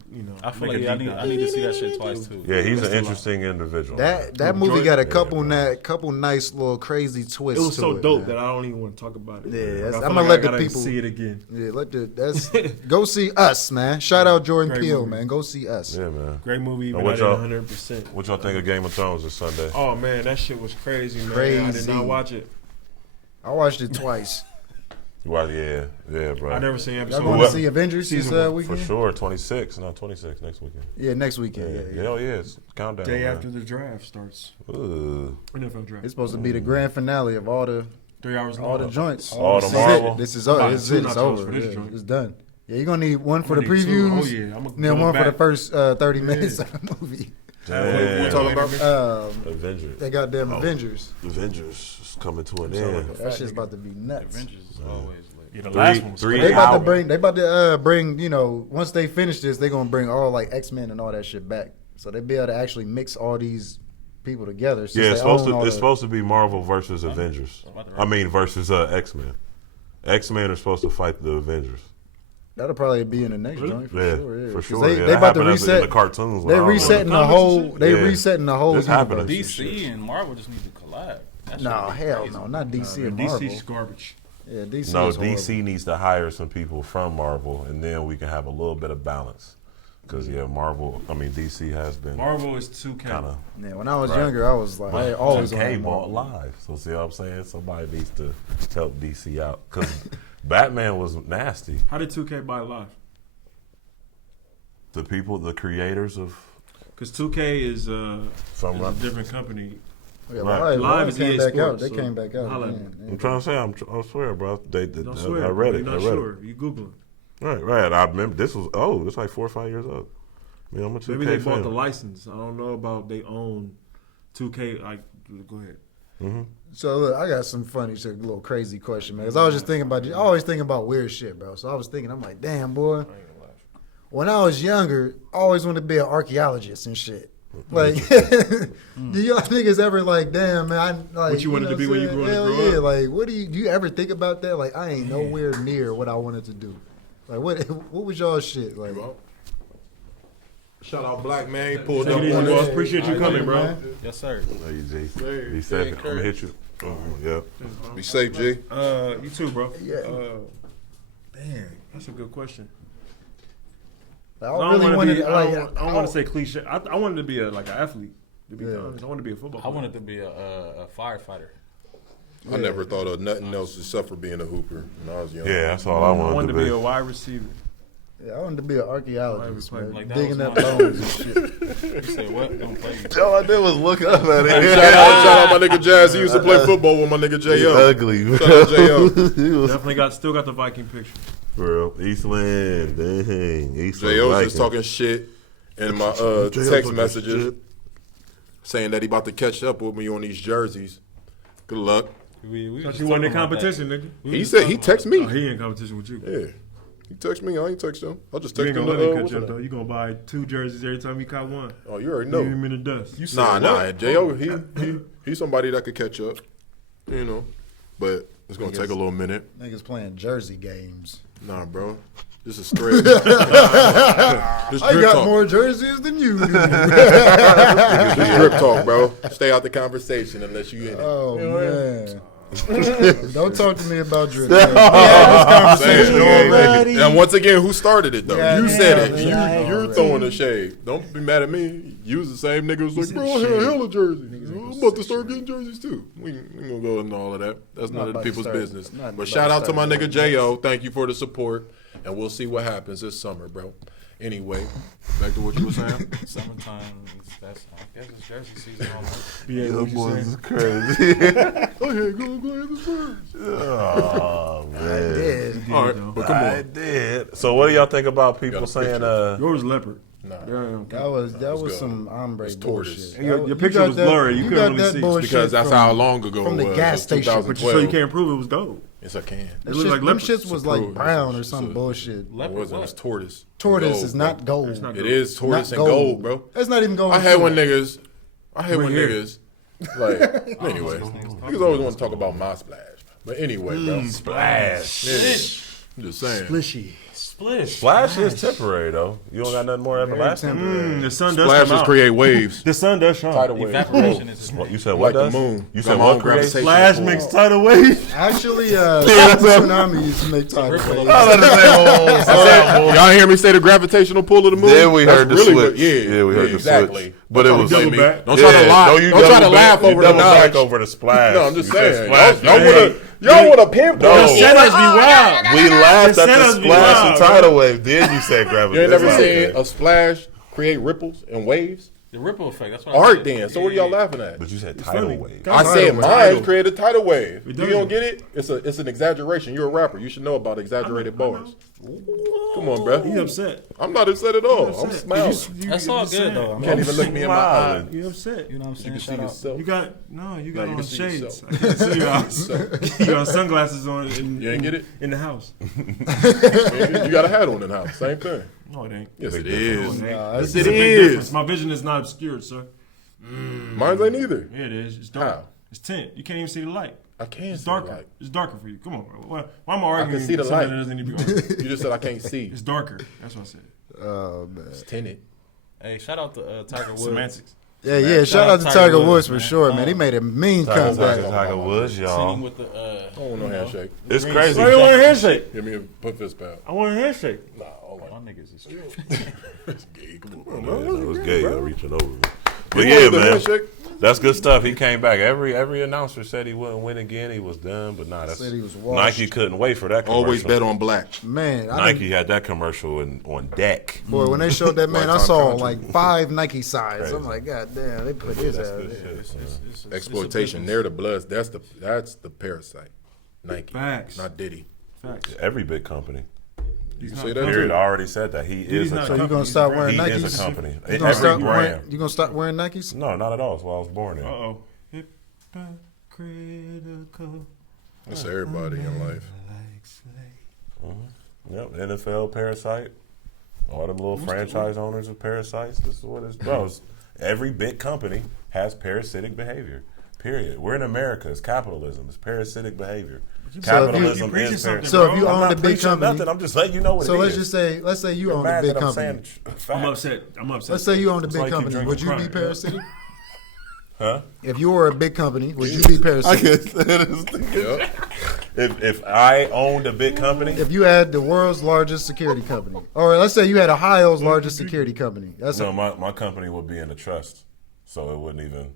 I feel make like a deep I dive. need to see that shit twice too. Yeah, he's That's an a lot. interesting individual. That movie got a couple Yeah, couple nice little crazy It twists. was to so it, dope man. that I don't even want to talk about it. Yeah, Like, that's- I feel I'ma like let I the gotta people- see it again. Yeah, that's go see Us, man. Shout out Jordan Great Peele, movie. man. Go see Us. Yeah, man. Great movie, And but what I y'all- didn't 100%. What y'all think of Game of Thrones this Sunday? Oh man, that shit was crazy, man. I did Crazy. not watch it. I watched it twice. Well, yeah, bro. I never seen Y'all episode going one. to see Avengers this Season one, For weekend? sure, 26 next weekend. Yeah, next weekend. Yeah. Hell yeah, it's countdown. Day man. after the draft starts. Ooh. NFL draft. It's supposed to be the grand finale of all the 3 hours long. all the joints. All the This is Marvel. it. This is I'm about this is two it. It's nachos over. for this Yeah, joint. it's done. Yeah, you're gonna need one for the gonna need two. previews. Oh, yeah. I'm and then going one for the back. first 30 minutes of the movie. Damn. What talking about? Avengers. They got them Avengers. Avengers is coming to an Sound end. like a That shit's about to be nuts. Avengers is always lit. Yeah, the last one was Three crazy. They about to hours. bring. They about to bring. You know, once they finish this, they gonna bring all like X-Men and all that shit back. So they be able to actually mix all these people together. since Yeah, it's they own all it's the- supposed to be Marvel versus Avengers. I mean, versus X-Men. X-Men are supposed to fight the Avengers. That'll probably be in the next Really? joint for Yeah, sure. Yeah, for 'Cause sure. They, Yeah, they that about to happened in reset. the cartoons. when They I was resetting little. the whole. They Yeah. resetting the whole. It's happening. universe. DC and Marvel just need to collab. That shit No, would be hell crazy. no, not DC and Marvel. DC's garbage. Yeah, DC. No, is horrible. DC needs to hire some people from Marvel, and then we can have a little bit of balance. Because DC has been Marvel is 2K. kind of. Yeah, when I was Right. younger, I was like, I always K on bought Marvel. live. So see what I'm saying? Somebody needs to help DC out because Batman was nasty. How did 2K buy Live? The people, the creators of Because 2K is a some. different company. Yeah, Right. Live is came EA back out. Sports, They so came back out. holla at again. me. I'm trying to say, I swear, bro. Don't swear. I read You're it. not I read sure. You Google it. it. Right. I remember this was it's like 4 or 5 years old. I mean, I'm a 2K Maybe they fan. bought the license. I don't know about they own 2K. Like, go ahead. So look, I got some funny shit, a little crazy question, man. Cause I was just thinking about, I always thinking about weird shit, bro. So I was thinking, I'm like, damn, boy. When I was younger, I always wanted to be an archaeologist and shit. Like, do y'all niggas ever like, damn, man? I, like, What you wanted to be when you grew up? Hell yeah, like, what do you ever think about that? Like, I ain't nowhere near what I wanted to do. Like, what was y'all shit like? Shout out Black Man. He pulled Take up it easy, on boss. this. Appreciate you coming, bro. Yes, sir. Hey, G. Hey, Be safe. hey, I'm gonna hit you. Yeah. Be safe, G. You too, bro. Yeah. Damn, that's a good question. Like, I I don't really want to wanted, be. like, I don't want to say cliche. I wanted to be an athlete. To be Yeah. honest, I wanted to be a football I player. wanted to be a firefighter. I never thought of nothing else except for being a hooper when I was young. Yeah, that's all I I wanted, wanted to to be be. a wide receiver. Yeah, I wanted to be an archaeologist, Like man. that Digging was up my- bones and shit. You said what? Don't play me. All I did was look up at Shout out my nigga Jazz. He used to play football with my nigga J.O. Ugly. Shout out J.O. He was Definitely still got the Viking picture. bro. Eastland. Dang. Eastland. J.O.'s just Vikings. talking shit in my J.O. text talking messages shit. saying that he about to catch up with me on these jerseys. Good luck. We Thought was you won in talking about competition, nigga. He said he text me. Oh, he in competition with you. Yeah. He text me. I ain't text him. I just You text ain't him. gonna let me what's catch up that? though. You gonna buy 2 jerseys every time you caught one. Oh, you already Leave know. him in the dust. You Nah. J.O. He's somebody that could catch up. You know. But it's gonna take a little minute. Niggas playing Jersey games. Nah, bro. This is straight. This I drip got talk. more jerseys than you do. This drip talk, bro. Stay out the conversation unless you in it. Oh man. Don't talk to me about drip. Man. We had this conversation already. And once again, who started it though? Yeah, you said it. yeah, You're throwing the shade. Don't be mad at me. You was the same nigga who's like, bro, I had hella jerseys. I'm about to start getting jerseys too. We ain't gonna go into all of that. That's none of the about to people's start- business. not But about shout to out to my start nigga J.O. Thank you for the support. And we'll see what happens this summer, bro. Anyway, back to what you were saying. Summertime. That's I guess it's jersey season almost. Yeah, what you boys saying? is crazy. Go ahead the first. Oh man. did. All right, but come I on. did. So what do y'all think about people Got a saying picture. Yours leopard. Nah. Damn. That was good. some ombre It's tortoise. bullshit. And your You picture got was that- blurry. You couldn't got really that see. bullshit Because that's from- how long ago from it the was. gas It station. was But 2012. so you can't prove it was gold. Yes, I can. That It looked shit, like them leopard. shits was like It's a- brown or it's some a- bullshit. Leopard It wasn't. what? It's tortoise. Tortoise Gold, is not bro. gold. It's not It is tortoise Not and gold, bro. It's not even gold. I had when niggas. We're here. Like anyway, niggas always want to talk about my splash. But anyway, bro. Splash. Yeah. I'm just saying. Splishy. Splish. Splash is temporary though. You don't got nothing more everlasting. The sun does Splashes come out. create waves. The sun does shine. Tidal waves. Evaporation is What you said? Like What the does? moon. You Got said my what own creates? gravitation. Flash makes tidal wave. Actually, tsunami used to make tidal waves. Y'all hear me say the gravitational pull of the moon? Then we That's heard the really switch. what- yeah, we heard the exactly. switch. But it Don't was try to double blame me. back. Don't try to lie. No, you Don't try to double laugh back- over you the double back knowledge. over the splash. No, I'm just You said saying. splash. Y'all wanna pinpoint. No. The setups be wild. We laughed at the setups be splash wild, and bro. tidal wave. Then you said gravity. You ain't never It's seen okay. a splash create ripples and waves? the ripple effect. That's what I Art said. then. So what are y'all laughing at? But you said It's tidal funny. wave. I Tidal said wave. mine created a tidal wave. It You doesn't. don't get it? It's an exaggeration. You're a rapper. You should know about exaggerated bars. Come on, bro. You upset. I'm not upset at all. You I'm upset. smiling. That's all good though. You can't even look me in my eye. Smiling. You upset. You know what I'm You saying? can see Shout out. yourself. You got you got you on can see shades. yourself. I can't see your house. You got sunglasses on. You ain't get it? in the house. You got a hat on in the house. Same thing. No, it ain't. Yes, it No, is. it ain't. Nah, It's it a big is. difference. My vision is not obscured, sir. Mine ain't either. Yeah, it is. It's dark. How? It's tint. You can't even see the light. I can't It's see darker. the light. It's darker for you. Come on, bro. Why am I arguing? see the something light. that doesn't need to be argued? You just said I can't see. It's darker. That's what I said. Oh man. It's tinted. Hey, shout out to Tiger Woods. Semantics. Yeah. Shout out to Tiger Woods for sure, man. He made a mean Tiger comeback. Woods, Sitting y'all. with the I don't want no handshake. It's crazy. Why you want a handshake? Give me a put fist pal. I want a handshake. Nah, hold my on. niggas is It's gay. Come on, Yeah, bro. it was gay. Y'all reaching over me. But You yeah, wanted the man. handshake? That's good stuff. He came back. Every announcer said he wouldn't win again. He was done, but nah, that's Said he was washed. Nike couldn't wait for that commercial. Always bet on black. Man, Nike had that commercial on deck. boy, when they showed that man, I Lifetime saw contract. like 5 Nike sides. Crazy. I'm like, God damn, they put his That's out good there. shit, man. Exploitation. They're the bloods. That's the parasite. Nike. Facts. Not Diddy. Facts. Every big company. You can not say that Period. too. I already said that. He Diddy's is a not a So company. you gonna He's stop a wearing He Nikes? is a company. You Every gonna stop brand. wearing? You gonna stop wearing Nikes? No, not at all. That's what I was born in. Uh-oh. Hypocritical. That's everybody in life. Yep, NFL parasite. All them little franchise owners of parasites. This is what it's bro. Every big company has parasitic behavior. Period. We're in America. It's capitalism. It's parasitic behavior. Capitalism preaching is something, parasitic. So if you bro. own I'm the not big preaching company, nothing. I'm just letting you know what so it let's is. just say you You're own the mad big that I'm company. saying I'm facts. upset. I'm upset. Let's say you own the It's big like you company. drinking Would you be crying. parasitic? Huh? If you were a big company, would you be parasitic? Yep. If I owned a big company, If you had the world's largest security company, or let's say you had Ohio's largest security company, that's no, my company would be in a trust, so it wouldn't even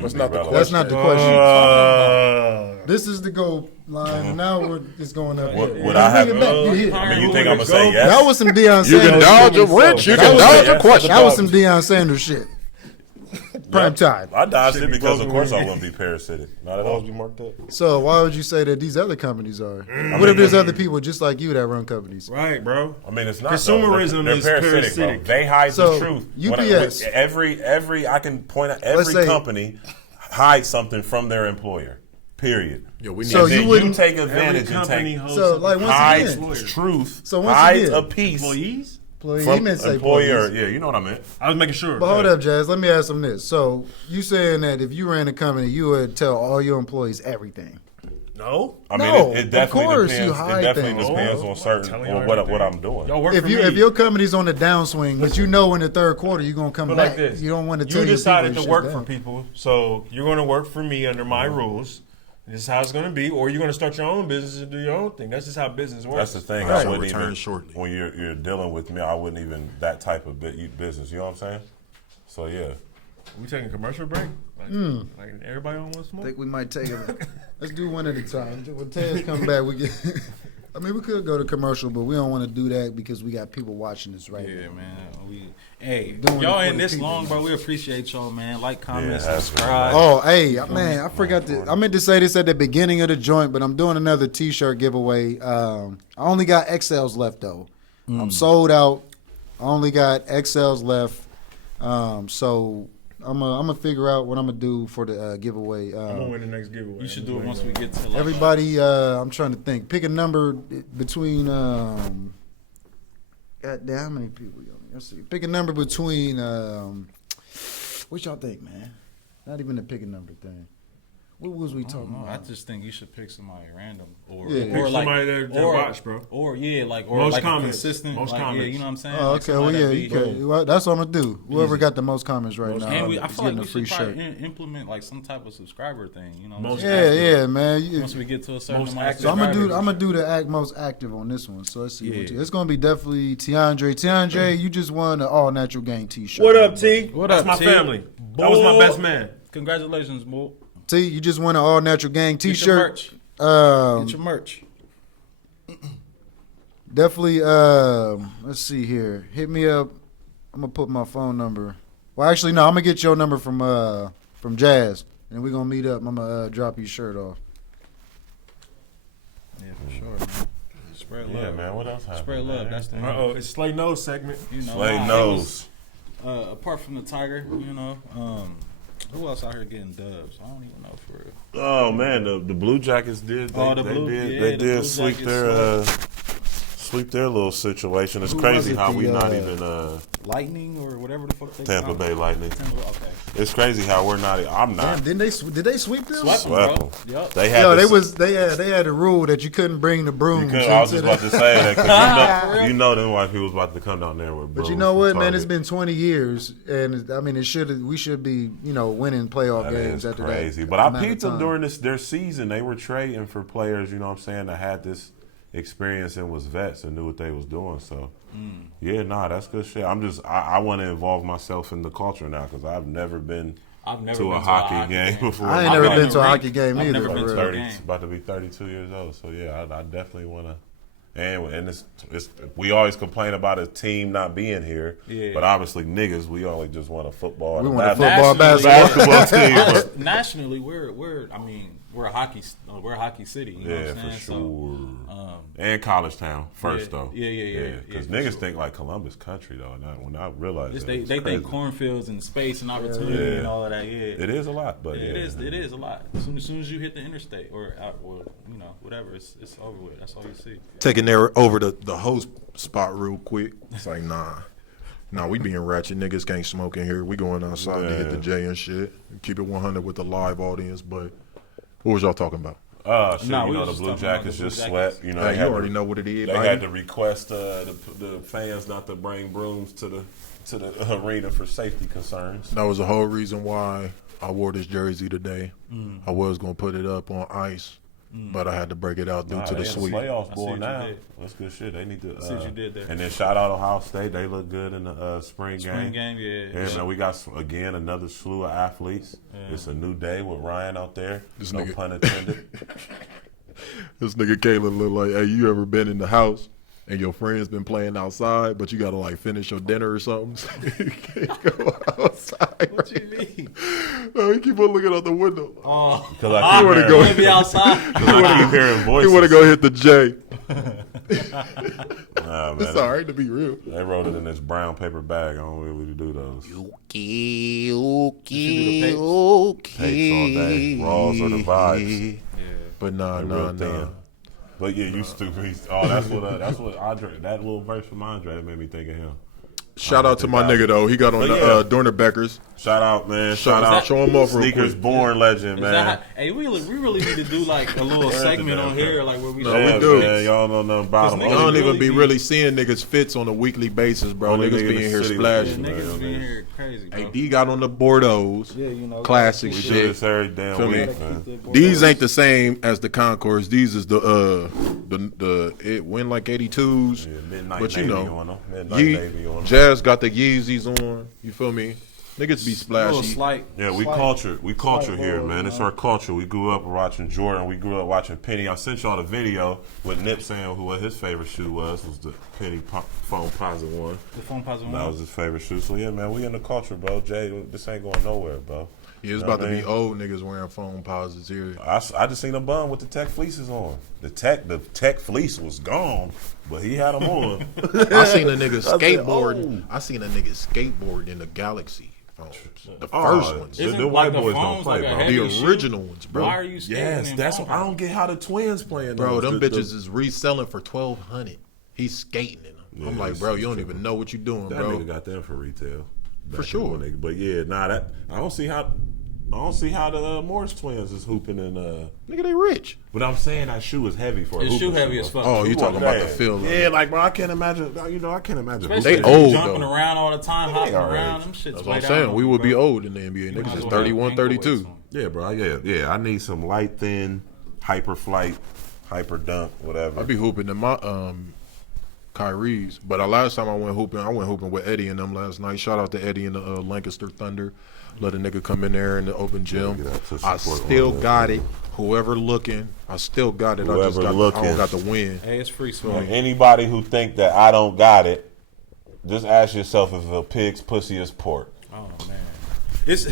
That's be not the relevant. that's not the question. Uh, This is the goal line, and now it's going up. Would here. I have? Bring it back. You hit. I mean, you think I'm gonna say yes? That was some Deion Sanders. You can dodge a shit. wrench. You That can was- dodge a question. That was some Deion Sanders shit. Prime time. I dodged it because, of broken course, I wing. wouldn't be parasitic. Not at all. Be marked up. So why would you say that these other companies are? What if there's other people just like you that run companies? right, bro. I mean, it's not Consumerism though. They're is parasitic. Bro. parasitic. They hide So, the truth. UPS. Every I can point out Let's every say- company hides something from their employer. Period. Yo, we need So And you then wouldn't- take Every advantage and company take holds So, like, once hides again- truth. So once hides again- a piece employees. Employee, he from meant to say employer. employees. Yeah, you know what I meant. I was making sure. But hold up, Jazz. Let me ask him this. So you saying that if you ran a company, you would tell all your employees everything? No. I mean, No, it of definitely course depends. you It hide definitely things, depends bro. on certain telling you on what everything. I'm doing. Y'all work If for you me. if your company's on the downswing, but you know in the third quarter you're gonna come But back, like this, you don't want to tell you your decided people to your work shit's for down. people, so you're going to work for me under my rules. This is how it's going to be, or you're going to start your own business and do your own thing. That's just how business works. That's the thing. Right. I wouldn't Return even shortly. when you're dealing with me. I wouldn't even that type of business. You know what I'm saying? So yeah. We taking a commercial break? Like everybody on one I smoke? think we might take it. Let's do one at a time. When Taz come back, we get. I mean, we could go to commercial, but we don't want to do that because we got people watching this right Yeah, now. man. Hey, Doing y'all it for in the this people, long, man. bro. We appreciate y'all, man. Like, comment, Yeah, that's subscribe. Oh, hey, man, I forgot to. I meant to say this at the beginning of the joint, but I'm doing another T-shirt giveaway. I only got XLs left though. I'm sold out. I only got XLs left. So I'm gonna figure out what I'm gonna do for the giveaway. I'm gonna win the next giveaway. You should do it once we get to like, Everybody, I'm trying to think. Pick a number between. God damn, how many people? Let's see. Pick a number between. What y'all think, man? Not even a pick a number thing. What was we I don't talking know. I about? just think you should pick somebody random, or Yeah. or Pick like somebody that watch, bro. or like Most like comments. a consistent, Most like, yeah, comments. you know what I'm saying? Oh, Like okay. Well, somebody yeah, that you be- can. Well, that's what I'm gonna do. Whoever Easy. got the most comments right now, And I is feel like getting a we free should shirt. probably implement like some type of subscriber thing. You know, Most Yeah, yeah, man. once we get to a certain Most amount of active. So I'm subscribers. gonna do the most active on this one. So let's see. Yeah. It's gonna be definitely Tiandre. Tiandre, you just won the All Natural Gang T-shirt. What up, T? What That's up, my T? family. That was my Boy. best man. Congratulations, boy. T, you just won an All Natural Gang Get your T-shirt. merch. Um, Get your merch. Definitely. Let's see here. Hit me up. I'm gonna put my phone number. Well, actually, no. I'm gonna get your number from Jazz, and we're gonna meet up. I'm gonna drop your shirt off. Yeah, for sure, man. Spread love. Yeah, man. What else happened? Spread love. man? That's the Uh oh, it's Slay Nose segment. you know. Slay nah, it knows. was, apart from the Tiger, you know, who else out here getting dubs? I don't even know for real. Oh man, the Blue Jackets did. They, Oh, the they Blue- did. yeah, they the did Blue sweep Jackets sweep their little situation. It's Who crazy was it, how we the, not even Lightning or whatever the fuck they Tampa call Bay it. Lightning. Okay. It's crazy how we're not. I'm not. Damn, did they sweep them? Swept Swept them, bro. Yup. They had. Yo, this- they had a rule that you couldn't bring the broom. I was just about to say that For because real? you know them white people was about to come down there with. But you brooms know from what, man? Target. It's been 20 years, and I mean, we should be, winning playoff That games is after crazy. that. But I amount of peeped them time. during their season. They were trading for players, you know what I'm saying, that had this experience and was vets and knew what they was doing. So, yeah, that's good shit. I want to involve myself in the culture now because I've never been I've never to been a hockey game before. I ain't I've never been been in to a the hockey rink. game I've either. never been for to real. a game. About to be 32 years old. So, yeah, I definitely want to. And it's we always complain about a team not being here, Yeah. but obviously niggas, we only just want a football. We and want a basketball. football, Nationally, basketball. basketball team. but- Nationally, we're a hockey city. You know Yeah, what I'm for saying? sure. So, And College Town first Yeah, though. yeah, Because for niggas sure. think like Columbus country though. And when I realized It's, that, they it's they crazy. think cornfields and space and opportunity Yeah. and all of that. Yeah, It is a lot, but It yeah. is a lot. As soon as you hit the interstate or whatever, it's over with. That's all you see. Taking there over the host spot real quick. It's like, nah, we being ratchet. Niggas can't smoke in here. We going outside to hit the J and shit. Keep it 100 with the live audience. But what was y'all talking about? Shit, Nah, you we know, was the just Blue talking about Jackets the Blue just Jackets. swept. You know, Hey, they you had already to, know what it is. they baby. had to request the fans not to bring brooms to the arena for safety concerns. That was the whole reason why I wore this jersey today. I was gonna put it up on ice, but I had to break it out due to They the in sweep. playoffs I see boy what you now. did. That's good shit. They need to. see what you did there. And then shout out Ohio State. They look good in the spring Spring game. game, yeah. Yeah, man, we got again another slew of athletes. Yeah. It's a new day with Ryan out there. This No nigga- pun intended. This nigga Caleb look like, hey, you ever been in the house and your friends been playing outside, but you gotta like finish your dinner or something? So you can't go outside. What you mean? No, he keep on looking out the window. Oh, Because I keep wanna hearing, go- you wanna be outside? I keep hearing He voices. wanna go hit the J. Nah, man. It's all right to be real. They wrote it in this brown paper bag. I don't really do those. Okay, okay, Tapes all day. Raws or the vibes. But nah, They nah, real nah. thin. But yeah, you stupid. Oh, that's what Andre. That little verse from Andre made me think of him. Shout out to my nigga though. He got on But the yeah. Dorner Beckers. Shout out, man. Shout Show- out. show 'em off real Sneakers quick. born legend, Is man. that how, hey, we really need to do like a little segment on here, like where we. No, show we Yeah, do. Man, y'all don't know about them. Niggas I don't really even be be- really seeing niggas fits on a weekly basis, bro. Only Niggas nigga in being the here city Yeah, splashing. man. niggas being here crazy, bro. Hey, D got on the Bordeaux. Yeah, you know, Classic We shit. do this every damn Feel me? week, man. These ain't the same as the Concourse. These is the it win like 82s. Yeah, midnight But you Navy know, on them. Midnight Navy on them. Jazz got the Yeezys on. You feel me? Niggas be A little splashy. slight. Yeah, we culture here, man. It's our culture. We grew up watching Jordan. We grew up watching Penny. I sent y'all the video with Nip saying what his favorite shoe was the Penny Foam Posit one. The phone positive That one. was his favorite shoe. So yeah, man, we in the culture, bro. Jay, this ain't going nowhere, bro. Yeah, it's Know about what to I be mean? old niggas wearing phone posits here. I just seen a bum with the tech fleeces on. The tech fleece was gone, but he had them on. I seen a nigga said, skateboard. oh. I seen a nigga skateboard in the Galaxy phones. The Oh, first ones. Isn't the like white the boys don't phones play, like a bro. heavy The shoe? original ones, bro. Why are you skating Yes, in that's phone what I don't get how the twins playing. Bro, those. them The- bitches is reselling for $1,200. He's skating in them. Yeah, I'm like, it's- bro, you it's don't true. even know what you're doing, That bro. nigga got them for retail. For Back sure. in the day. But yeah, that I don't see how the Morris twins is hooping and Nigga, they rich. But I'm saying that shoe is heavy for a His shoe hooping heavy shoe, as bro. fuck. Oh, you talking about the Yeah. feel? Yeah, like bro, I can't imagine. I can't imagine. Especially They if you old, jumping though. around all the time, hopping our around. age. Them shits That's way what I'm down saying. on We you, would be bro. old in the NBA. You might Niggas as is well have 31, ankle weights 32. on. Yeah, bro. Yeah. I need some light, thin, hyper flight, hyper dunk, whatever. I be hooping in my Kyrie's, but last time I went hooping with Eddie and them last night. Shout out to Eddie and the Lancaster Thunder. Let a nigga come in there in the open gym. get that to I support still one of got those. it. Whoever looking, I still got it. I Whoever don't looking. got the win. Hey, it's free smoke. Anybody who think that I don't got it, just ask yourself if a pig's pussy is pork. Oh man, it's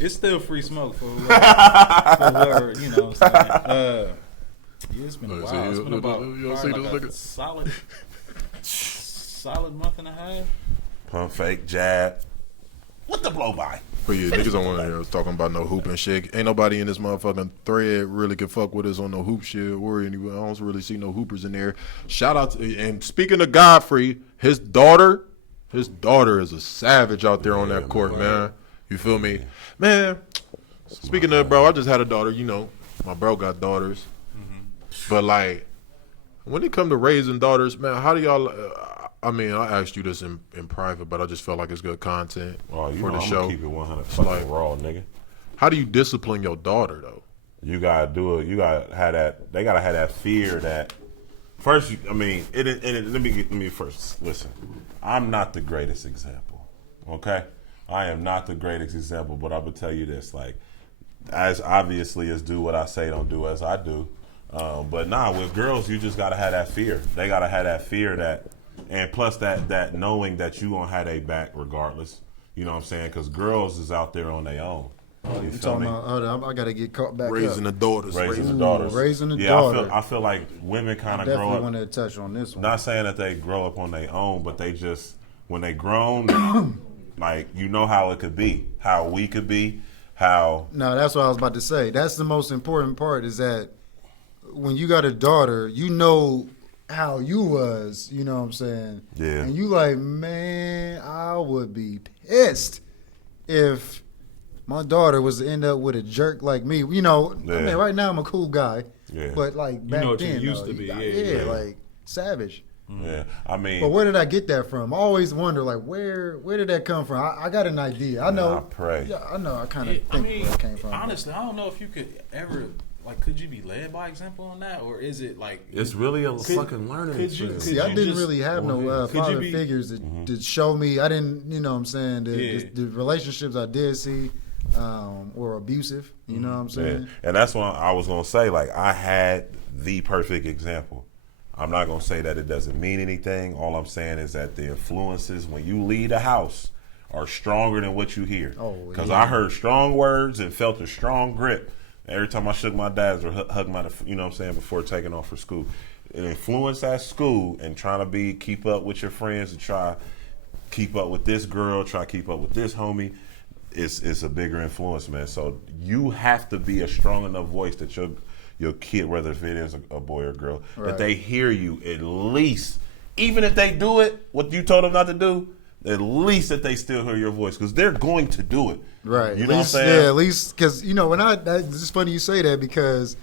it's still free smoke for whoever, you know. What I'm saying? Yeah, it's been a Look, while. see, It's been look, about look, you probably see like this a nigga? solid month and a half. Pump fake jab. What the blow by? But yeah, niggas don't want to hear us talking about no hoop and shit. Ain't nobody in this motherfucking thread really can fuck with us on no hoop shit. Worry anyway. I don't really see no hoopers in there. Shout out to, and speaking of Godfrey, his daughter is a savage out there on that court, man. You feel me? Man, speaking of, bro, I just had a daughter, you know. My bro got daughters. But like, when it come to raising daughters, man, how do y'all, I mean, I asked you this in private, but I just felt like it's good content Oh, you for know the I'm show. gonna keep it 100 fucking like- raw, nigga. How do you discipline your daughter, though? You gotta do it. You gotta have that. They gotta have that fear that. First, let me first listen. I'm not the greatest example. Okay, I am not the greatest example, but I will tell you this: like, as obviously as do what I say, don't do as I do. But nah, with girls, you just gotta have that fear. They gotta have that fear that, and plus that knowing that you gonna have their back regardless. You know what I'm saying? Because girls is out there on their own. You You feel talking me? about? Hold on, I gotta get caught back Raising up. the daughters. Raising the Ooh, daughters. raising the yeah, daughter. I feel like women kind of grow Definitely up. want to touch on this one. Not saying that they grow up on their own, but they just when they grown, like you know how it could be, how we could be, how No, that's what I was about to say. That's the most important part is that when you got a daughter, you know how you was, you know what I'm saying? Yeah. And you like, man, I would be pissed if my daughter was to end up with a jerk like me. You know, I Yeah. mean, right now I'm a cool guy. Yeah. But like back know what you then, used though, to be, yeah, yeah. like savage. yeah. I mean, But where did I get that from? I always wonder, like, where did that come from? I got an idea. I know. I pray. Yeah, I know. I kind of Yeah, think I mean, where it came from. honestly, I don't know if you could ever like. Could you be led by example on that, or is it like it's really a Could- fucking learning could you- experience. See, I you didn't just- really have no Could you father be- figures to show me. I didn't, you know what I'm saying? Yeah. The relationships I did see were abusive. You know what I'm Yeah. saying? And that's why I was gonna say, like, I had the perfect example. I'm not gonna say that it doesn't mean anything. All I'm saying is that the influences when you leave the house are stronger than what you hear. Oh, Because yeah. I heard strong words and felt a strong grip every time I shook my dad's or hugged my, you know what I'm saying, before taking off for school. An influence at school and trying to keep up with your friends and try keep up with this girl, try to keep up with this homie. It's a bigger influence, man. So you have to be a strong enough voice that your kid, whether if it is a boy or girl, Right. that they hear you at least. Even if they do it, what you told them not to do, at least that they still hear your voice because they're going to do it. Right. You At know least, what I'm saying? Yeah, at least because it's just funny you say that because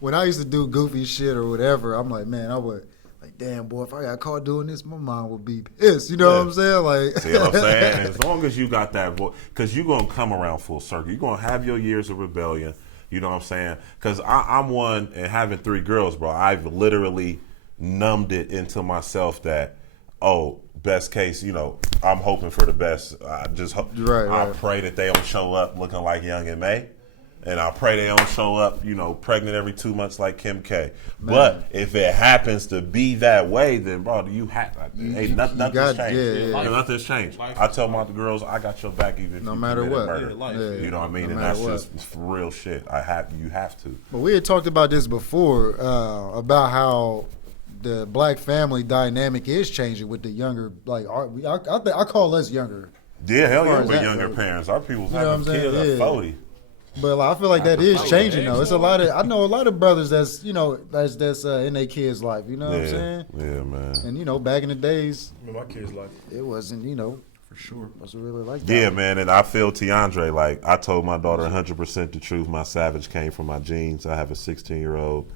when I used to do goofy shit or whatever, I'm like, man, I would like, damn boy, if I got caught doing this, my mom would be pissed. You know what I'm saying? Like, See what I'm saying? As long as you got that voice, because you're going to come around full circle. You're going to have your years of rebellion. You know what I'm saying? Because I'm one, and having 3 girls, bro, I've literally numbed it into myself that oh, best case, I'm hoping for the best. I just hope. I pray that they don't show up looking like Young and May. And I pray they don't show up, pregnant every 2 months like Kim K. Man. But if it happens to be that way, then, bro, nothing's changed. Nothing's changed. I tell my girls, I got your back even if no you matter what. You know what I mean? And that's just for real shit. You have to. But we had talked about this before, about how the black family dynamic is changing with the younger, I call us younger. Yeah, hell yeah, we're younger parents. Our people's having kids at 40. But I feel like that is changing though. It's I know a lot of brothers that's that's in their kids' life. You know what I'm saying? Yeah, man. And back in the days, my kids' life, it wasn't for sure. Wasn't really like that. Yeah, man. And I feel Tiandre. Like I told my daughter 100% the truth. My savage came from my genes. I have a 16-year-old.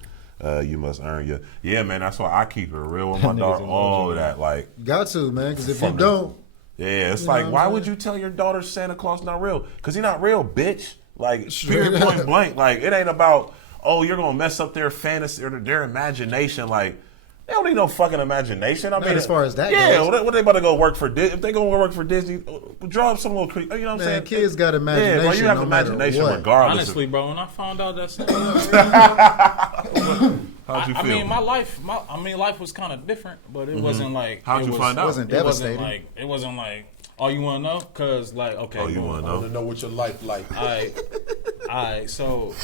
You must earn your. Yeah, man. That's why I keep it real with my daughter. All of that, like. Got to, man. Because if you don't. Yeah, it's like, why would you tell your daughter Santa Claus not real? Because he's not real, bitch. Like, period, point blank. Like, it ain't about, you're going to mess up their fantasy or their imagination. Like, they don't need no fucking imagination. I mean, as far as that goes. Yeah, what they about to go work for Disney? If they going to work for Disney, draw up some little creep. You know what I'm saying? Kids got imagination. Yeah, bro, you have imagination regardless. Honestly, bro, when I found out that how'd you feel? I mean, life was kind of different, but it wasn't like. How'd you find out? It wasn't devastating. It wasn't like, oh, you want to know? Because, like, okay. Oh, you want to know? I want to know what your life like. So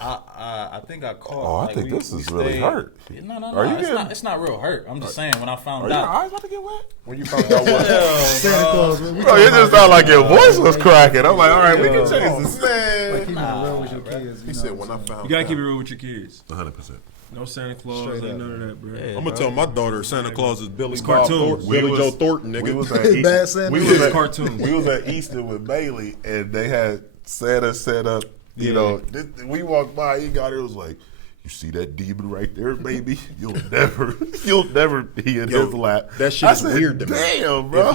I think I called. Oh, I think this is really hurt. No. It's not real hurt. I'm just saying when I found out. Are your eyes about to get wet? When you found out what? Santa Claus. Bro, it just sounded like your voice was cracking. I'm like, all right, we can change this. Like keeping it real with your kids. He said when I found out. You gotta keep it real with your kids. 100%. No Santa Claus, Straight ain't up. none of that, bro. I'm gonna tell my daughter Santa Claus is Billy cartoons. Billy Joe Thornton, nigga. We was at Bad Santa. Cartoons. We was at Easton with Bailey, and they had Santa set up. We walked by. He got it. Was like, you see that demon right there, baby? You'll never be in his lap. That shit is weird to me. Damn, bro.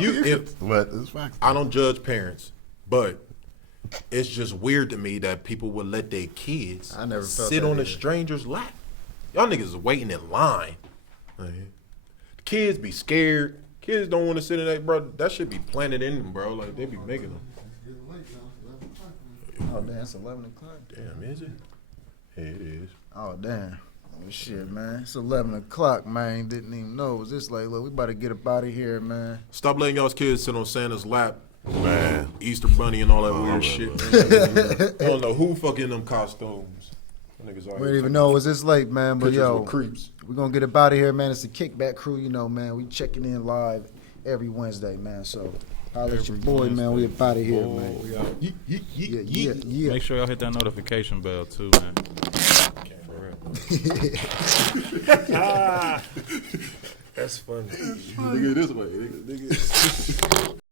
But it's facts. I don't judge parents, but it's just weird to me that people would let their kids sit on a stranger's lap. Y'all niggas is waiting in line. The kids be scared. Kids don't want to sit in that, bro. That should be planted in them, bro. Like, they be making them. Oh, damn, it's 11 o'clock. Damn, is it? Yeah, it is. Oh, damn. Oh, shit, man. It's 11 o'clock, man. Didn't even know. It was just like, look, we about to get up out of here, man. Stop letting y'all's kids sit on Santa's lap. Man. Easter Bunny and all that weird shit. I don't know who fucking them costumes. We didn't even know it was this late, man. But yo, creeps. We're gonna get up out of here, man. It's the Kickback crew, man. We checking in live every Wednesday, man. So holla at your boy, man. We up out of here, man. Yeah. Make sure y'all hit that notification bell too, man. That's funny. Nigga, this way. Nigga.